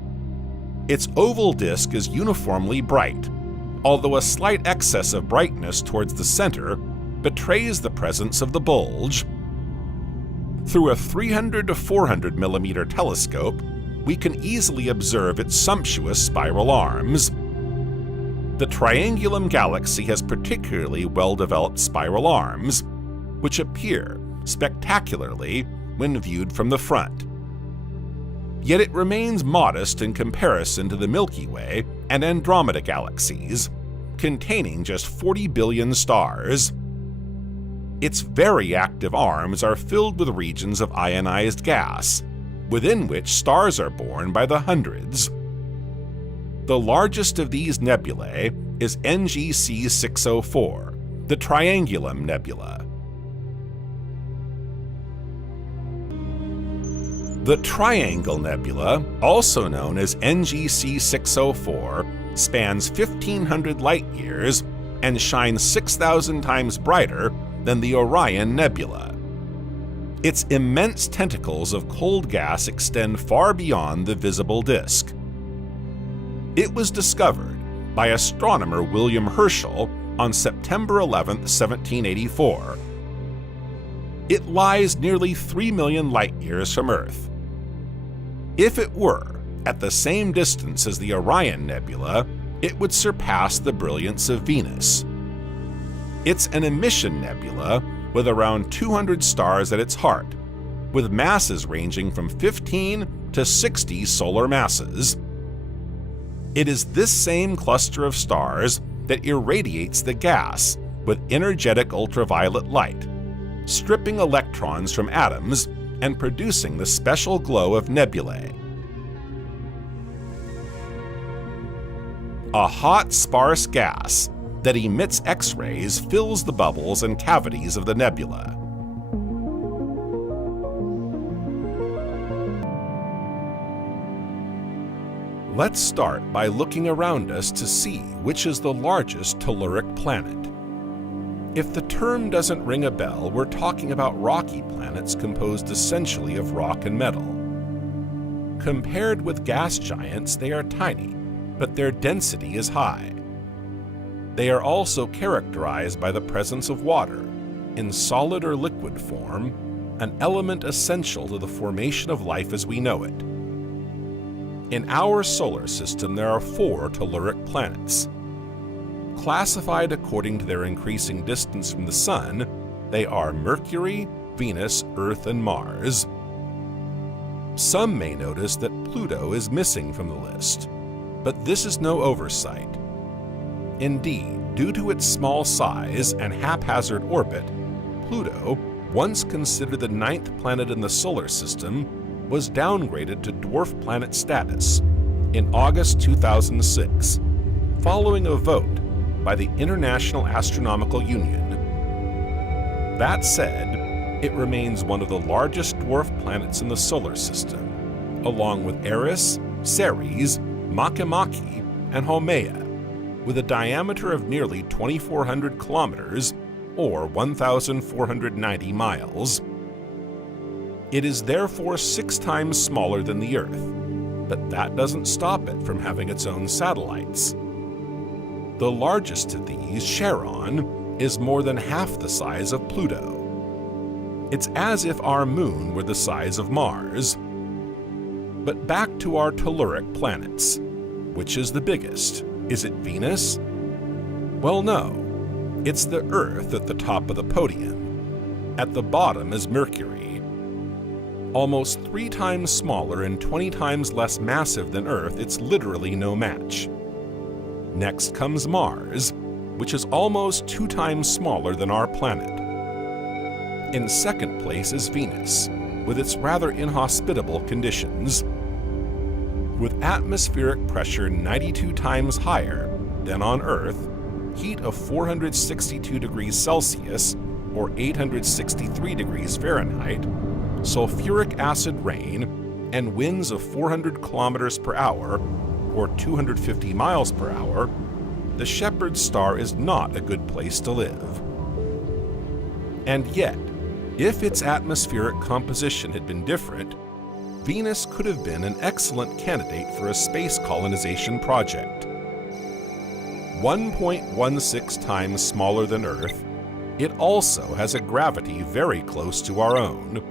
Its oval disk is uniformly bright, although a slight excess of brightness towards the center betrays the presence of the bulge. Through a 300 to 400 millimeter telescope, we can easily observe its sumptuous spiral arms. The Triangulum Galaxy has particularly well-developed spiral arms, which appear spectacularly when viewed from the front. Yet it remains modest in comparison to the Milky Way and Andromeda galaxies, containing just 40 billion stars. Its very active arms are filled with regions of ionized gas, within which stars are born by the hundreds. The largest of these nebulae is NGC 604, the Triangulum Nebula. The Triangle Nebula, also known as NGC 604, spans 1,500 light-years and shines 6,000 times brighter than the Orion Nebula. Its immense tentacles of cold gas extend far beyond the visible disk. It was discovered by astronomer William Herschel on September 11, 1784. It lies nearly 3 million light-years from Earth. If it were at the same distance as the Orion Nebula, it would surpass the brilliance of Venus. It's an emission nebula with around 200 stars at its heart, with masses ranging from 15 to 60 solar masses. It is this same cluster of stars that irradiates the gas with energetic ultraviolet light, stripping electrons from atoms and producing the special glow of nebulae. A hot, sparse gas that emits X-rays fills the bubbles and cavities of the nebula. Let's start by looking around us to see which is the largest telluric planet. If the term doesn't ring a bell, we're talking about rocky planets composed essentially of rock and metal. Compared with gas giants, they are tiny, but their density is high. They are also characterized by the presence of water, in solid or liquid form, an element essential to the formation of life as we know it. In our solar system, there are 4 telluric planets. Classified according to their increasing distance from the Sun, they are Mercury, Venus, Earth, and Mars. Some may notice that Pluto is missing from the list, but this is no oversight. Indeed, due to its small size and haphazard orbit, Pluto, once considered the 9th planet in the solar system, was downgraded to dwarf planet status in August 2006, following a vote by the International Astronomical Union. That said, it remains one of the largest dwarf planets in the solar system, along with Eris, Ceres, Makemake, and Haumea, with a diameter of nearly 2,400 kilometers, or 1,490 miles. It is therefore 6 times smaller than the Earth, but that doesn't stop it from having its own satellites. The largest of these, Charon, is more than half the size of Pluto. It's as if our moon were the size of Mars. But back to our telluric planets. Which is the biggest? Is it Venus? Well, no. It's the Earth at the top of the podium. At the bottom is Mercury. Almost 3 times smaller and 20 times less massive than Earth, it's literally no match. Next comes Mars, which is almost 2 times smaller than our planet. In second place is Venus, with its rather inhospitable conditions. With atmospheric pressure 92 times higher than on Earth, heat of 462 degrees Celsius or 863 degrees Fahrenheit, sulfuric acid rain, and winds of 400 kilometers per hour or 250 miles per hour, the Shepherd's star is not a good place to live. And yet, if its atmospheric composition had been different, Venus could have been an excellent candidate for a space colonization project. 1.16 times smaller than Earth, it also has a gravity very close to our own.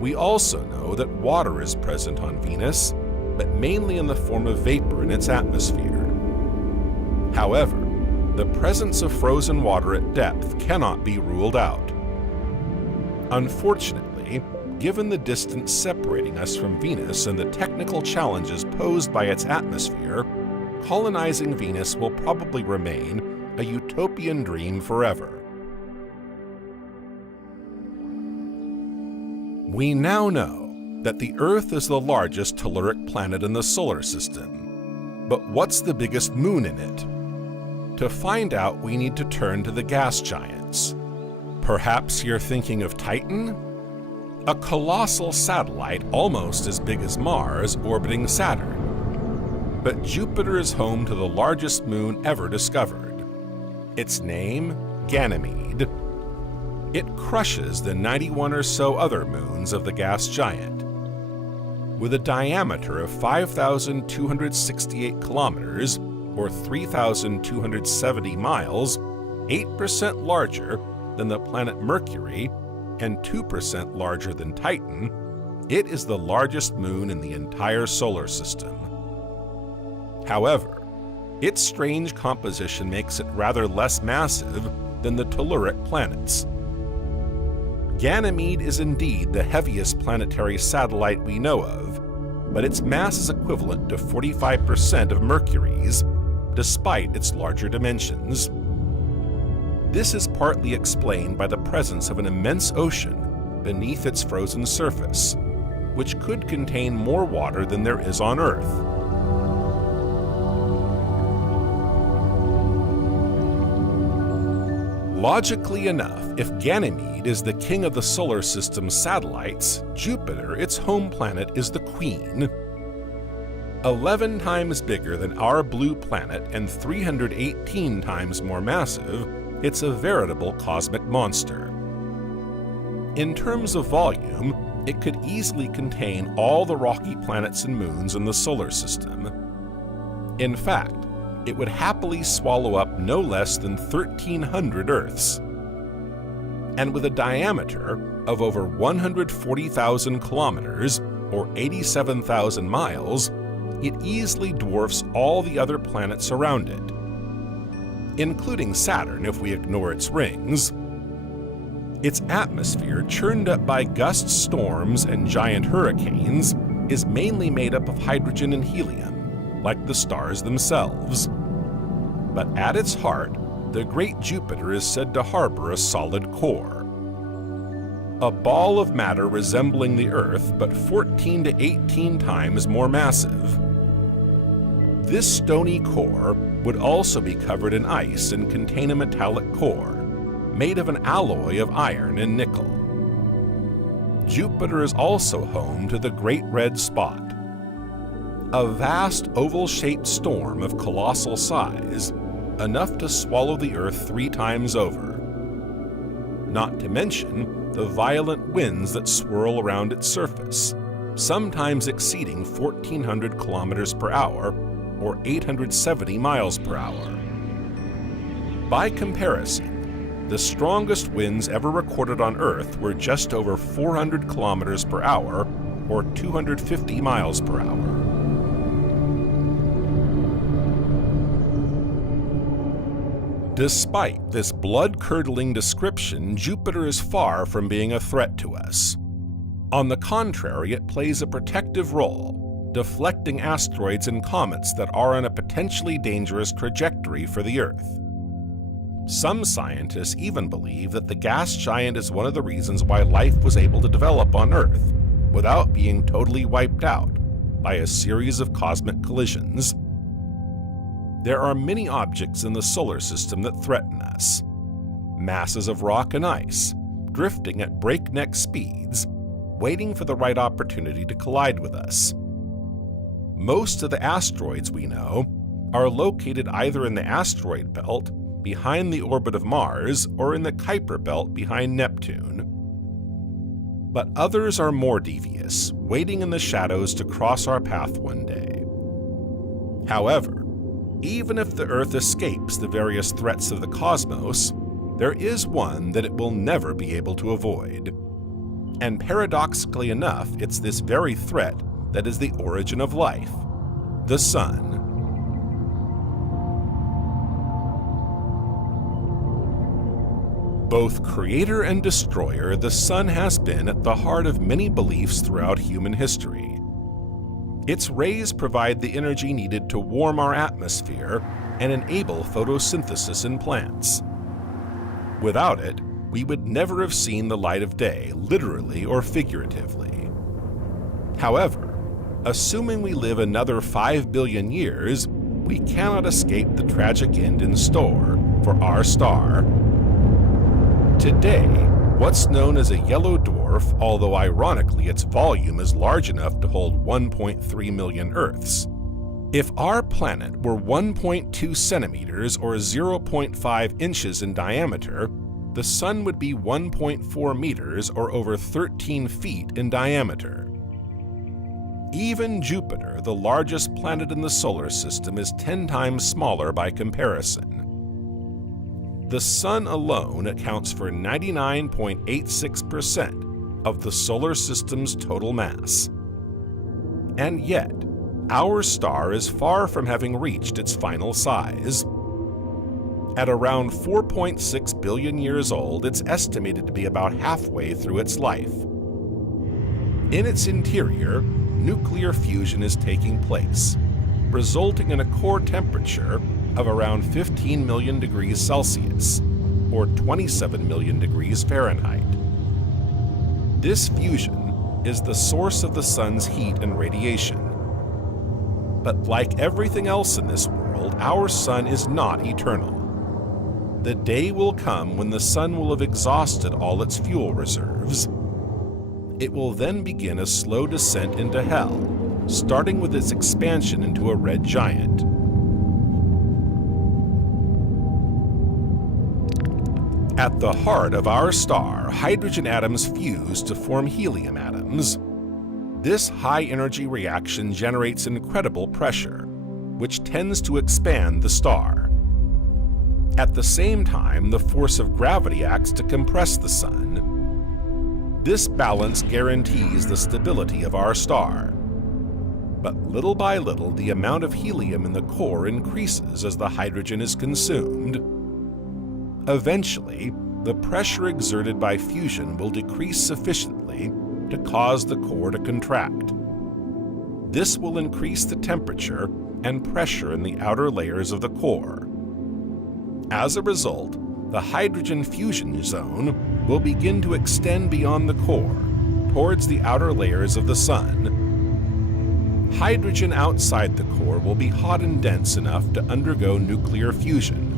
We also know that water is present on Venus, but mainly in the form of vapor in its atmosphere. However, the presence of frozen water at depth cannot be ruled out. Unfortunately, given the distance separating us from Venus and the technical challenges posed by its atmosphere, colonizing Venus will probably remain a utopian dream forever. We now know that the Earth is the largest telluric planet in the solar system. But what's the biggest moon in it? To find out, we need to turn to the gas giants. Perhaps you're thinking of Titan? A colossal satellite almost as big as Mars orbiting Saturn. But Jupiter is home to the largest moon ever discovered. Its name, Ganymede. It crushes the 91 or so other moons of the gas giant. With a diameter of 5,268 kilometers, or 3,270 miles, 8% larger than the planet Mercury and 2% larger than Titan, it is the largest moon in the entire solar system. However, its strange composition makes it rather less massive than the telluric planets. Ganymede is indeed the heaviest planetary satellite we know of, but its mass is equivalent to 45% of Mercury's, despite its larger dimensions. This is partly explained by the presence of an immense ocean beneath its frozen surface, which could contain more water than there is on Earth. Logically enough, if Ganymede is the king of the solar system's satellites, Jupiter, its home planet, is the queen. 11 times bigger than our blue planet and 318 times more massive, it's a veritable cosmic monster. In terms of volume, it could easily contain all the rocky planets and moons in the solar system. In fact, it would happily swallow up no less than 1,300 Earths. And with a diameter of over 140,000 kilometers, or 87,000 miles, it easily dwarfs all the other planets around it, including Saturn if we ignore its rings. Its atmosphere, churned up by gust storms and giant hurricanes, is mainly made up of hydrogen and helium, like the stars themselves. But at its heart, the great Jupiter is said to harbor a solid core. A ball of matter resembling the Earth, but 14 to 18 times more massive. This stony core would also be covered in ice and contain a metallic core, made of an alloy of iron and nickel. Jupiter is also home to the Great Red Spot, a vast oval-shaped storm of colossal size, enough to swallow the Earth 3 times over. Not to mention the violent winds that swirl around its surface, sometimes exceeding 1,400 kilometers per hour or 870 miles per hour. By comparison, the strongest winds ever recorded on Earth were just over 400 kilometers per hour or 250 miles per hour. Despite this blood-curdling description, Jupiter is far from being a threat to us. On the contrary, it plays a protective role, deflecting asteroids and comets that are on a potentially dangerous trajectory for the Earth. Some scientists even believe that the gas giant is one of the reasons why life was able to develop on Earth without being totally wiped out by a series of cosmic collisions. There are many objects in the solar system that threaten us. Masses of rock and ice, drifting at breakneck speeds, waiting for the right opportunity to collide with us. Most of the asteroids we know are located either in the asteroid belt, behind the orbit of Mars, or in the Kuiper belt behind Neptune. But others are more devious, waiting in the shadows to cross our path one day. However, even if the Earth escapes the various threats of the cosmos, there is one that it will never be able to avoid. And paradoxically enough, it's this very threat that is the origin of life: the Sun. Both creator and destroyer, the Sun has been at the heart of many beliefs throughout human history. Its rays provide the energy needed to warm our atmosphere and enable photosynthesis in plants. Without it, we would never have seen the light of day, literally or figuratively. However, assuming we live another 5 billion years, we cannot escape the tragic end in store for our star. Today, what's known as a yellow dwarf, although ironically its volume is large enough to hold 1.3 million Earths. If our planet were 1.2 centimeters or 0.5 inches in diameter, the Sun would be 1.4 meters or over 13 feet in diameter. Even Jupiter, the largest planet in the solar system, is 10 times smaller by comparison. The Sun alone accounts for 99.86% of the solar system's total mass. And yet, our star is far from having reached its final size. At around 4.6 billion years old, it's estimated to be about halfway through its life. In its interior, nuclear fusion is taking place, resulting in a core temperature of around 15 million degrees Celsius, or 27 million degrees Fahrenheit. This fusion is the source of the Sun's heat and radiation. But like everything else in this world, our Sun is not eternal. The day will come when the Sun will have exhausted all its fuel reserves. It will then begin a slow descent into hell, starting with its expansion into a red giant. At the heart of our star, hydrogen atoms fuse to form helium atoms. This high-energy reaction generates incredible pressure, which tends to expand the star. At the same time, the force of gravity acts to compress the Sun. This balance guarantees the stability of our star. But little by little, the amount of helium in the core increases as the hydrogen is consumed. Eventually, the pressure exerted by fusion will decrease sufficiently to cause the core to contract. This will increase the temperature and pressure in the outer layers of the core. As a result, the hydrogen fusion zone will begin to extend beyond the core, towards the outer layers of the Sun. Hydrogen outside the core will be hot and dense enough to undergo nuclear fusion.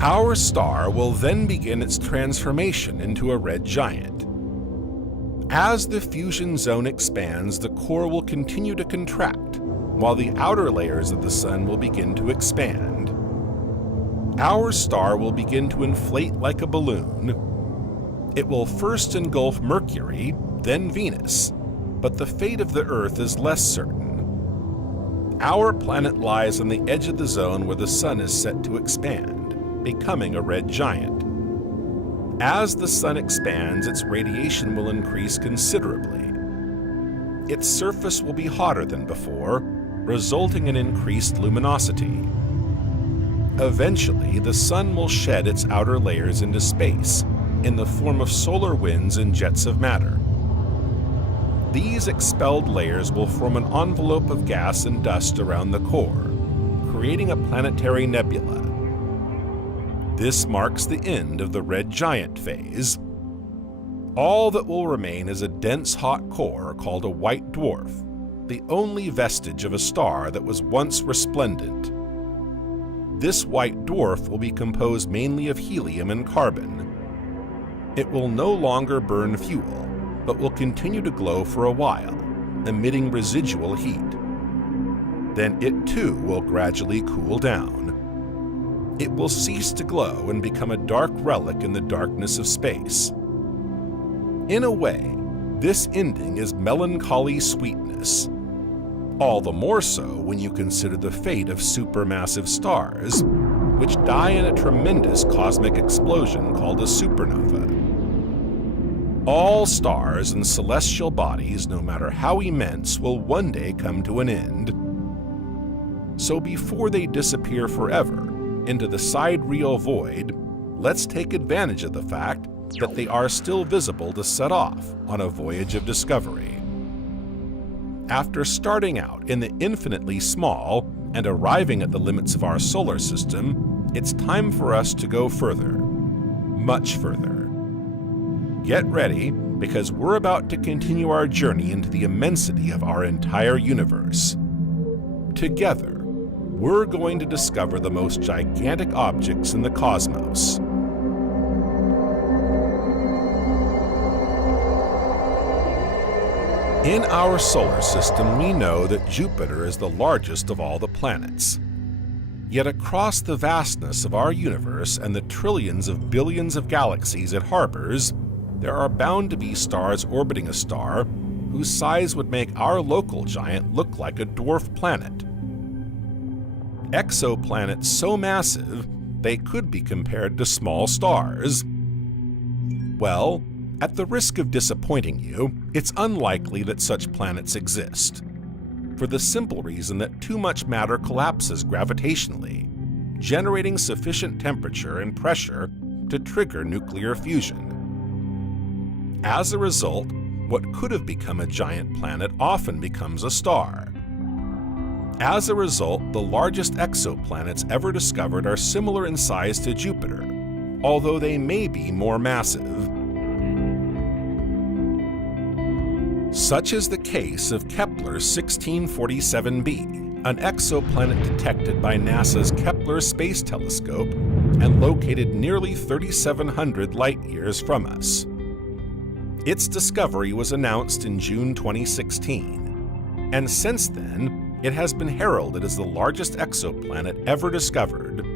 Our star will then begin its transformation into a red giant. As the fusion zone expands, the core will continue to contract, while the outer layers of the Sun will begin to expand. Our star will begin to inflate like a balloon. It will first engulf Mercury, then Venus, but the fate of the Earth is less certain. Our planet lies on the edge of the zone where the Sun is set to expand, becoming a red giant. As the Sun expands, its radiation will increase considerably. Its surface will be hotter than before, resulting in increased luminosity. Eventually, the Sun will shed its outer layers into space, in the form of solar winds and jets of matter. These expelled layers will form an envelope of gas and dust around the core, creating a planetary nebula. This marks the end of the red giant phase. All that will remain is a dense hot core called a white dwarf, the only vestige of a star that was once resplendent. This white dwarf will be composed mainly of helium and carbon. It will no longer burn fuel, but will continue to glow for a while, emitting residual heat. Then it too will gradually cool down. It will cease to glow and become a dark relic in the darkness of space. In a way, this ending is melancholy sweetness. All the more so when you consider the fate of supermassive stars, which die in a tremendous cosmic explosion called a supernova. All stars and celestial bodies, no matter how immense, will one day come to an end. So before they disappear forever into the sidereal void, let's take advantage of the fact that they are still visible to set off on a voyage of discovery. After starting out in the infinitely small and arriving at the limits of our solar system, it's time for us to go further, much further. Get ready, because we're about to continue our journey into the immensity of our entire universe. Together, we're going to discover the most gigantic objects in the cosmos. In our solar system, we know that Jupiter is the largest of all the planets. Yet across the vastness of our universe and the trillions of billions of galaxies it harbors, there are bound to be stars orbiting a star whose size would make our local giant look like a dwarf planet. Exoplanets so massive, they could be compared to small stars. Well, at the risk of disappointing you, it's unlikely that such planets exist, for the simple reason that too much matter collapses gravitationally, generating sufficient temperature and pressure to trigger nuclear fusion. As a result, what could have become a giant planet often becomes a star. As a result, the largest exoplanets ever discovered are similar in size to Jupiter, although they may be more massive. Such is the case of Kepler 1647b, an exoplanet detected by NASA's Kepler Space Telescope and located nearly 3,700 light-years from us. Its discovery was announced in June 2016, and since then, it has been heralded as the largest exoplanet ever discovered.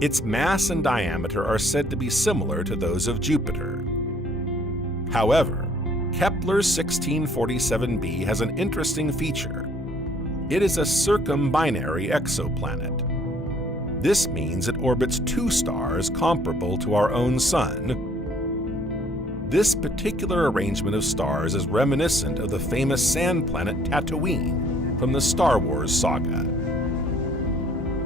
Its mass and diameter are said to be similar to those of Jupiter. However, Kepler 1647b has an interesting feature. It is a circumbinary exoplanet. This means it orbits two stars comparable to our own Sun. This particular arrangement of stars is reminiscent of the famous sand planet Tatooine from the Star Wars saga.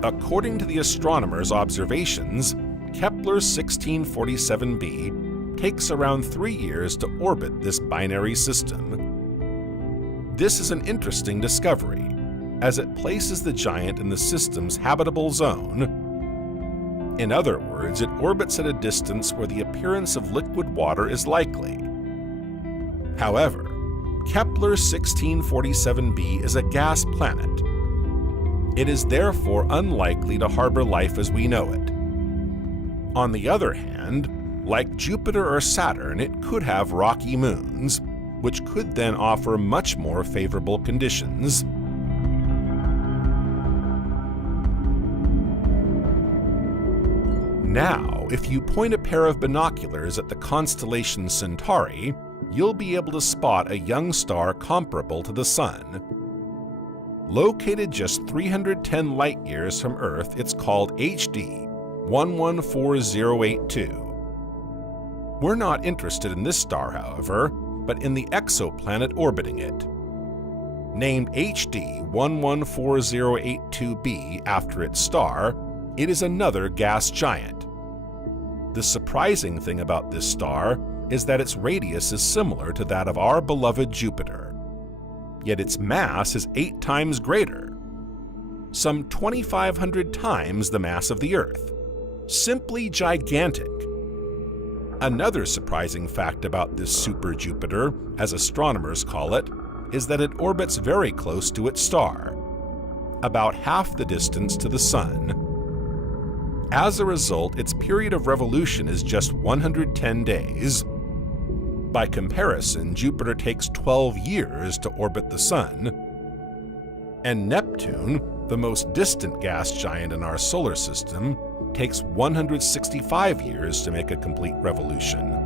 According to the astronomers' observations, Kepler 1647b takes around 3 years to orbit this binary system. This is an interesting discovery, as it places the giant in the system's habitable zone. In other words, it orbits at a distance where the appearance of liquid water is likely. However, Kepler 1647b is a gas planet. It is therefore unlikely to harbor life as we know it. On the other hand, like Jupiter or Saturn, it could have rocky moons, which could then offer much more favorable conditions. Now, if you point a pair of binoculars at the constellation Centauri, you'll be able to spot a young star comparable to the Sun. Located just 310 light-years from Earth, it's called HD 114082. We're not interested in this star, however, but in the exoplanet orbiting it. Named HD 114082b after its star, it is another gas giant. The surprising thing about this star is that its radius is similar to that of our beloved Jupiter. Yet its mass is 8 times greater, some 2,500 times the mass of the Earth. Simply gigantic. Another surprising fact about this super Jupiter, as astronomers call it, is that it orbits very close to its star, about half the distance to the Sun. As a result, its period of revolution is just 110 days. By comparison, Jupiter takes 12 years to orbit the Sun, and Neptune, the most distant gas giant in our solar system, takes 165 years to make a complete revolution.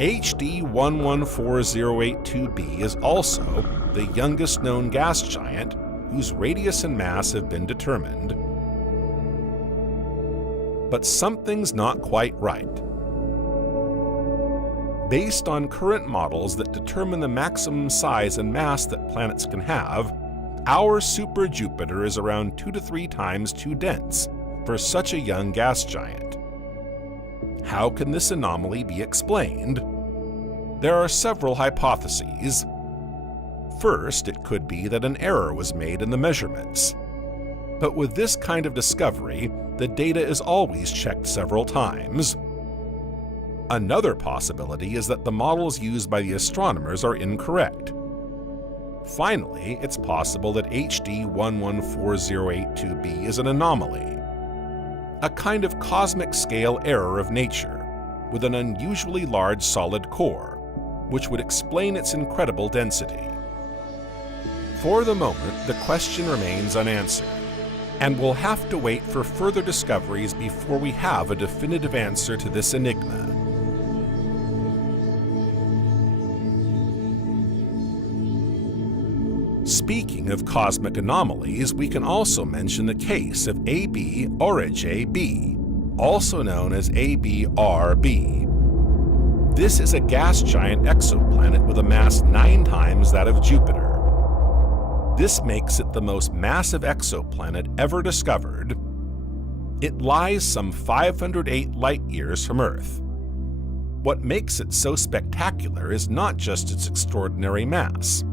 HD 114082b is also the youngest known gas giant whose radius and mass have been determined. But something's not quite right. Based on current models that determine the maximum size and mass that planets can have, our super Jupiter is around 2 to 3 times too dense for such a young gas giant. How can this anomaly be explained? There are several hypotheses. First, it could be that an error was made in the measurements. But with this kind of discovery, the data is always checked several times. Another possibility is that the models used by the astronomers are incorrect. Finally, it's possible that HD 114082b is an anomaly, a kind of cosmic scale error of nature, with an unusually large solid core, which would explain its incredible density. For the moment, the question remains unanswered, and we'll have to wait for further discoveries before we have a definitive answer to this enigma. Speaking of cosmic anomalies, we can also mention the case of AB Aurigae b, also known as ABRB. This is a gas giant exoplanet with a mass 9 times that of Jupiter. This makes it the most massive exoplanet ever discovered. It lies some 508 light-years from Earth. What makes it so spectacular is not just its extraordinary mass.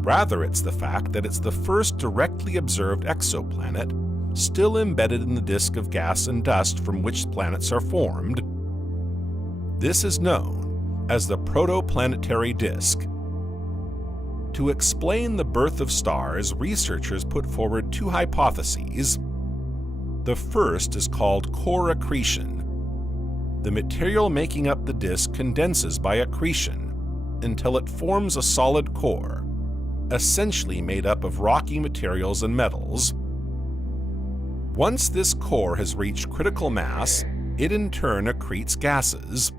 Rather, it's the fact that it's the first directly observed exoplanet still embedded in the disk of gas and dust from which planets are formed. This is known as the protoplanetary disk. To explain the birth of stars, researchers put forward 2 hypotheses. The first is called core accretion. The material making up the disk condenses by accretion until it forms a solid core, essentially made up of rocky materials and metals. Once this core has reached critical mass, it in turn accretes gases,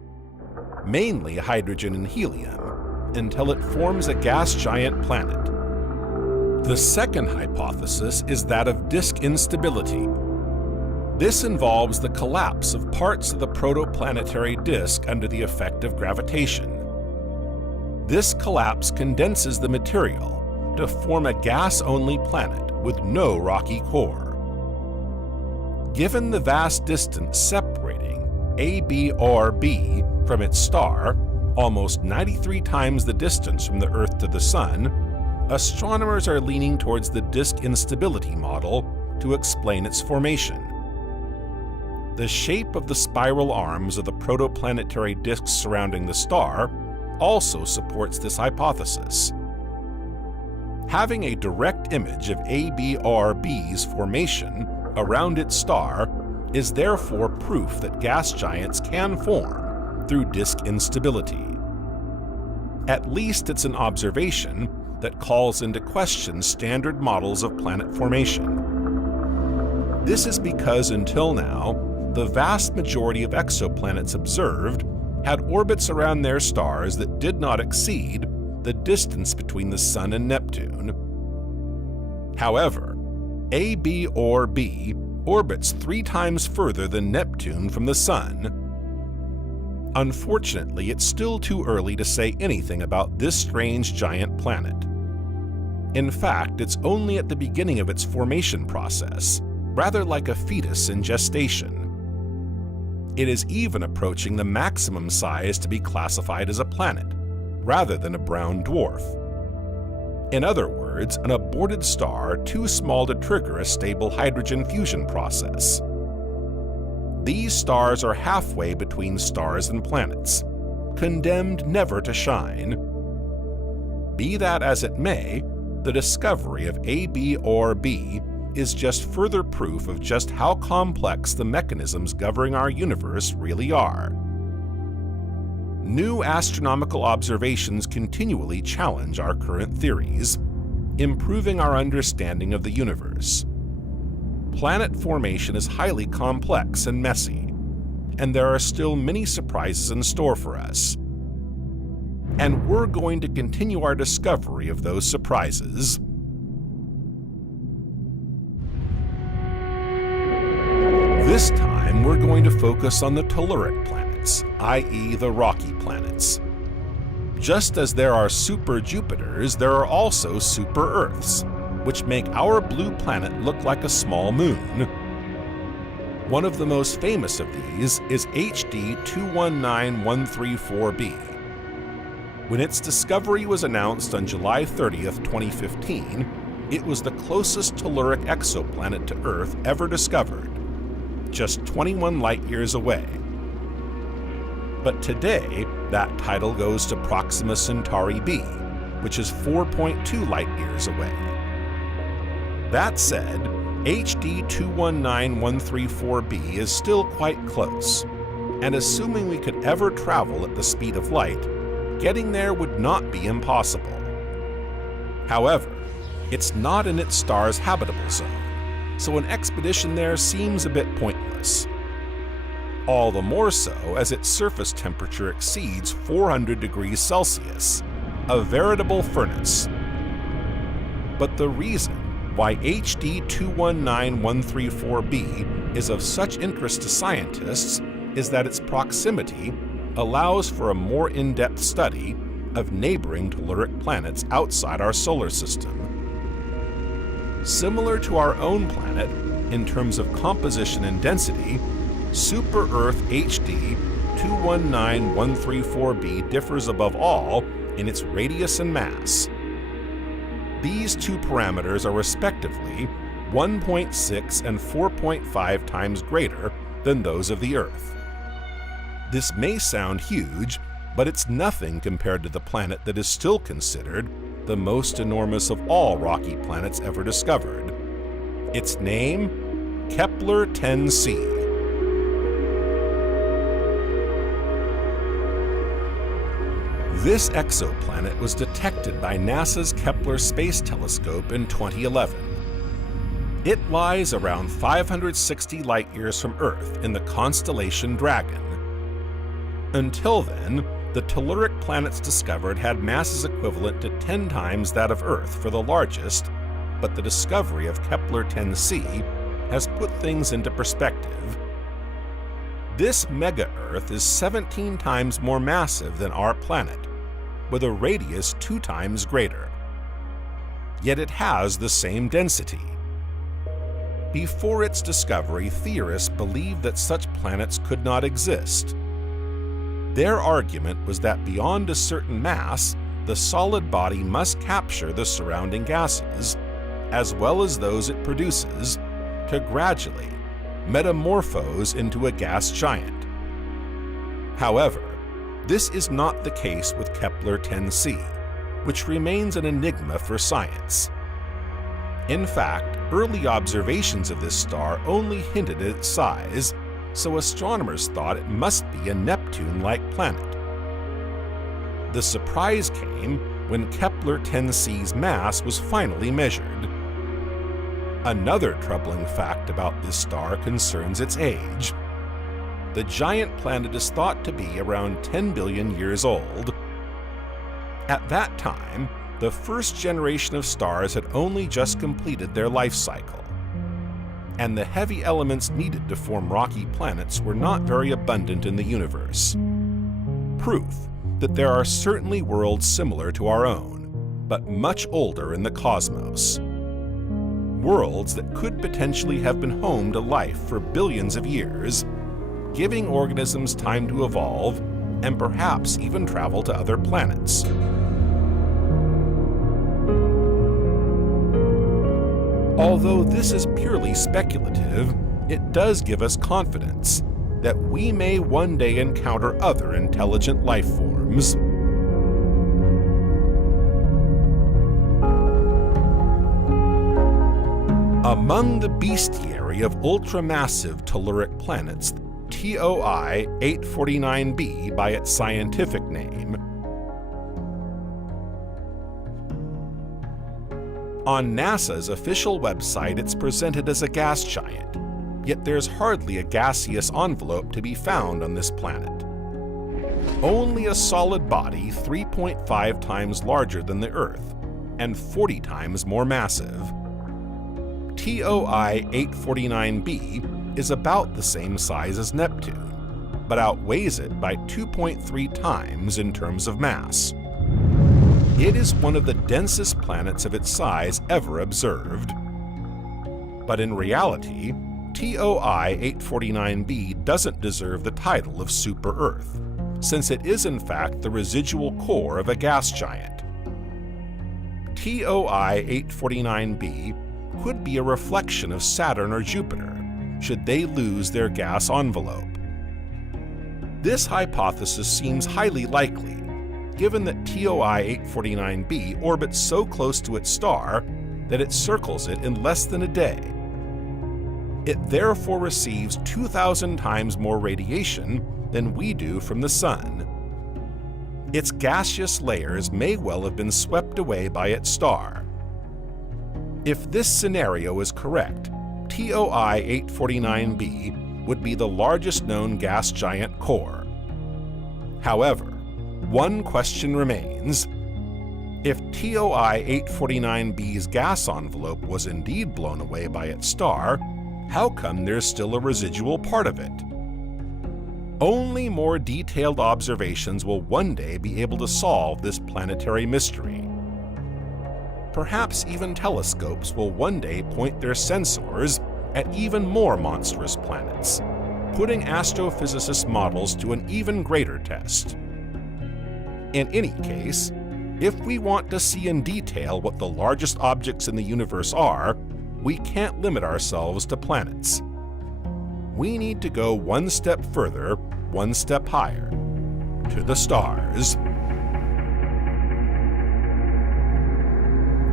mainly hydrogen and helium, until it forms a gas giant planet. The second hypothesis is that of disk instability. This involves the collapse of parts of the protoplanetary disk under the effect of gravitation. This collapse condenses the material to form a gas-only planet with no rocky core. Given the vast distance separating ABRB from its star, almost 93 times the distance from the Earth to the Sun, astronomers are leaning towards the disk instability model to explain its formation. The shape of the spiral arms of the protoplanetary disks surrounding the star also supports this hypothesis. Having a direct image of ABRB's formation around its star is therefore proof that gas giants can form through disk instability. At least it's an observation that calls into question standard models of planet formation. This is because until now, the vast majority of exoplanets observed had orbits around their stars that did not exceed the distance between the Sun and Neptune. However, AB or B orbits 3 times further than Neptune from the Sun. Unfortunately, it's still too early to say anything about this strange giant planet. In fact, it's only at the beginning of its formation process, rather like a fetus in gestation. It is even approaching the maximum size to be classified as a planet, rather than a brown dwarf. In other words, an aborted star too small to trigger a stable hydrogen fusion process. These stars are halfway between stars and planets, condemned never to shine. Be that as it may, the discovery of AB or B is just further proof of just how complex the mechanisms governing our universe really are. New astronomical observations continually challenge our current theories, improving our understanding of the universe. Planet formation is highly complex and messy, and there are still many surprises in store for us. And we're going to continue our discovery of those surprises. This time, we're going to focus on the telluric planets, i.e. the rocky planets. Just as there are super Jupiters, there are also super Earths, which make our blue planet look like a small moon. One of the most famous of these is HD 219134b. When its discovery was announced on July 30th, 2015, it was the closest telluric exoplanet to Earth ever discovered, just 21 light-years away. But today, that title goes to Proxima Centauri b, which is 4.2 light-years away. That said, HD 219134b is still quite close, and assuming we could ever travel at the speed of light, getting there would not be impossible. However, it's not in its star's habitable zone, so an expedition there seems a bit pointless. All the more so as its surface temperature exceeds 400 degrees Celsius, a veritable furnace. But the reason why HD 219134b is of such interest to scientists is that its proximity allows for a more in-depth study of neighboring telluric planets outside our solar system. Similar to our own planet, in terms of composition and density, Super-Earth HD 219134b differs above all in its radius and mass. These two parameters are respectively 1.6 and 4.5 times greater than those of the Earth. This may sound huge, but it's nothing compared to the planet that is still considered the most enormous of all rocky planets ever discovered. Its name? Kepler-10c. This exoplanet was detected by NASA's Kepler Space Telescope in 2011. It lies around 560 light-years from Earth in the constellation Dragon. Until then, the telluric planets discovered had masses equivalent to 10 times that of Earth for the largest, but the discovery of Kepler-10c has put things into perspective. This mega-Earth is 17 times more massive than our planet, with a radius 2 times greater. Yet it has the same density. Before its discovery, theorists believed that such planets could not exist. Their argument was that beyond a certain mass, the solid body must capture the surrounding gases, as well as those it produces, to gradually metamorphose into a gas giant. However, this is not the case with Kepler-10c, which remains an enigma for science. In fact, early observations of this star only hinted at its size, so astronomers thought it must be a Neptune-like planet. The surprise came when Kepler-10c's mass was finally measured. Another troubling fact about this star concerns its age. the giant planet is thought to be around 10 billion years old. At that time, the first generation of stars had only just completed their life cycle, and the heavy elements needed to form rocky planets were not very abundant in the universe. Proof that there are certainly worlds similar to our own, but much older in the cosmos. Worlds that could potentially have been home to life for billions of years, giving organisms time to evolve and perhaps even travel to other planets. Although this is purely speculative, it does give us confidence that we may one day encounter other intelligent life forms. Among the bestiary of ultramassive telluric planets, TOI 849b by its scientific name. On NASA's official website, it's presented as a gas giant, yet there's hardly a gaseous envelope to be found on this planet. Only a solid body 3.5 times larger than the Earth, and 40 times more massive. TOI 849b is about the same size as Neptune, but outweighs it by 2.3 times in terms of mass. It is one of the densest planets of its size ever observed. But in reality, TOI 849b doesn't deserve the title of super-Earth, since it is in fact the residual core of a gas giant. TOI 849b could be a reflection of Saturn or Jupiter, should they lose their gas envelope. This hypothesis seems highly likely, given that TOI 849b orbits so close to its star that it circles it in less than a day. It therefore receives 2,000 times more radiation than we do from the Sun. Its gaseous layers may well have been swept away by its star. If this scenario is correct, TOI 849b would be the largest known gas giant core. However, one question remains. If TOI 849b's gas envelope was indeed blown away by its star, how come there's still a residual part of it? Only more detailed observations will one day be able to solve this planetary mystery. Perhaps even telescopes will one day point their sensors at even more monstrous planets, putting astrophysicist models to an even greater test. In any case, if we want to see in detail what the largest objects in the universe are, we can't limit ourselves to planets. We need to go one step further, one step higher, to the stars.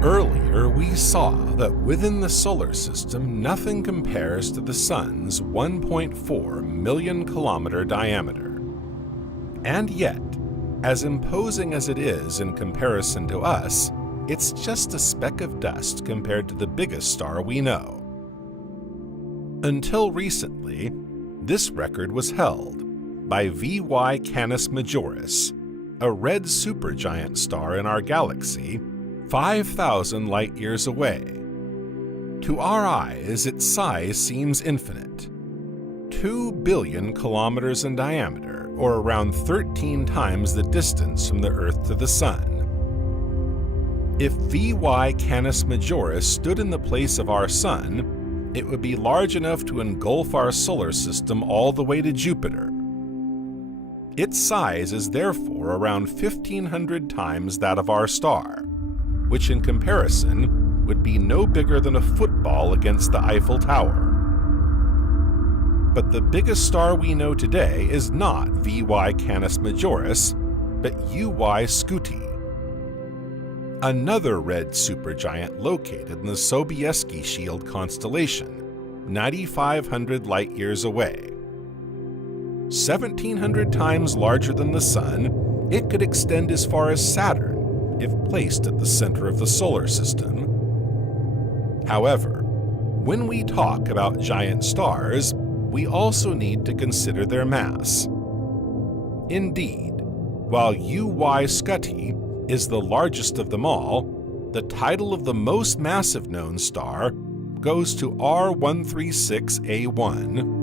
Earlier, we saw that within the solar system, nothing compares to the Sun's 1.4 million kilometer diameter. And yet, as imposing as it is in comparison to us, it's just a speck of dust compared to the biggest star we know. Until recently, this record was held by VY Canis Majoris, a red supergiant star in our galaxy, 5,000 light-years away. To our eyes, its size seems infinite. 2 billion kilometers in diameter, or around 13 times the distance from the Earth to the Sun. If VY Canis Majoris stood in the place of our Sun, it would be large enough to engulf our solar system all the way to Jupiter. Its size is therefore around 1,500 times that of our star, which in comparison would be no bigger than a football against the Eiffel Tower. But the biggest star we know today is not VY Canis Majoris, but UY Scuti, another red supergiant located in the Sobieski Shield constellation, 9,500 light-years away. 1,700 times larger than the Sun, it could extend as far as Saturn if placed at the center of the solar system. However, when we talk about giant stars, we also need to consider their mass. Indeed, while UY Scuti is the largest of them all, the title of the most massive known star goes to R136A1.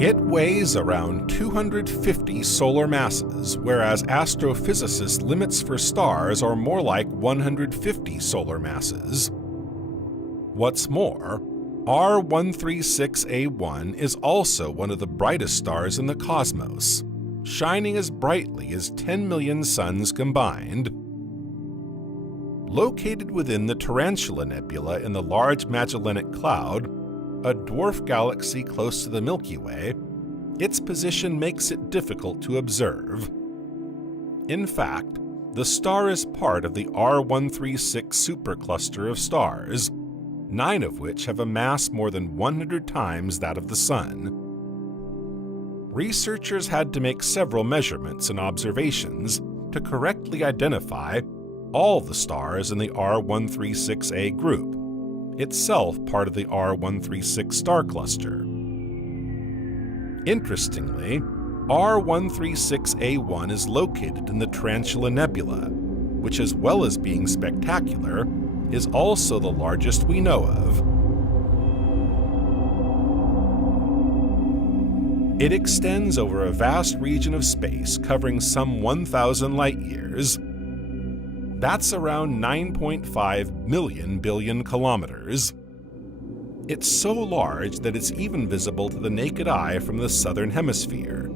It weighs around 250 solar masses, whereas astrophysicists' limits for stars are more like 150 solar masses. What's more, R136A1 is also one of the brightest stars in the cosmos, shining as brightly as 10 million suns combined. Located within the Tarantula Nebula in the Large Magellanic Cloud, a dwarf galaxy close to the Milky Way, its position makes it difficult to observe. In fact, the star is part of the R136 supercluster of stars, 9 of which have a mass more than 100 times that of the Sun. Researchers had to make several measurements and observations to correctly identify all the stars in the R136A group, itself part of the R136 star cluster. Interestingly, R136A1 is located in the Tarantula Nebula, which, as well as being spectacular, is also the largest we know of. It extends over a vast region of space covering some 1,000 light-years. That's around 9.5 million billion kilometers. It's so large that it's even visible to the naked eye from the southern hemisphere.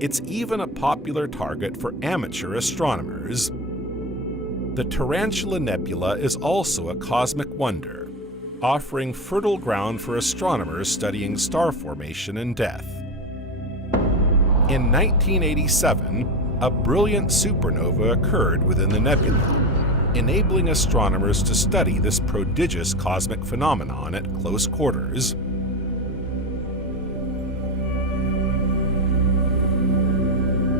It's even a popular target for amateur astronomers. The Tarantula Nebula is also a cosmic wonder, offering fertile ground for astronomers studying star formation and death. In 1987, a brilliant supernova occurred within the nebula, enabling astronomers to study this prodigious cosmic phenomenon at close quarters.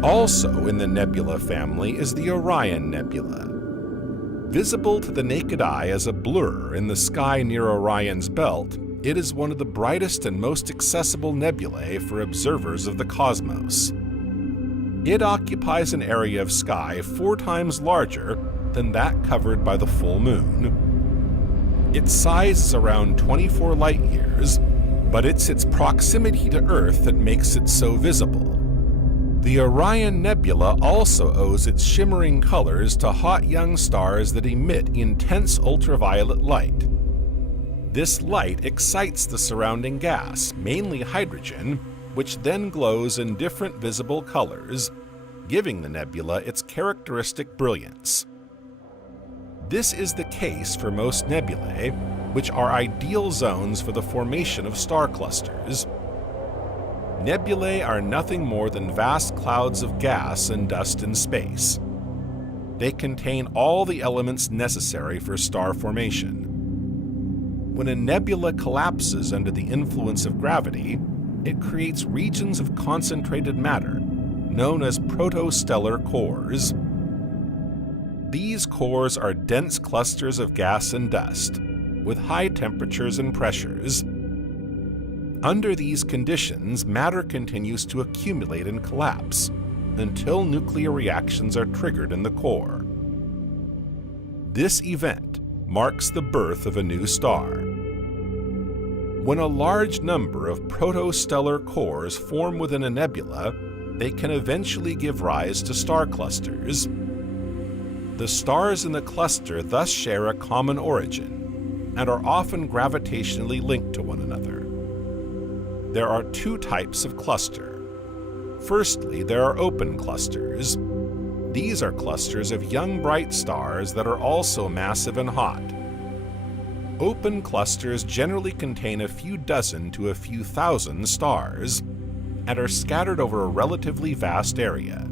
Also in the nebula family is the Orion Nebula. Visible to the naked eye as a blur in the sky near Orion's belt, it is one of the brightest and most accessible nebulae for observers of the cosmos. It occupies an area of sky 4 times larger than that covered by the full moon. Its size is around 24 light-years, but it's its proximity to Earth that makes it so visible. The Orion Nebula also owes its shimmering colors to hot young stars that emit intense ultraviolet light. This light excites the surrounding gas, mainly hydrogen, which then glows in different visible colors, giving the nebula its characteristic brilliance. This is the case for most nebulae, which are ideal zones for the formation of star clusters. Nebulae are nothing more than vast clouds of gas and dust in space. They contain all the elements necessary for star formation. When a nebula collapses under the influence of gravity, it creates regions of concentrated matter, known as protostellar cores. These cores are dense clusters of gas and dust, with high temperatures and pressures. Under these conditions, matter continues to accumulate and collapse until nuclear reactions are triggered in the core. This event marks the birth of a new star. When a large number of protostellar cores form within a nebula, they can eventually give rise to star clusters. The stars in the cluster thus share a common origin and are often gravitationally linked to one another. There are 2 types of cluster. Firstly, there are open clusters. These are clusters of young bright stars that are also massive and hot. Open clusters generally contain a few dozen to a few thousand stars and are scattered over a relatively vast area.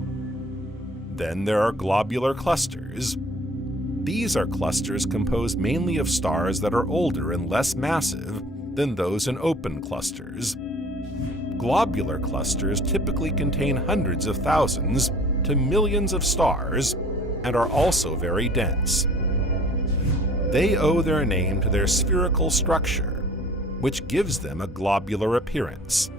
Then there are globular clusters. These are clusters composed mainly of stars that are older and less massive than those in open clusters. Globular clusters typically contain hundreds of thousands to millions of stars and are also very dense. They owe their name to their spherical structure, which gives them a globular appearance.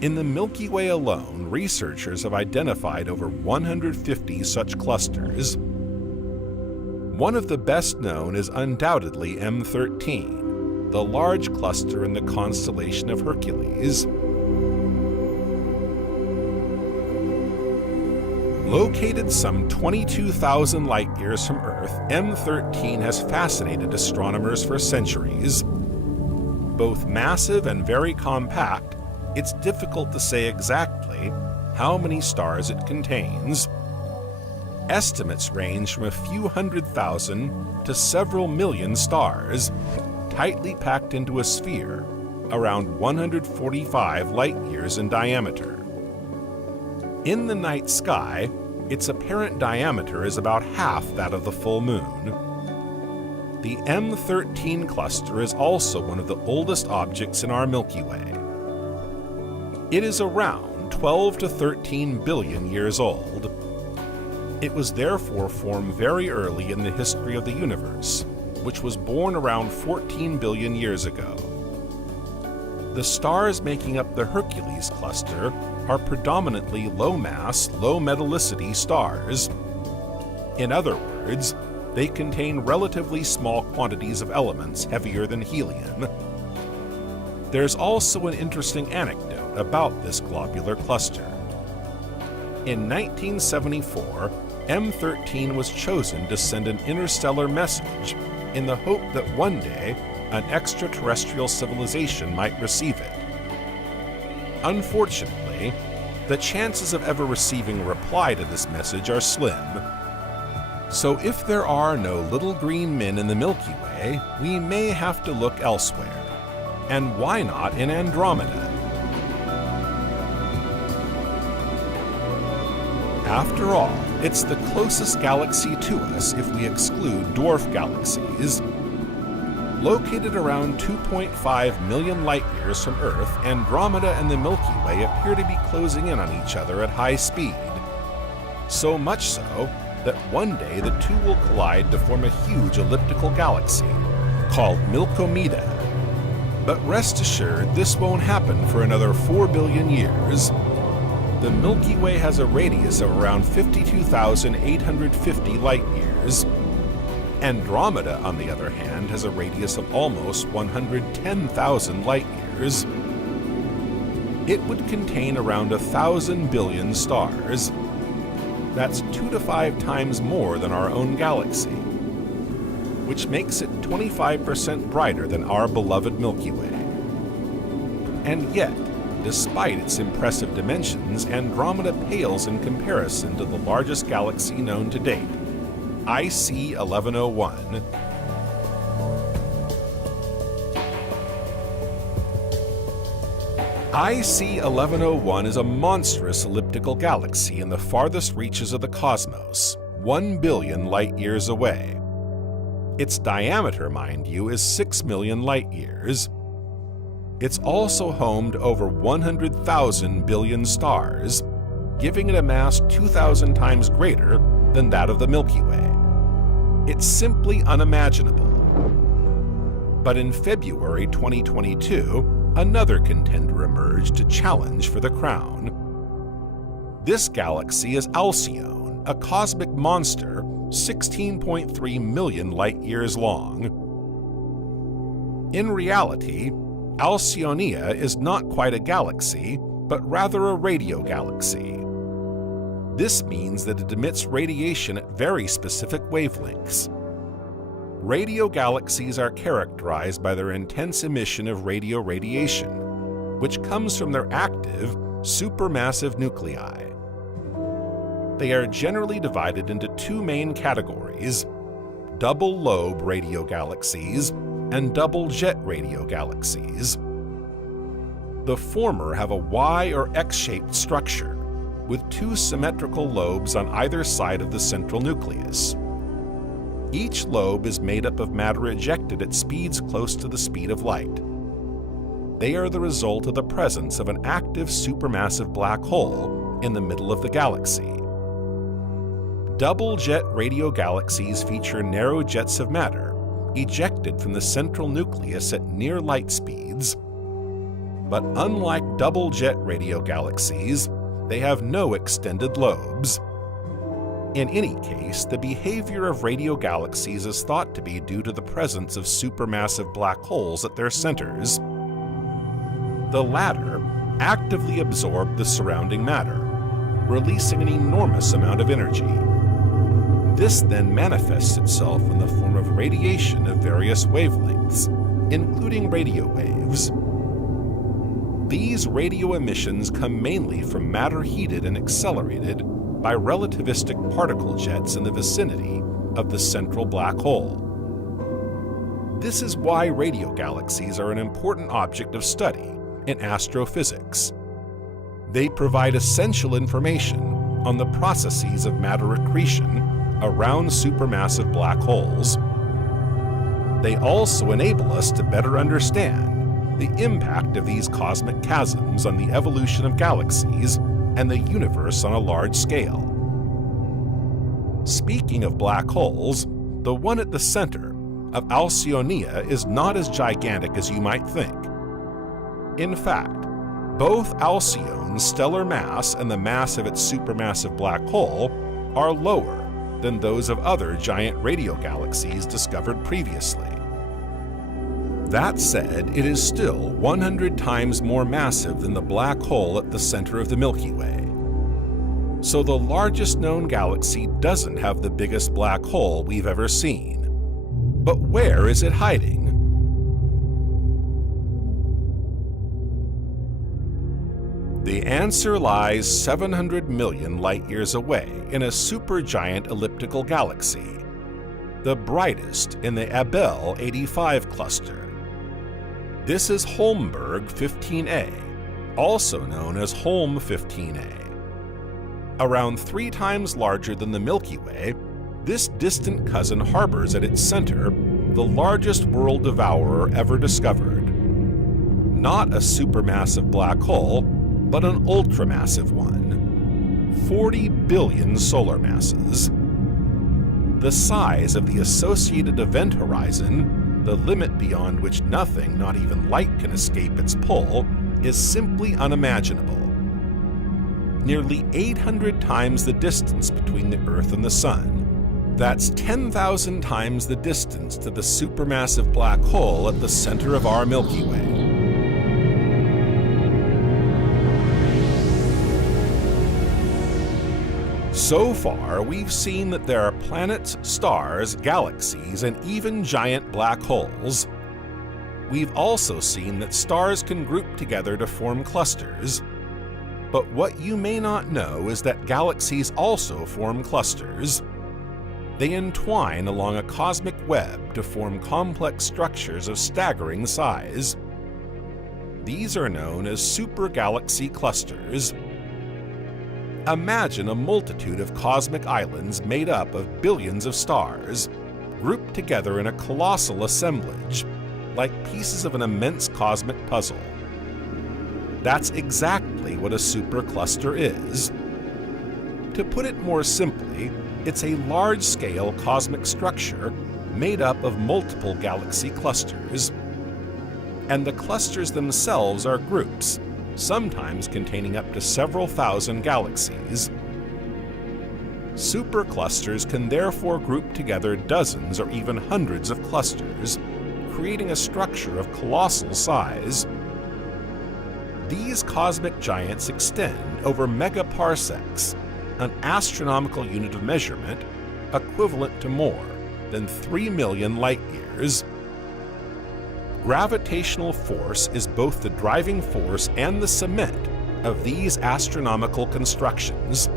In the Milky Way alone, researchers have identified over 150 such clusters. One of the best known is undoubtedly M13, the large cluster in the constellation of Hercules. Located some 22,000 light-years from Earth, M13 has fascinated astronomers for centuries. Both massive and very compact, it's difficult to say exactly how many stars it contains. Estimates range from a few 100,000 to several million stars, tightly packed into a sphere, around 145 light-years in diameter. In the night sky, its apparent diameter is about half that of the full moon. The M13 cluster is also one of the oldest objects in our Milky Way. It is around 12 to 13 billion years old. It was therefore formed very early in the history of the universe, which was born around 14 billion years ago. The stars making up the Hercules cluster are predominantly low-mass, low-metallicity stars. In other words, they contain relatively small quantities of elements heavier than helium. There's also an interesting anecdote about this globular cluster. In 1974, M13 was chosen to send an interstellar message in the hope that one day an extraterrestrial civilization might receive it. Unfortunately, the chances of ever receiving a reply to this message are slim. So if there are no little green men in the Milky Way, we may have to look elsewhere. And why not in Andromeda? After all, it's the closest galaxy to us if we exclude dwarf galaxies. Located around 2.5 million light-years from Earth, Andromeda and the Milky Way appear to be closing in on each other at high speed. So much so that one day the two will collide to form a huge elliptical galaxy called Milkomeda. But rest assured, this won't happen for another 4 billion years. The Milky Way has a radius of around 52,850 light-years. Andromeda, on the other hand, has a radius of almost 110,000 light-years. It would contain around 1,000 billion stars. That's 2 to 5 times more than our own galaxy, which makes it 25% brighter than our beloved Milky Way. And yet, despite its impressive dimensions, Andromeda pales in comparison to the largest galaxy known to date, IC 1101. IC 1101 is a monstrous elliptical galaxy in the farthest reaches of the cosmos, 1 billion light-years away. Its diameter, mind you, is 6 million light-years. It's also home to over 100,000 billion stars, giving it a mass 2,000 times greater than that of the Milky Way. It's simply unimaginable. But in February 2022, another contender emerged to challenge for the crown. This galaxy is Alcyone, a cosmic monster 16.3 million light-years long. In reality, Alcyonia is not quite a galaxy, but rather a radio galaxy. This means that it emits radiation at very specific wavelengths. Radio galaxies are characterized by their intense emission of radio radiation, which comes from their active, supermassive nuclei. They are generally divided into two main categories: double-lobe radio galaxies and double-jet radio galaxies. The former have a Y or X-shaped structure, with two symmetrical lobes on either side of the central nucleus. Each lobe is made up of matter ejected at speeds close to the speed of light. They are the result of the presence of an active supermassive black hole in the middle of the galaxy. Double-jet radio galaxies feature narrow jets of matter ejected from the central nucleus at near light speeds. But unlike double-jet radio galaxies, they have no extended lobes. In any case, the behavior of radio galaxies is thought to be due to the presence of supermassive black holes at their centers. The latter actively absorb the surrounding matter, releasing an enormous amount of energy. This then manifests itself in the form of radiation of various wavelengths, including radio waves. These radio emissions come mainly from matter heated and accelerated by relativistic particle jets in the vicinity of the central black hole. This is why radio galaxies are an important object of study in astrophysics. They provide essential information on the processes of matter accretion around supermassive black holes. They also enable us to better understand the impact of these cosmic chasms on the evolution of galaxies and the universe on a large scale. Speaking of black holes, the one at the center of Alcyonia is not as gigantic as you might think. In fact, both Alcyon's stellar mass and the mass of its supermassive black hole are lower than those of other giant radio galaxies discovered previously. That said, it is still 100 times more massive than the black hole at the center of the Milky Way. So the largest known galaxy doesn't have the biggest black hole we've ever seen. But where is it hiding? The answer lies 700 million light-years away in a supergiant elliptical galaxy, the brightest in the Abell 85 cluster. This is Holmberg 15A, also known as Holm 15A. Around 3 times larger than the Milky Way, this distant cousin harbors at its center the largest world devourer ever discovered. Not a supermassive black hole, but an ultramassive one. 40 billion solar masses. The size of the associated event horizon, the limit beyond which nothing, not even light, can escape its pull, is simply unimaginable. Nearly 800 times the distance between the Earth and the Sun. That's 10,000 times the distance to the supermassive black hole at the center of our Milky Way. So far, we've seen that there are planets, stars, galaxies, and even giant black holes. We've also seen that stars can group together to form clusters. But what you may not know is that galaxies also form clusters. They entwine along a cosmic web to form complex structures of staggering size. These are known as supergalaxy clusters. Imagine a multitude of cosmic islands made up of billions of stars, grouped together in a colossal assemblage, like pieces of an immense cosmic puzzle. That's exactly what a supercluster is. To put it more simply, it's a large-scale cosmic structure made up of multiple galaxy clusters. And the clusters themselves are groups, sometimes containing up to several thousand galaxies. Superclusters can therefore group together dozens or even hundreds of clusters, creating a structure of colossal size. These cosmic giants extend over megaparsecs, an astronomical unit of measurement equivalent to more than 3 million light-years. Gravitational force is both the driving force and the cement of these astronomical constructions.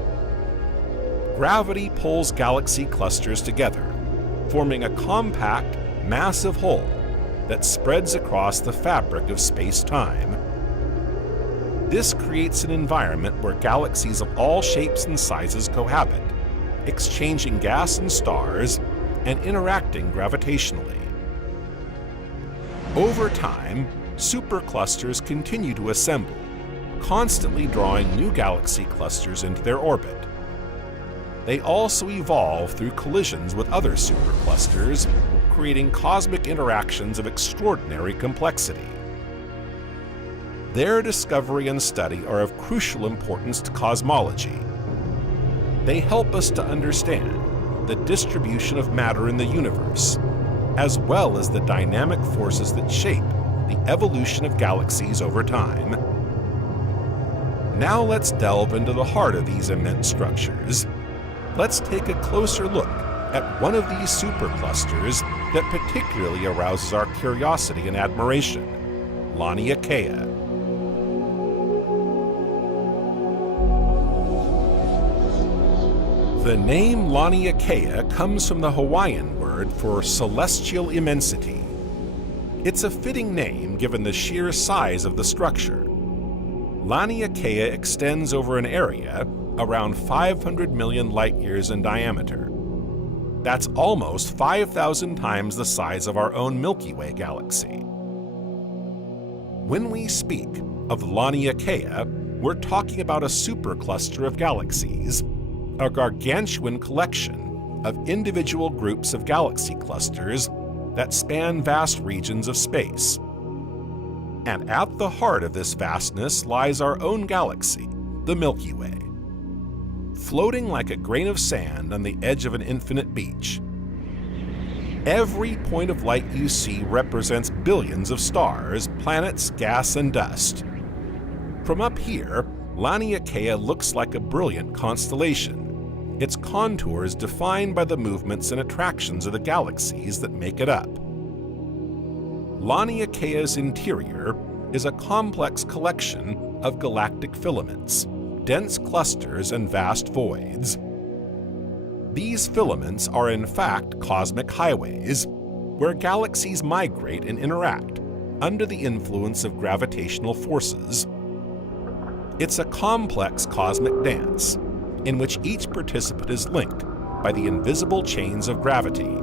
Gravity pulls galaxy clusters together, forming a compact, massive whole that spreads across the fabric of space-time. This creates an environment where galaxies of all shapes and sizes cohabit, exchanging gas and stars and interacting gravitationally. Over time, superclusters continue to assemble, constantly drawing new galaxy clusters into their orbit. They also evolve through collisions with other superclusters, creating cosmic interactions of extraordinary complexity. Their discovery and study are of crucial importance to cosmology. They help us to understand the distribution of matter in the universe, as well as the dynamic forces that shape the evolution of galaxies over time. Now let's delve into the heart of these immense structures. Let's take a closer look at one of these superclusters that particularly arouses our curiosity and admiration, Laniakea. The name Laniakea comes from the Hawaiian word for celestial immensity. It's a fitting name given the sheer size of the structure. Laniakea extends over an area around 500 million light-years in diameter. That's almost 5,000 times the size of our own Milky Way galaxy. When we speak of Laniakea, we're talking about a supercluster of galaxies, a gargantuan collection of individual groups of galaxy clusters that span vast regions of space. And at the heart of this vastness lies our own galaxy, the Milky Way. Floating like a grain of sand on the edge of an infinite beach. Every point of light you see represents billions of stars, planets, gas, and dust. From up here, Laniakea looks like a brilliant constellation, its contours defined by the movements and attractions of the galaxies that make it up. Laniakea's interior is a complex collection of galactic filaments, dense clusters, and vast voids. These filaments are in fact cosmic highways, where galaxies migrate and interact under the influence of gravitational forces. It's a complex cosmic dance, in which each participant is linked by the invisible chains of gravity.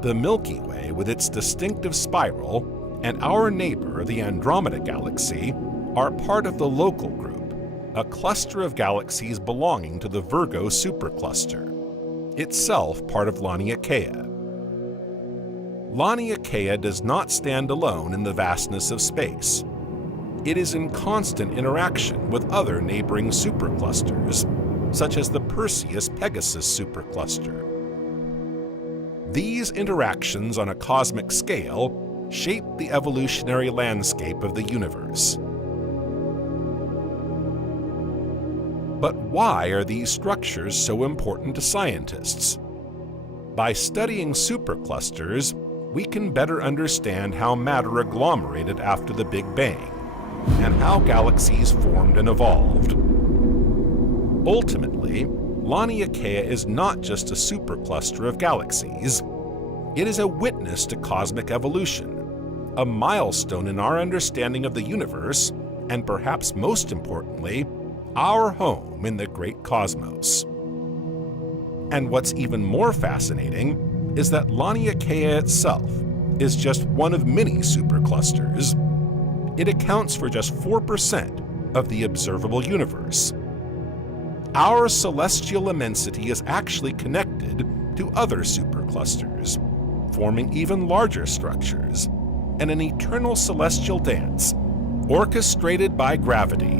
The Milky Way, with its distinctive spiral, and our neighbor, the Andromeda Galaxy, are part of the Local Group, a cluster of galaxies belonging to the Virgo supercluster, itself part of Laniakea. Laniakea does not stand alone in the vastness of space. It is in constant interaction with other neighboring superclusters, such as the Perseus-Pegasus supercluster. These interactions on a cosmic scale shape the evolutionary landscape of the universe. But why are these structures so important to scientists? By studying superclusters, we can better understand how matter agglomerated after the Big Bang, and how galaxies formed and evolved. Ultimately, Laniakea is not just a supercluster of galaxies. It is a witness to cosmic evolution, a milestone in our understanding of the universe, and perhaps most importantly, our home in the great cosmos. And what's even more fascinating is that Laniakea itself is just one of many superclusters. It accounts for just 4% of the observable universe. Our celestial immensity is actually connected to other superclusters, forming even larger structures, and an eternal celestial dance orchestrated by gravity.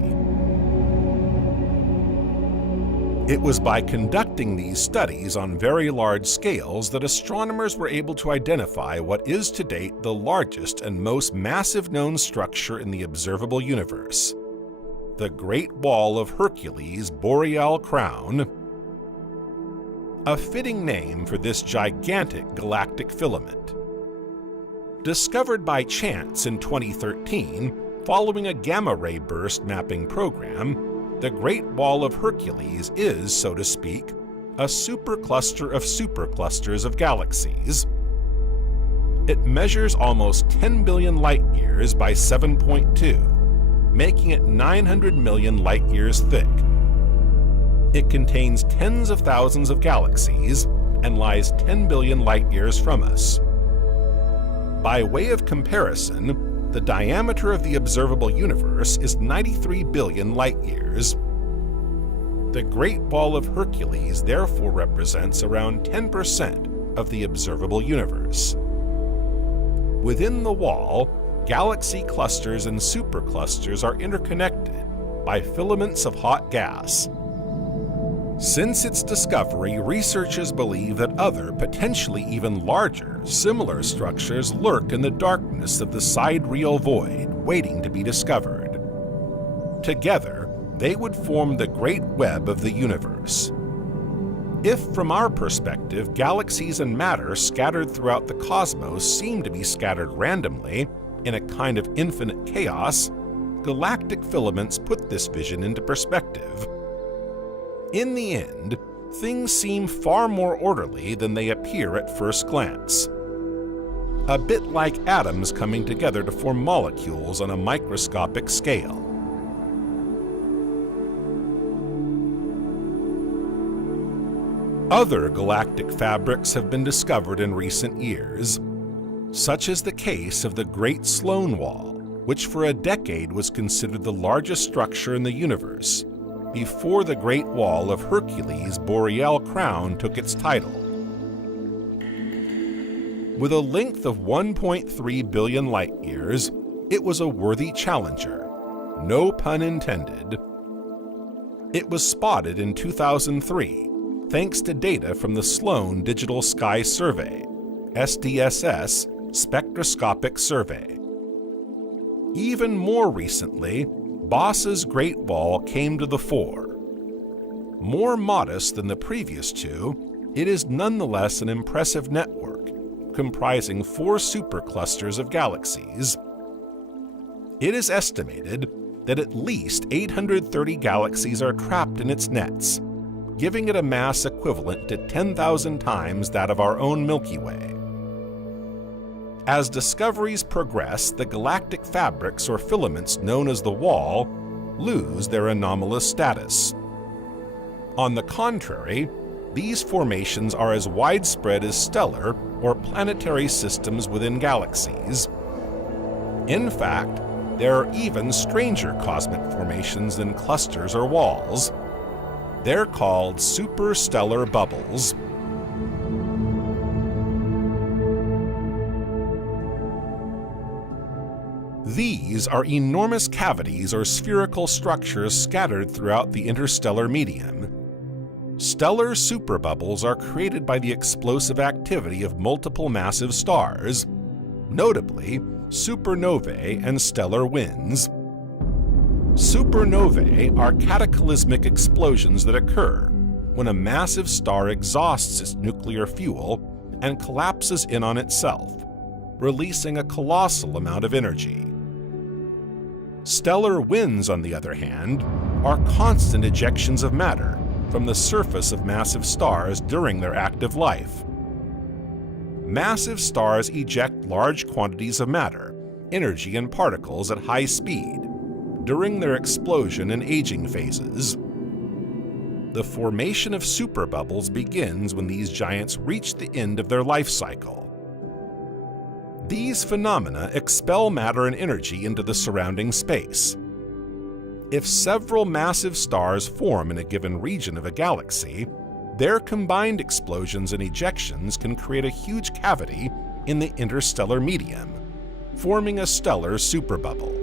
It was by conducting these studies on very large scales that astronomers were able to identify what is to date the largest and most massive known structure in the observable universe, the Great Wall of Hercules' Boreal Crown, a fitting name for this gigantic galactic filament. Discovered by chance in 2013, following a gamma-ray burst mapping program, the Great Wall of Hercules is, so to speak, a supercluster of superclusters of galaxies. It measures almost 10 billion light-years by 7.2, making it 900 million light-years thick. It contains tens of thousands of galaxies and lies 10 billion light-years from us. By way of comparison, the diameter of the observable universe is 93 billion light-years. The Great Wall of Hercules therefore represents around 10% of the observable universe. Within the wall, galaxy clusters and superclusters are interconnected by filaments of hot gas. Since its discovery, researchers believe that other, potentially even larger, similar structures lurk in the darkness of the sidereal void, waiting to be discovered. Together, they would form the Great Web of the universe. If, from our perspective, galaxies and matter scattered throughout the cosmos seem to be scattered randomly in a kind of infinite chaos, galactic filaments put this vision into perspective. In the end, things seem far more orderly than they appear at first glance. A bit like atoms coming together to form molecules on a microscopic scale. Other galactic fabrics have been discovered in recent years, such as the case of the Great Sloan Wall, which for a decade was considered the largest structure in the universe, before the Great Wall of Hercules' boreal crown took its title. With a length of 1.3 billion light-years, it was a worthy challenger, no pun intended. It was spotted in 2003, thanks to data from the Sloan Digital Sky Survey, SDSS, spectroscopic survey. Even more recently, Boss's Great Wall came to the fore. More modest than the previous two, it is nonetheless an impressive network, comprising 4 superclusters of galaxies. It is estimated that at least 830 galaxies are trapped in its nets, giving it a mass equivalent to 10,000 times that of our own Milky Way. As discoveries progress, the galactic fabrics or filaments known as the wall lose their anomalous status. On the contrary, these formations are as widespread as stellar or planetary systems within galaxies. In fact, there are even stranger cosmic formations than clusters or walls. They're called superstellar bubbles. These are enormous cavities or spherical structures scattered throughout the interstellar medium. Stellar superbubbles are created by the explosive activity of multiple massive stars, notably supernovae and stellar winds. Supernovae are cataclysmic explosions that occur when a massive star exhausts its nuclear fuel and collapses in on itself, releasing a colossal amount of energy. Stellar winds, on the other hand, are constant ejections of matter from the surface of massive stars during their active life. Massive stars eject large quantities of matter, energy, and particles at high speed during their explosion and aging phases. The formation of superbubbles begins when these giants reach the end of their life cycle. These phenomena expel matter and energy into the surrounding space. If several massive stars form in a given region of a galaxy, their combined explosions and ejections can create a huge cavity in the interstellar medium, forming a stellar superbubble.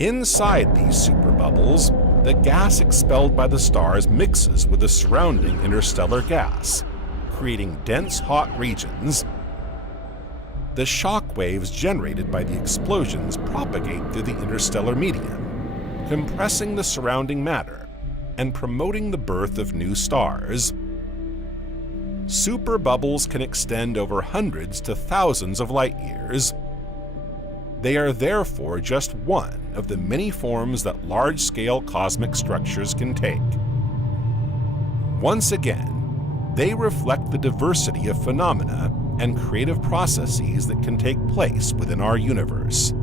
Inside these superbubbles, the gas expelled by the stars mixes with the surrounding interstellar gas, creating dense hot regions. The shock waves generated by the explosions propagate through the interstellar medium, compressing the surrounding matter and promoting the birth of new stars. Superbubbles can extend over hundreds to thousands of light-years. They are therefore just one of the many forms that large-scale cosmic structures can take. Once again, they reflect the diversity of phenomena and creative processes that can take place within our universe.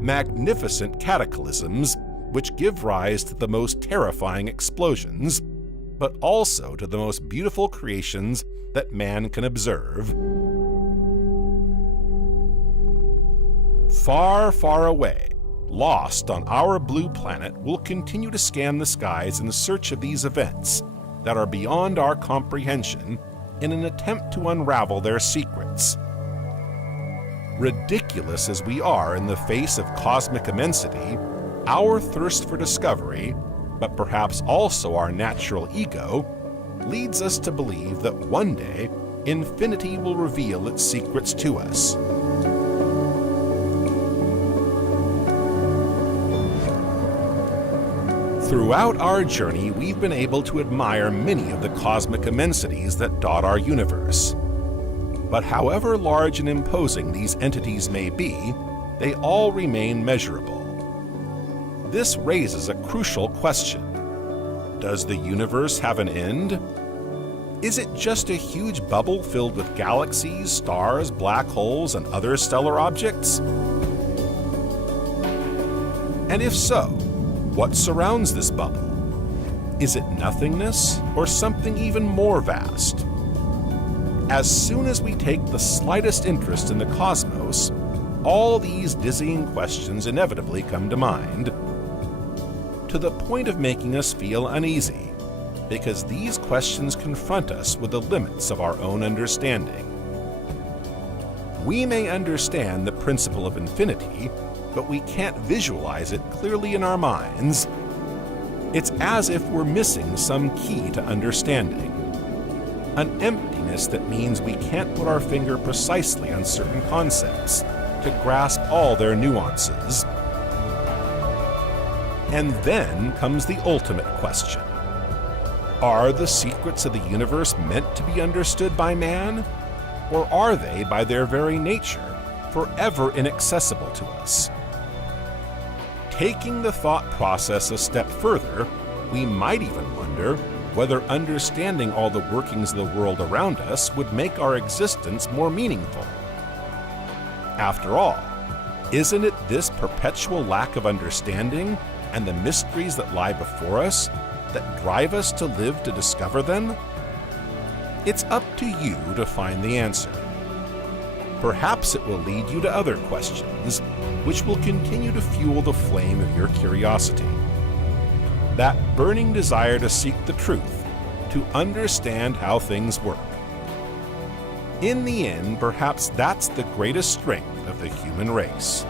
Magnificent cataclysms which give rise to the most terrifying explosions, but also to the most beautiful creations that man can observe. Far, far away, lost on our blue planet will continue to scan the skies in search of these events that are beyond our comprehension in an attempt to unravel their secrets. Ridiculous as we are in the face of cosmic immensity, our thirst for discovery, but perhaps also our natural ego, leads us to believe that one day infinity will reveal its secrets to us. Throughout our journey, we've been able to admire many of the cosmic immensities that dot our universe. But however large and imposing these entities may be, they all remain measurable. This raises a crucial question. Does the universe have an end? Is it just a huge bubble filled with galaxies, stars, black holes, and other stellar objects? And if so, what surrounds this bubble? Is it nothingness or something even more vast? As soon as we take the slightest interest in the cosmos, all these dizzying questions inevitably come to mind, to the point of making us feel uneasy, because these questions confront us with the limits of our own understanding. We may understand the principle of infinity, but we can't visualize it clearly in our minds. It's as if we're missing some key to understanding. An emptiness that means we can't put our finger precisely on certain concepts to grasp all their nuances. And then comes the ultimate question. Are the secrets of the universe meant to be understood by man? Or are they, by their very nature, forever inaccessible to us? Taking the thought process a step further, we might even wonder whether understanding all the workings of the world around us would make our existence more meaningful. After all, isn't it this perpetual lack of understanding and the mysteries that lie before us that drive us to live to discover them? It's up to you to find the answer. Perhaps it will lead you to other questions, which will continue to fuel the flame of your curiosity. That burning desire to seek the truth, to understand how things work. In the end, perhaps that's the greatest strength of the human race.